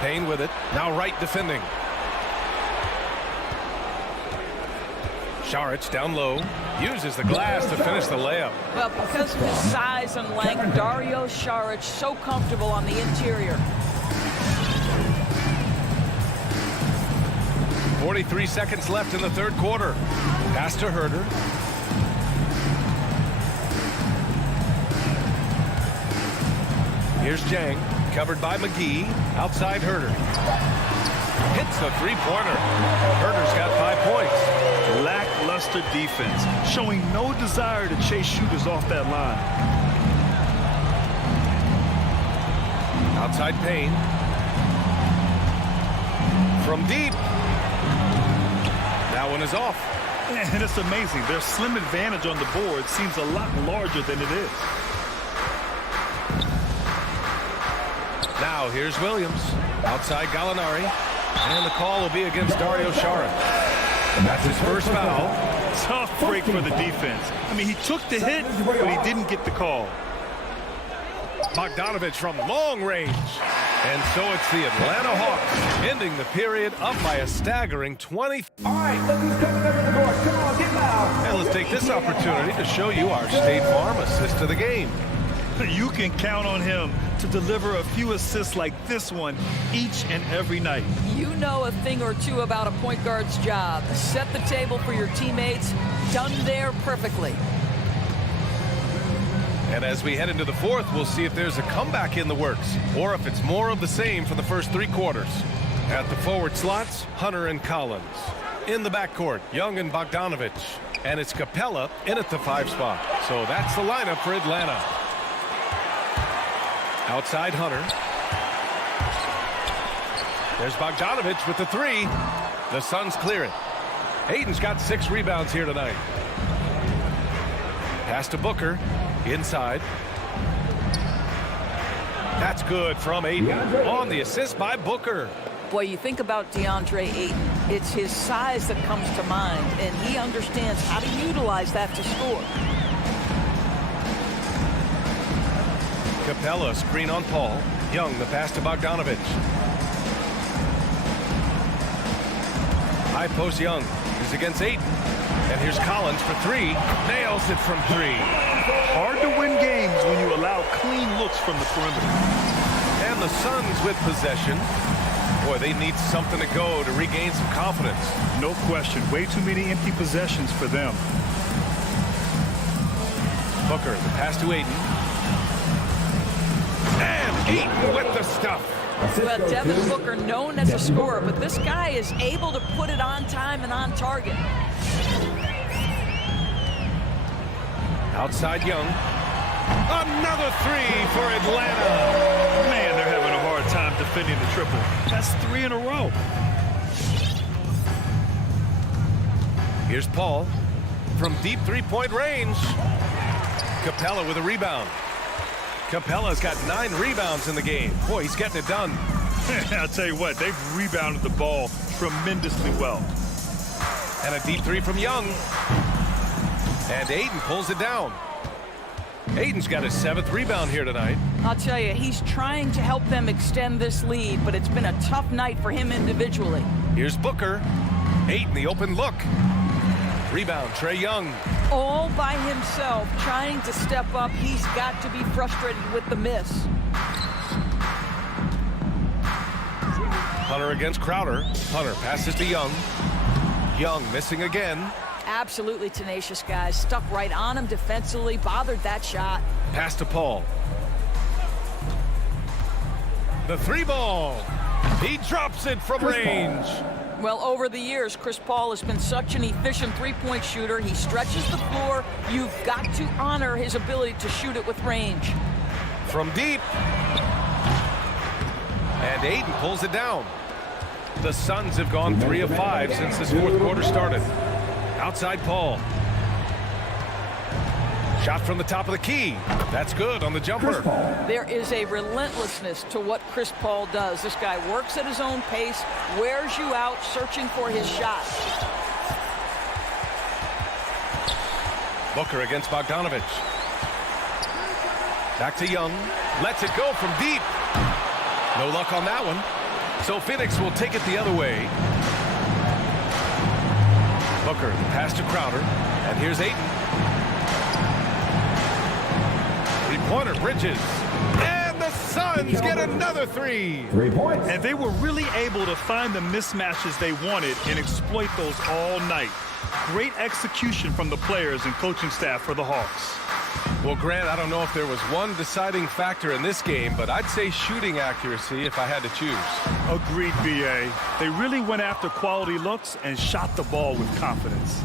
Payne with it. Now right defending. Saric down low. Uses the glass to finish the layup. Well, because of his size and length, Dario Saric so comfortable on the interior. 43 seconds left in the third quarter. Pass to Herder. Here's Jang, covered by McGee. Outside Herder. Hits a three-pointer. Herder's got 5 points. Lackluster defense, showing no desire to chase shooters off that line. Outside Payne. From deep. That one is off. And it's amazing. Their slim advantage on the board seems a lot larger than it is. Now here's Williams. Outside Gallinari. And the call will be against Dario Saric. That's his first foul. Tough break for the defense. I mean, he took the hit, but he didn't get the call. Bogdanovic from long range. And so it's the Atlanta Hawks ending the period up by a staggering 20. All right, look who's coming over the board. Come on, get loud. And let's take this opportunity to show you our State Farm assist to the game. You can count on him to deliver a few assists like this one each and every night. You know a thing or two about a point guard's job. Set the table for your teammates. Done there perfectly. And as we head into the fourth, we'll see if there's a comeback in the works or if it's more of the same for the first 3 quarters. At the forward slots, Hunter and Collins. In the backcourt, Young and Bogdanovic. And it's Capella in at the 5 spot. So that's the lineup for Atlanta. Outside Hunter. There's Bogdanovic with the 3. The Suns clear it. Ayton's got 6 rebounds here tonight. Pass to Booker. Inside. That's good from Ayton. On the assist by Booker. Boy, you think about Deandre Ayton. It's his size that comes to mind, and he understands how to utilize that to score. Capella, screen on Paul. Young, the pass to Bogdanovic. High post Young. He's against Ayton. And here's Collins for 3. Nails it from 3. Hard to win games when you allow clean looks from the perimeter. And the Suns with possession. Boy, they need something to go to regain some confidence. No question. Way too many empty possessions for them. Booker, the pass to Ayton. And Ayton with the stuff. Well, Devin Booker known as a scorer, but this guy is able to put it on time and on target. Outside Young. Another 3 for Atlanta. Man, they're having a hard time defending the triple. That's 3 in a row. Here's Paul from deep 3-point range. Capella with a rebound. Capella's got 9 rebounds in the game. Boy, he's getting it done. I'll tell you what, they've rebounded the ball tremendously well. And a deep 3 from Young. And Ayton pulls it down. Ayton's got his 7th rebound here tonight. I'll tell you, he's trying to help them extend this lead, but it's been a tough night for him individually. Here's Booker. Ayton, the open look. Rebound, Trae Young. All by himself, trying to step up. He's got to be frustrated with the miss. Hunter against Crowder. Hunter passes to Young. Young missing again. Absolutely tenacious, guys. Stuck right on him defensively, bothered that shot. Pass to Paul. The 3 ball. He drops it from range. Well, over the years, Chris Paul has been such an efficient three-point shooter. He stretches the floor. You've got to honor his ability to shoot it with range. From deep. And Ayton pulls it down. The Suns have gone 3 of 5 since this 4th quarter started. Outside Paul. Shot from the top of the key. That's good on the jumper. There is a relentlessness to what Chris Paul does. This guy works at his own pace, wears you out, searching for his shot. Booker against Bogdanovic. Back to Young. Lets it go from deep. No luck on that one. So Phoenix will take it the other way. Booker, the pass to Crowder. And here's Ayton. Three-pointer, Bridges. And the Suns get another 3. 3 points. And they were really able to find the mismatches they wanted and exploit those all night. Great execution from the players and coaching staff for the Hawks. Well, Grant, I don't know if there was one deciding factor in this game, but I'd say shooting accuracy if I had to choose. Agreed, B.A. They really went after quality looks and shot the ball with confidence.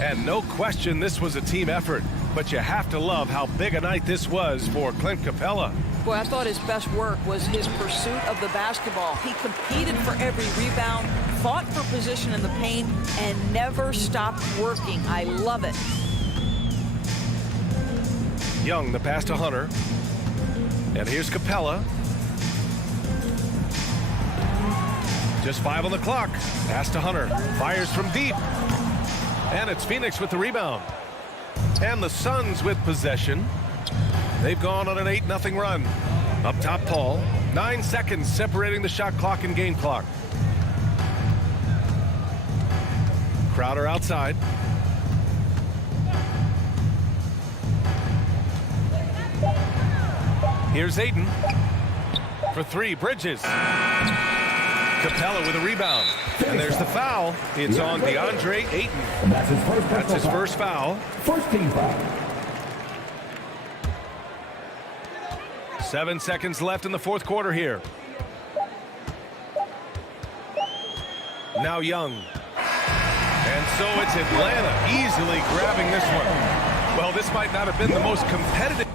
And no question this was a team effort, but you have to love how big a night this was for Clint Capella. Boy, I thought his best work was his pursuit of the basketball. He competed for every rebound, fought for position in the paint, and never stopped working. I love it. Young, the pass to Hunter. And here's Capella. Just 5 on the clock. Pass to Hunter. Fires from deep. And it's Phoenix with the rebound. And the Suns with possession. They've gone on an 8-0 run. Up top, Paul. 9 seconds separating the shot clock and game clock. Crowder outside. Here's Ayton. For 3, Bridges. Capella with a rebound. And there's the foul. It's on Deandre Ayton. And that's his first foul. First team foul. 7 seconds left in the 4th quarter here. Now Young. And so it's Atlanta easily grabbing this one. Well, this might not have been the most competitive.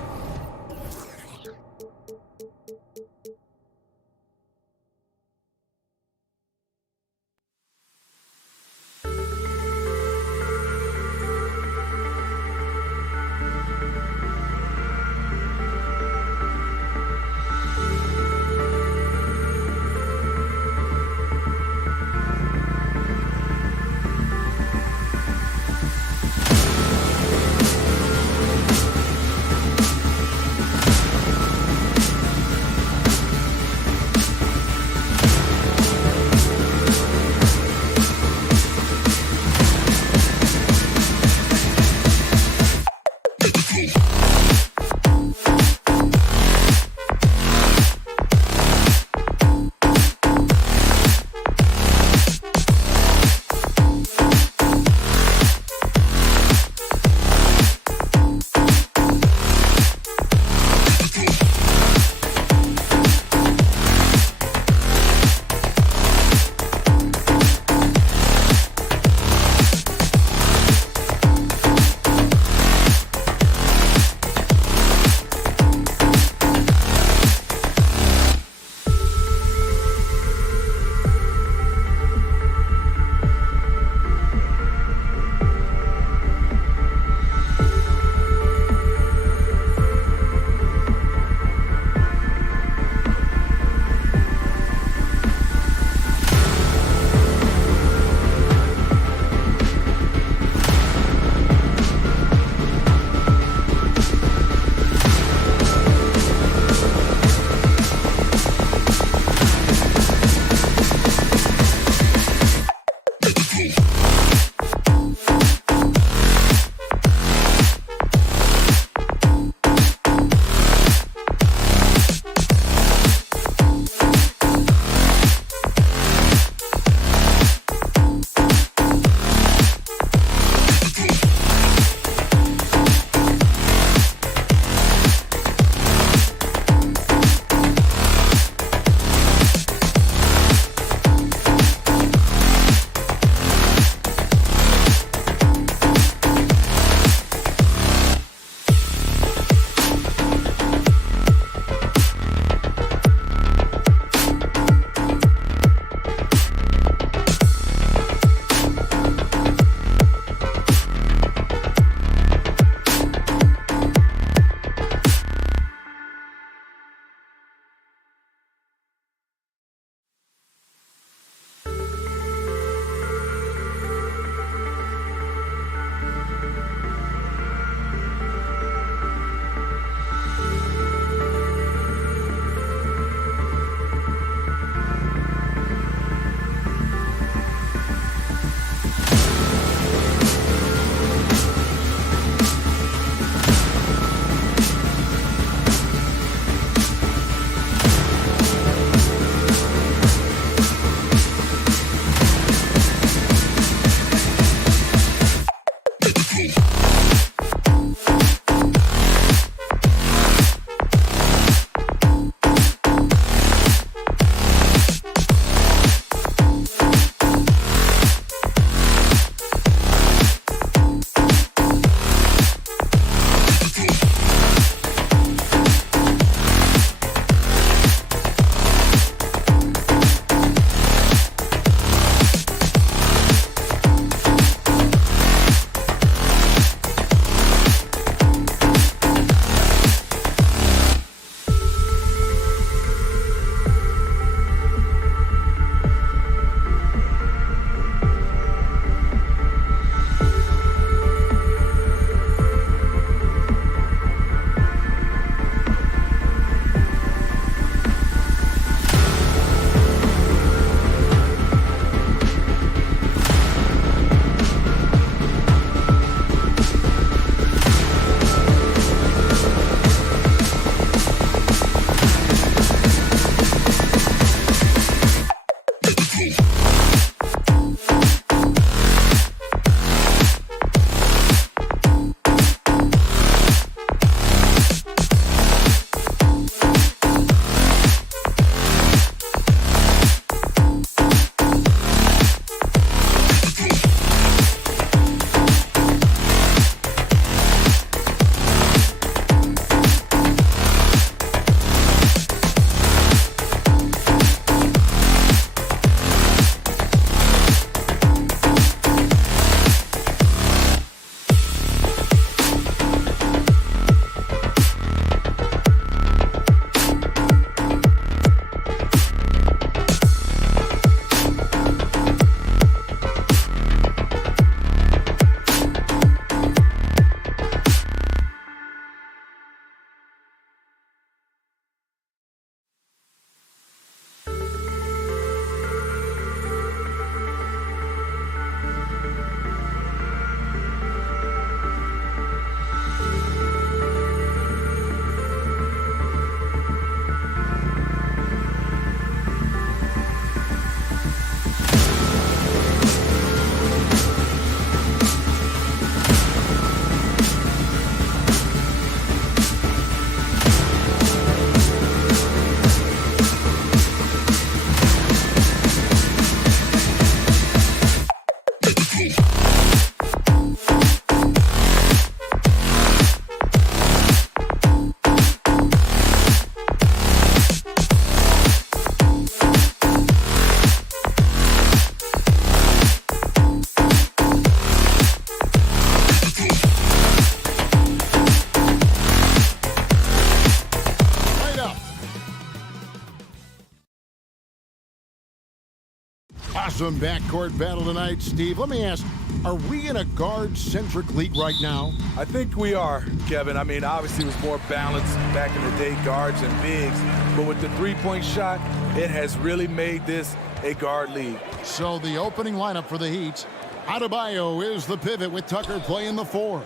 Some backcourt battle tonight, Steve. Let me ask, are we in a guard-centric league right now? I think we are, Kevin. I mean, obviously it was more balanced back in the day, guards and bigs. But with the three-point shot, it has really made this a guard league. So the opening lineup for the Heat. Adebayo is the pivot with Tucker playing the 4.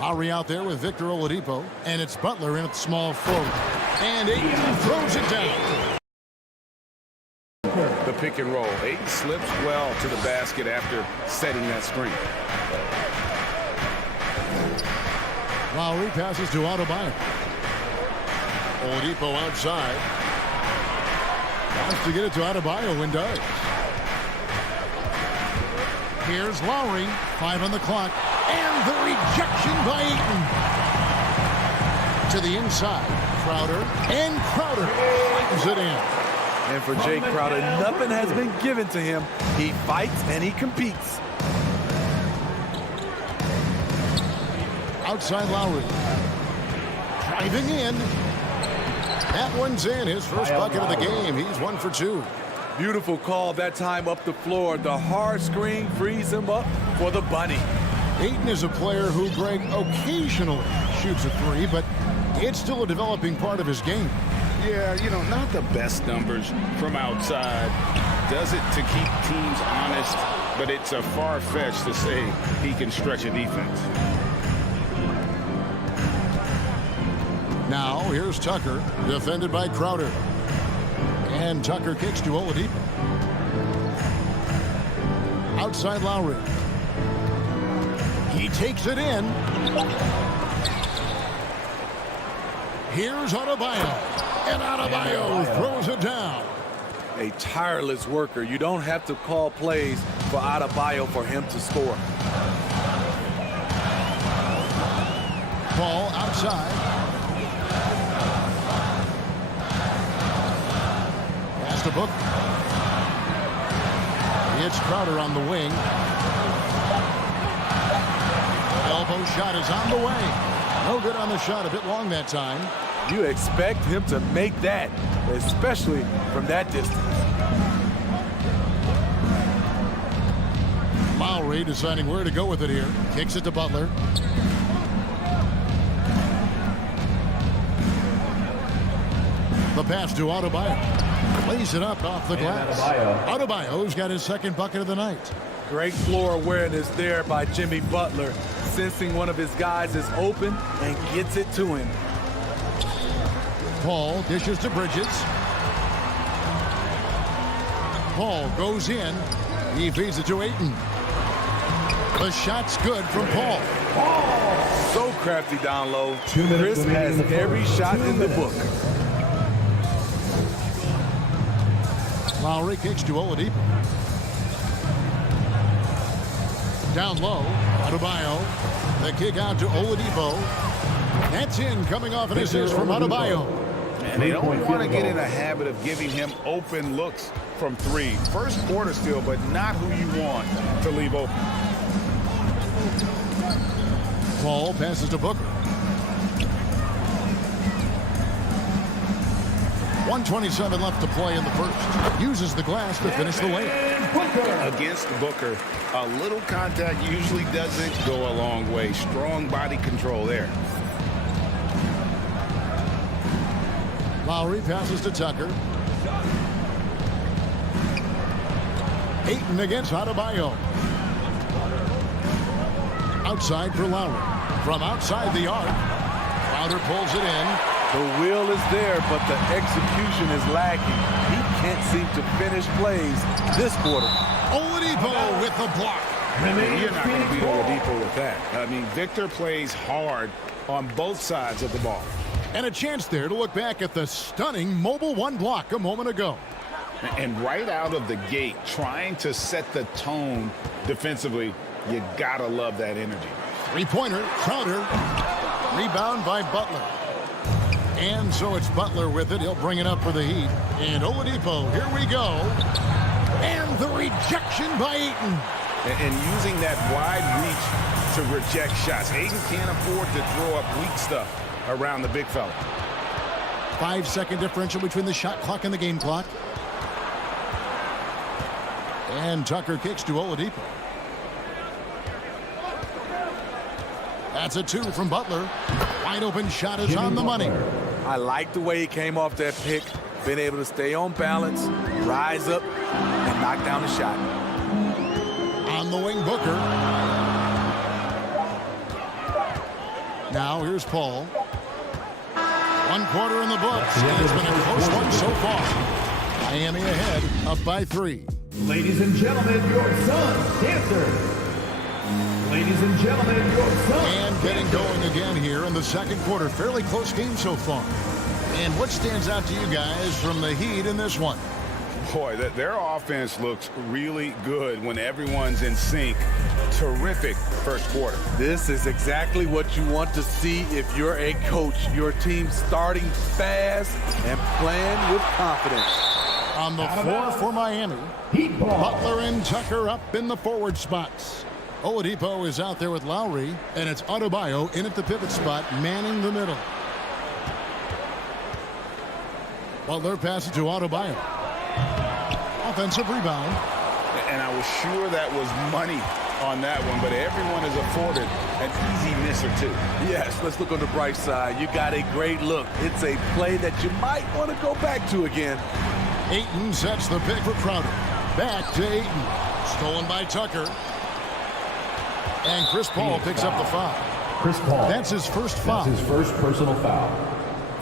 Lowry out there with Victor Oladipo. And it's Butler in at the small forward. And Ayton throws it down. The pick and roll. Ayton slips well to the basket after setting that screen. Lowry passes to Adebayo. Oladipo outside. Wants to get it to Adebayo and does. Here's Lowry. 5 on the clock. And the rejection by Ayton. To the inside. Crowder. And Crowder slams it in. And for Jay Crowder, nothing has been given to him. He fights and he competes. Outside Lowry. Driving in. That one's in. His first bucket of the game. He's 1 for 2. Beautiful call that time up the floor. The hard screen frees him up for the bunny. Ayton is a player who, Greg, occasionally shoots a 3, but it's still a developing part of his game. Yeah, you know, not the best numbers from outside. Does it to keep teams honest, but it's a far-fetched to say he can stretch a defense. Now, here's Tucker, defended by Crowder. And Tucker kicks to Oladipo. Outside Lowry. He takes it in. Here's Adebayo. And Adebayo throws it down. A tireless worker. You don't have to call plays for Adebayo for him to score. Ball outside. Pass to Book. It's Crowder on the wing. Elbow shot is on the way. No good on the shot. A bit long that time. You expect him to make that, especially from that distance. Lowry deciding where to go with it here. Kicks it to Butler. The pass to Adebayo. Plays it up off the glass. Adebayo's got his second bucket of the night. Great floor awareness there by Jimmy Butler, sensing one of his guys is open and gets it to him. Paul dishes to Bridges. Paul goes in. He feeds it to Ayton. The shot's good from Paul. So crafty down low. Chris has every shot in the book. Lowry kicks to Oladipo. Down low. Adebayo. The kick out to Oladipo. That's in, coming off an assist from Adebayo. And they don't want to get in a habit of giving him open looks from 3. First quarter still, but not who you want to leave open. Paul passes to Booker. 1:27 left to play in the first. Uses the glass to finish the layup. Against Booker, a little contact usually doesn't go a long way. Strong body control there. Lowry passes to Tucker. Ayton against Adebayo. Outside for Lowry. From outside the arc. Crowder pulls it in. The will is there, but the execution is lacking. He can't seem to finish plays this quarter. Oladipo with the block. You're not going to beat Oladipo with that. I mean, Victor plays hard on both sides of the ball. And a chance there to look back at the stunning Mobile 1 block a moment ago. And right out of the gate, trying to set the tone defensively, you got to love that energy. Three-pointer, Crowder. Rebound by Butler. And so it's Butler with it. He'll bring it up for the Heat. And Oladipo, here we go. And the rejection by Ayton. And using that wide reach to reject shots. Ayton can't afford to throw up weak stuff around the big fella. 5-second differential between the shot clock and the game clock. And Tucker kicks to Oladipo. That's a 2 from Butler. Wide open shot is on the money. I like the way he came off that pick. Been able to stay on balance, rise up, and knock down the shot. On the wing, Booker. Now here's Paul. 1 quarter in the books. It's been a close one so far. Miami ahead, up by 3. Ladies and gentlemen, your son, Dancer. Ladies and gentlemen, your son. And getting going again here in the second quarter. Fairly close game so far. And what stands out to you guys from the Heat in this one? Boy, their offense looks really good when everyone's in sync. Terrific first quarter. This is exactly what you want to see if you're a coach. Your team starting fast and playing with confidence. On the floor for Miami, Butler and Tucker up in the forward spots. Oladipo is out there with Lowry, and it's Adebayo in at the pivot spot, manning the middle. Butler passes to Adebayo. Offensive rebound. And I was sure that was money on that one, but everyone is afforded an easy miss or two. Yes, let's look on the bright side. You got a great look. It's a play that you might want to go back to again. Ayton sets the pick for Crowder. Back to Ayton. Stolen by Tucker. And Chris Paul picks up the foul. Chris Paul. That's his first foul. That's his first personal foul.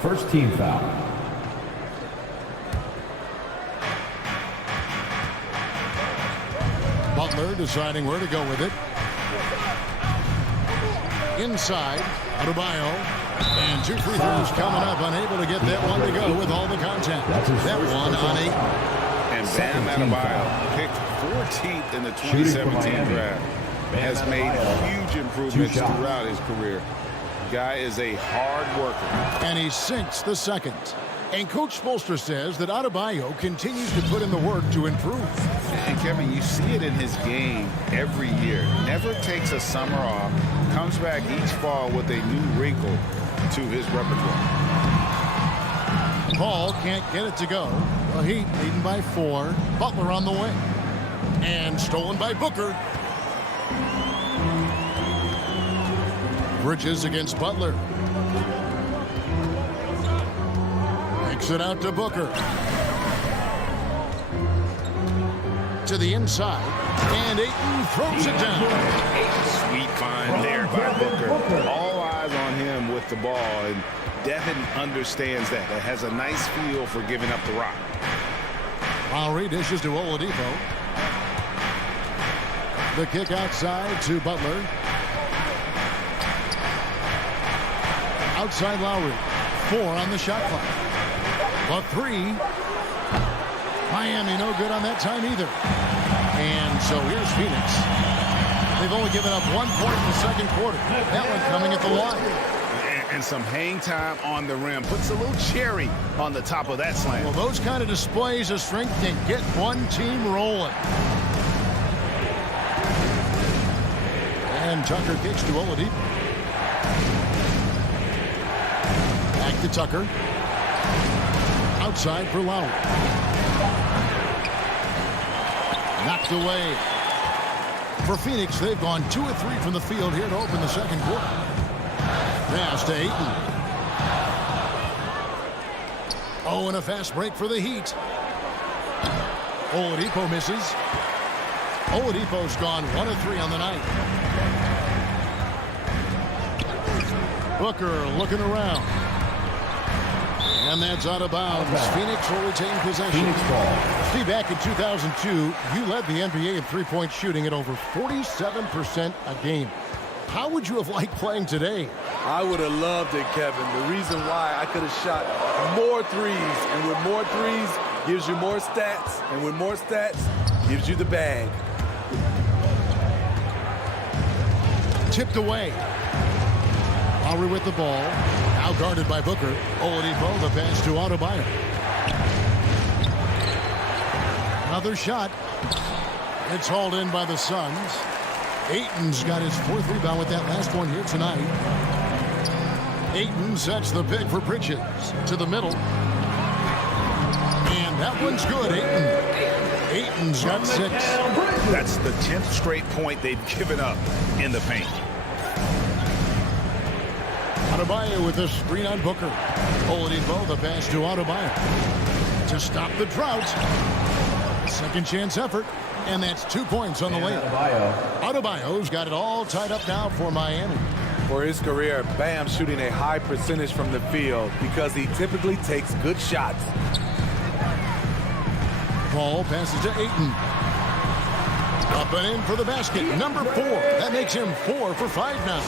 First team foul. Butler deciding where to go with it. Inside, Adebayo. And 2 free throws coming up. Unable to get that one to go with all the contact. That one on 8. And Bam Adebayo picked 14th in the 2017 draft. Has made huge improvements throughout his career. Guy is a hard worker. And he sinks the second. And Coach Spoelstra says that Adebayo continues to put in the work to improve. And Kevin, you see it in his game every year. Never takes a summer off. Comes back each fall with a new wrinkle to his repertoire. Paul can't get it to go. The Heat leading by 4. Butler on the wing. And stolen by Booker. Bridges against Butler. Kicks it out to Booker. To the inside. And Ayton throws it down. Sweet find there by Booker. All eyes on him with the ball. And Devin understands that. That has a nice feel for giving up the rock. Lowry dishes to Oladipo. The kick outside to Butler. Outside Lowry. 4 on the shot clock. A 3. Miami no good on that time either. And so here's Phoenix. They've only given up 1 point in the second quarter. That one coming at the line. And some hang time on the rim. Puts a little cherry on the top of that slam. Well, those kind of displays of strength can get one team rolling. And Tucker kicks to Oladipo. Back to Tucker. Outside for Lowry. Knocked away. For Phoenix, they've gone 2 of 3 from the field here to open the second quarter. Pass to Ayton. Oh, and a fast break for the Heat. Oladipo misses. Oladipo's gone 1 of 3 on the night. Booker looking around. And that's out of bounds. Phoenix will retain possession. Phoenix ball. See, back in 2002, you led the NBA in three-point shooting at over 47% a game. How would you have liked playing today? I would have loved it, Kevin. The reason why I could have shot more threes. And with more threes, gives you more stats. And with more stats, gives you the bag. Tipped away. Lowry with the ball. Now guarded by Booker. Oladipo, the pass to Adebayo. Another shot. It's hauled in by the Suns. Ayton's got his 4th rebound with that last one here tonight. Ayton sets the pick for Bridges to the middle. And that one's good, Ayton. Ayton's got 6. That's the 10th straight point they've given up in the paint. Adebayo with a screen on Booker. Oladipo, the pass to Adebayo to stop the drought. Second chance effort, and that's 2 points on the way. Adebayo's got it all tied up now for Miami. For his career, Bam shooting a high percentage from the field because he typically takes good shots. Paul passes to Ayton. Up and in for the basket. Number 4. That makes him 4 for 5 now.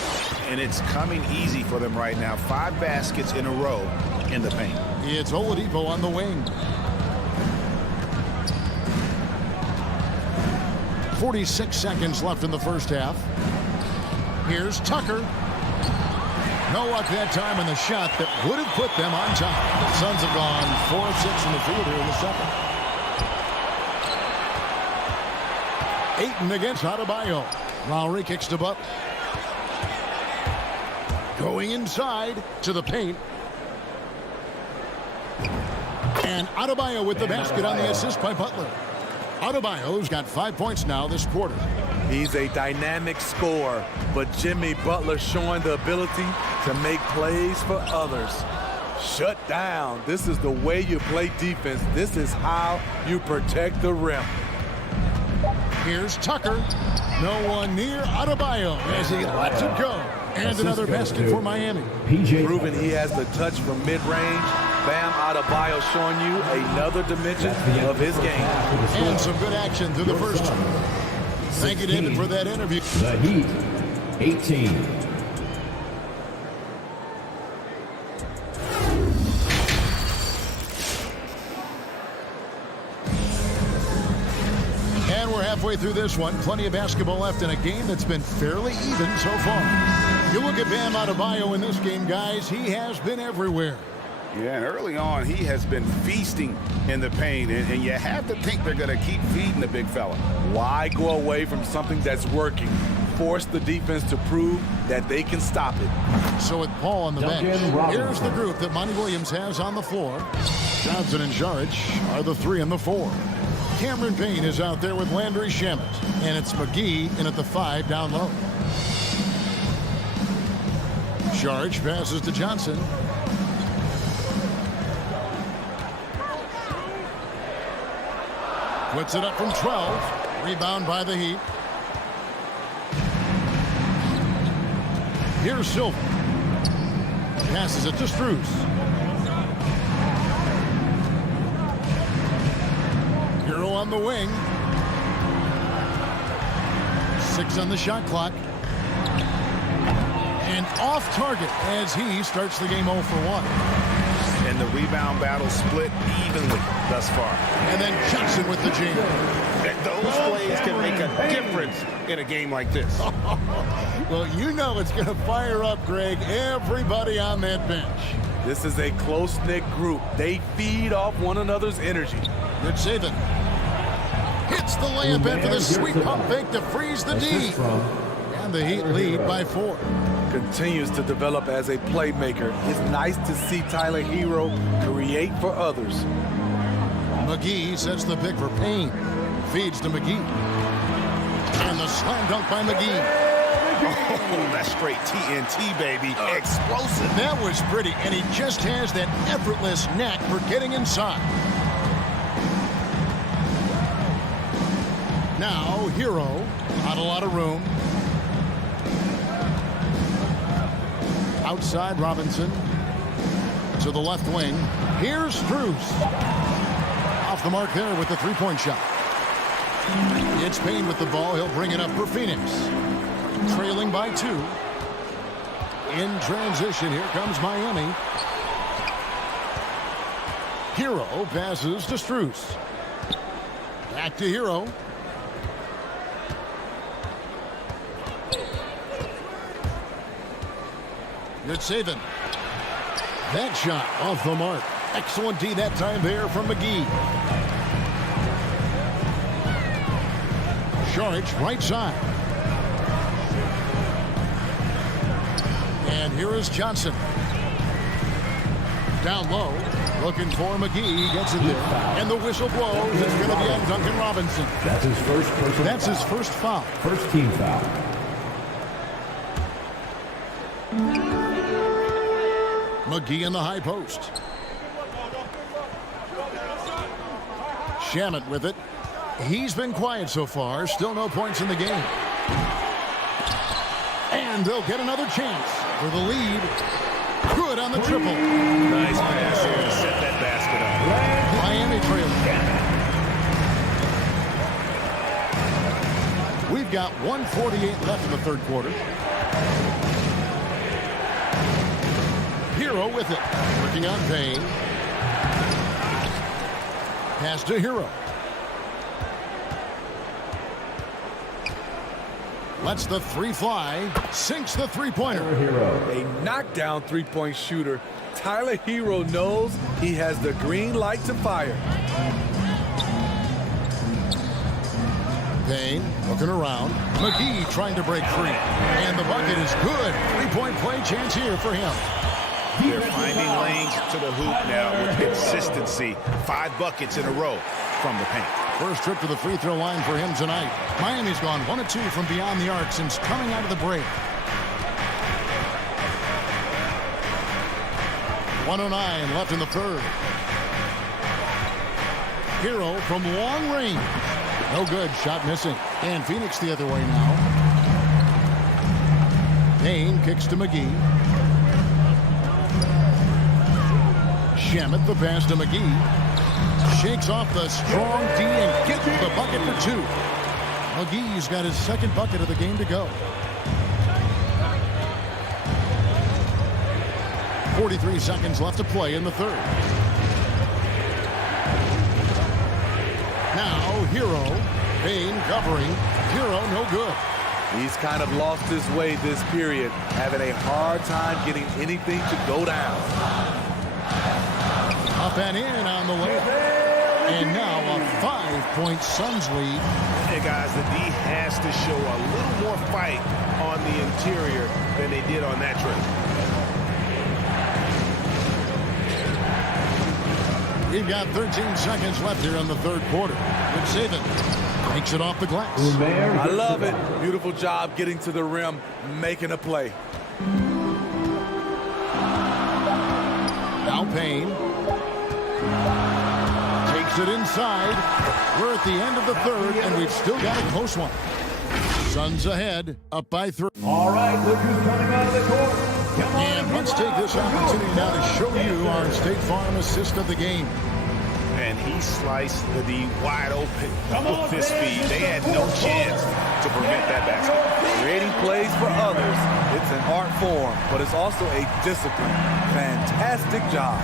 And it's coming easy for them right now. 5 baskets in a row in the paint. It's Oladipo on the wing. 46 seconds left in the first half. Here's Tucker. No luck that time in the shot that would have put them on top. The Suns have gone 4 of 6 in the field here in the second. Ayton against Adebayo. Lowry kicks to Butler. Going inside to the paint. And Adebayo with the basket on the assist by Butler. Adebayo's got 5 points now this quarter. He's a dynamic scorer, but Jimmy Butler showing the ability to make plays for others. Shut down. This is the way you play defense. This is how you protect the rim. Here's Tucker. No one near Adebayo as he lets it go. And another basket for Miami. Proving he has the touch from mid-range. Bam Adebayo showing you another dimension of his game. And some good action through the first two. Thank you, David, for that interview. The Heat, 18. And we're halfway through this one. Plenty of basketball left in a game that's been fairly even so far. You look at Bam Adebayo in this game, guys. He has been everywhere. Yeah, and early on, he has been feasting in the paint, and you have to think they're going to keep feeding the big fella. Why go away from something that's working? Force the defense to prove that they can stop it. So with Paul on the bench, here's the group that Monty Williams has on the floor. Johnson and Jaric are the 3 and the 4. Cameron Payne is out there with Landry Shamet, and it's McGee in at the 5 down low. Jaric passes to Johnson. Puts it up from 12. Rebound by the Heat. Here's Silver. Passes it to Strus. Hero on the wing. 6 on the shot clock. And off target as he starts the game 0 for 1. And the rebound battle split evenly thus far. And then Johnson with the jam. Those plays can make a difference in a game like this. Well, you know it's going to fire up, Greg, everybody on that bench. This is a close-knit group. They feed off one another's energy. Good saving. Hits the layup in for the sweet pump fake to freeze the D. And the Heat lead by 4. Continues to develop as a playmaker. It's nice to see Tyler Hero create for others. McGee sets the pick for Payne. Feeds to McGee. And the slam dunk by McGee. Oh, that's straight TNT, baby. Explosive. That was pretty, and he just has that effortless knack for getting inside. Now, Hero. Not a lot of room. Outside Robinson to the left wing. Here's Strus. Off the mark there with the three-point shot. It's Payne with the ball. He'll bring it up for Phoenix. Trailing by 2. In transition, here comes Miami. Hero passes to Strus. Back to Hero. Good saving. That shot off the mark. Excellent D that time there from McGee. Jaric right side. And here is Johnson. Down low. Looking for McGee, gets it there. And the whistle blows. It's going to be on Duncan Robinson. That's his first personal That's his first foul. First team foul. McGee in the high post. Shamet with it. He's been quiet so far. Still no points in the game. And they'll get another chance for the lead. Good on the triple. Nice pass here to set that basket up. Miami trailing. We've got 1:48 left in the third quarter. Hero with it. Working on Payne. Pass to Hero. Lets the three fly. Sinks the three-pointer. A knockdown three-point shooter. Tyler Hero knows he has the green light to fire. Payne looking around. McGee trying to break free. And the bucket is good. Three-point play chance here for him. They're finding lanes to the hoop now with consistency. 5 buckets in a row from the paint. First trip to the free throw line for him tonight. Miami's gone 1 of 2 from beyond the arc since coming out of the break. 1:09 left in the third. Hero from long range. No good. Shot missing. And Phoenix the other way now. Payne kicks to McGee. Shamet the pass to McGee. Shakes off the strong D and gets the bucket for 2. McGee's got his second bucket of the game to go. 43 seconds left to play in the third. Now Hero. Payne covering. Hero no good. He's kind of lost his way this period, having a hard time getting anything to go down. Up and in on the layup. And now a 5-point Suns lead. Hey, guys, the D has to show a little more fight on the interior than they did on that trip. We've got 13 seconds left here in the third quarter. Good saving. Takes it off the glass. I love it. Beautiful job getting to the rim, making a play. Now Payne. Takes it inside. We're at the end of the third, and we've still got a close one. Suns ahead, up by 3. All right, look who's coming out of the court. And let's take this opportunity now to show you our State Farm assist of the game. And he sliced the D wide open with his speed. They had no chance to prevent that basket. Creating plays for others, it's an art form, but it's also a discipline. Fantastic job.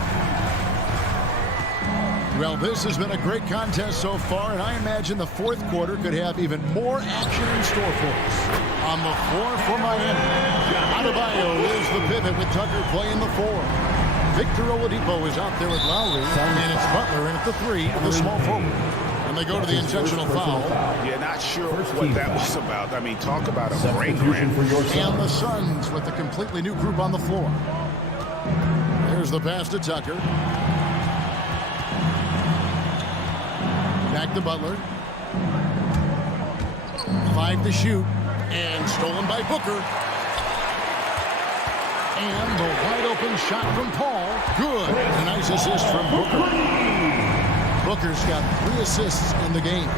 Well, this has been a great contest so far, and I imagine the fourth quarter could have even more action in store for us. On the floor for Miami, Adebayo is the pivot with Tucker playing the 4. Victor Oladipo is out there with Lowry, and it's Butler in at the 3 and the small forward. And they go to the intentional foul. Yeah, not sure what that was about. I mean, talk about a brain cramp. And the Suns with a completely new group on the floor. There's the pass to Tucker. Back to Butler. 5 to shoot. And stolen by Booker. And the wide open shot from Paul. Good. A nice assist from Booker. Booker's got 3 assists in the game.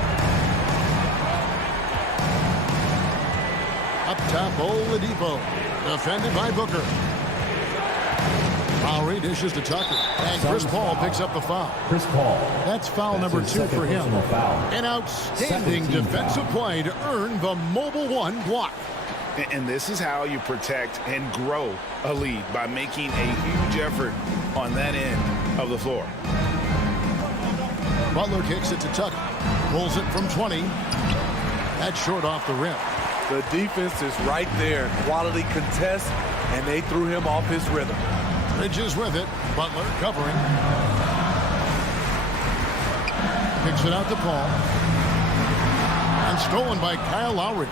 Up top, Oladipo. Defended by Booker. Lowry dishes to Tucker. And Chris Paul picks up the foul. Chris Paul. That's foul number 2 for him. An outstanding defensive play to earn the mobile 1 block. And this is how you protect and grow a lead, by making a huge effort on that end of the floor. Butler kicks it to Tucker. Pulls it from 20. That's short off the rim. The defense is right there. Quality contest, and they threw him off his rhythm. Bridges with it. Butler covering. Kicks it out to Paul. And stolen by Kyle Lowry.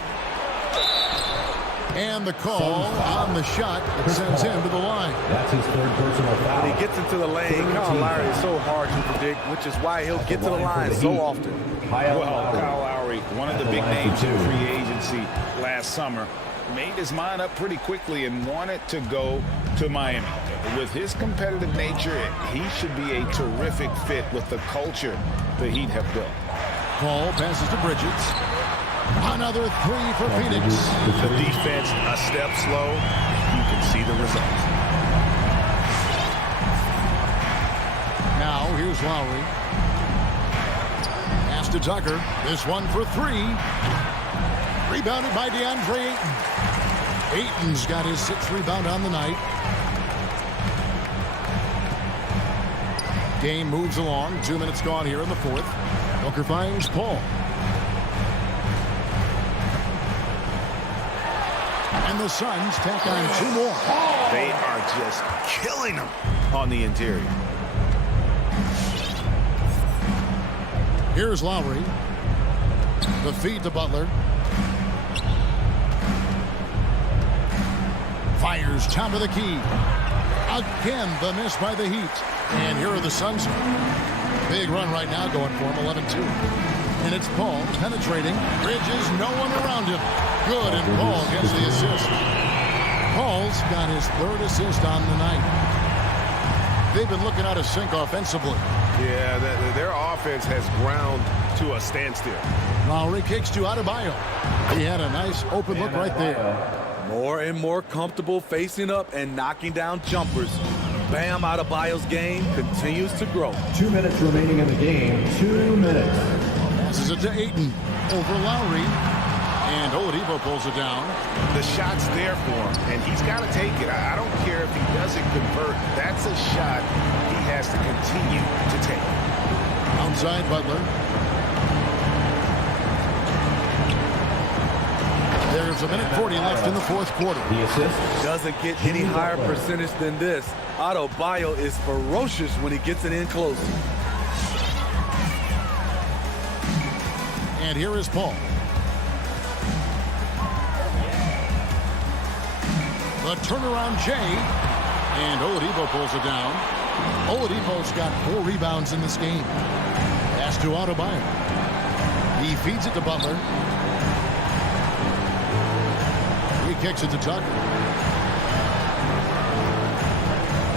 And the call on the shot that sends him to the line. That's his third personal foul. When he gets into the lane, Kyle Lowry is so hard to predict, which is why he'll get to the line so often. Well, Kyle Lowry, one of the big names in free agency last summer, made his mind up pretty quickly and wanted to go to Miami. With his competitive nature, he should be a terrific fit with the culture the Heat have built. Paul passes to Bridges. Another three for Phoenix. The defense a step slow. You can see the results. Now here's Lowry. Pass to Tucker. This one for three. Rebounded by Deandre Ayton. Ayton's got his 6th rebound on the night. Game moves along. 2 minutes gone here in the 4th. Booker finds Paul. And the Suns tack on 2 more. They are just killing them on the interior. Here's Lowry. The feed to Butler. Fires top of the key. Again, the miss by the Heat. And here are the Suns. Big run right now going for him, 11-2. And it's Paul penetrating. Bridges, no one around him. Good, and Paul gets the assist. Paul's got his 3rd assist on the night. They've been looking out of sync offensively. Yeah, their offense has ground to a standstill. Lowry kicks to Adebayo. He had a nice open look right there. More and more comfortable facing up and knocking down jumpers. Bam, Adebayo's game continues to grow. 2 minutes remaining in the game. 2 minutes. Passes it to Ayton. Over Lowry. And Oladipo pulls it down. The shot's there for him, and he's got to take it. I don't care if he doesn't convert. That's a shot he has to continue to take. Outside Butler. There's 1:40 left in the 4th quarter. The assist doesn't get any higher percentage than this. Adebayo is ferocious when he gets it in close. And here is Paul. The turnaround Jay. And Oladipo pulls it down. Oladipo's got 4 rebounds in this game. Pass to Adebayo. He feeds it to Butler. He kicks it to Tucker.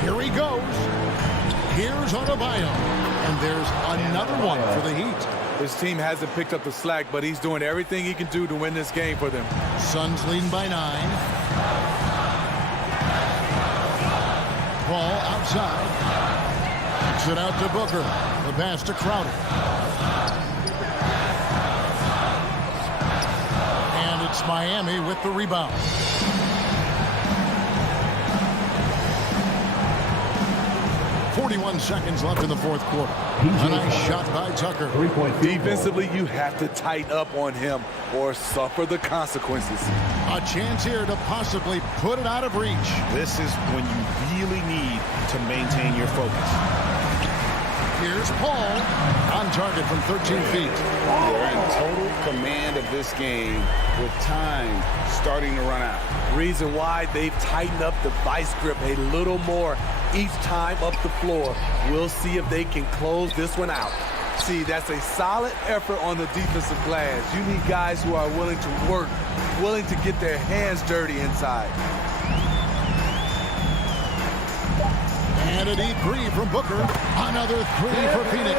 Here he goes. Here's Adebayo. And there's another one for the Heat. His team hasn't picked up the slack, but he's doing everything he can do to win this game for them. Suns leading by 9. Ball outside. Kicks it out to Booker. The pass to Crowder. And it's Miami with the rebound. 41 seconds left in the 4th quarter. A nice shot by Tucker. Defensively, you have to tighten up on him or suffer the consequences. A chance here to possibly put it out of reach. This is when you really need to maintain your focus. Here's Paul on target from 13 feet. They're in total command of this game with time starting to run out. Reason why they've tightened up the vice grip a little more each time up the floor. We'll see if they can close this one out. See, that's a solid effort on the defensive glass. You need guys who are willing to work, willing to get their hands dirty inside. And a deep 3 from Booker. Another 3 for Phoenix.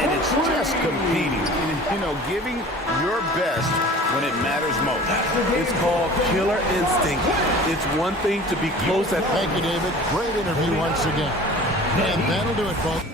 And it's just competing. You know, giving your best when it matters most. It's called killer instinct. It's one thing to be close at... Thank you, David. Great interview once again. And that'll do it, folks.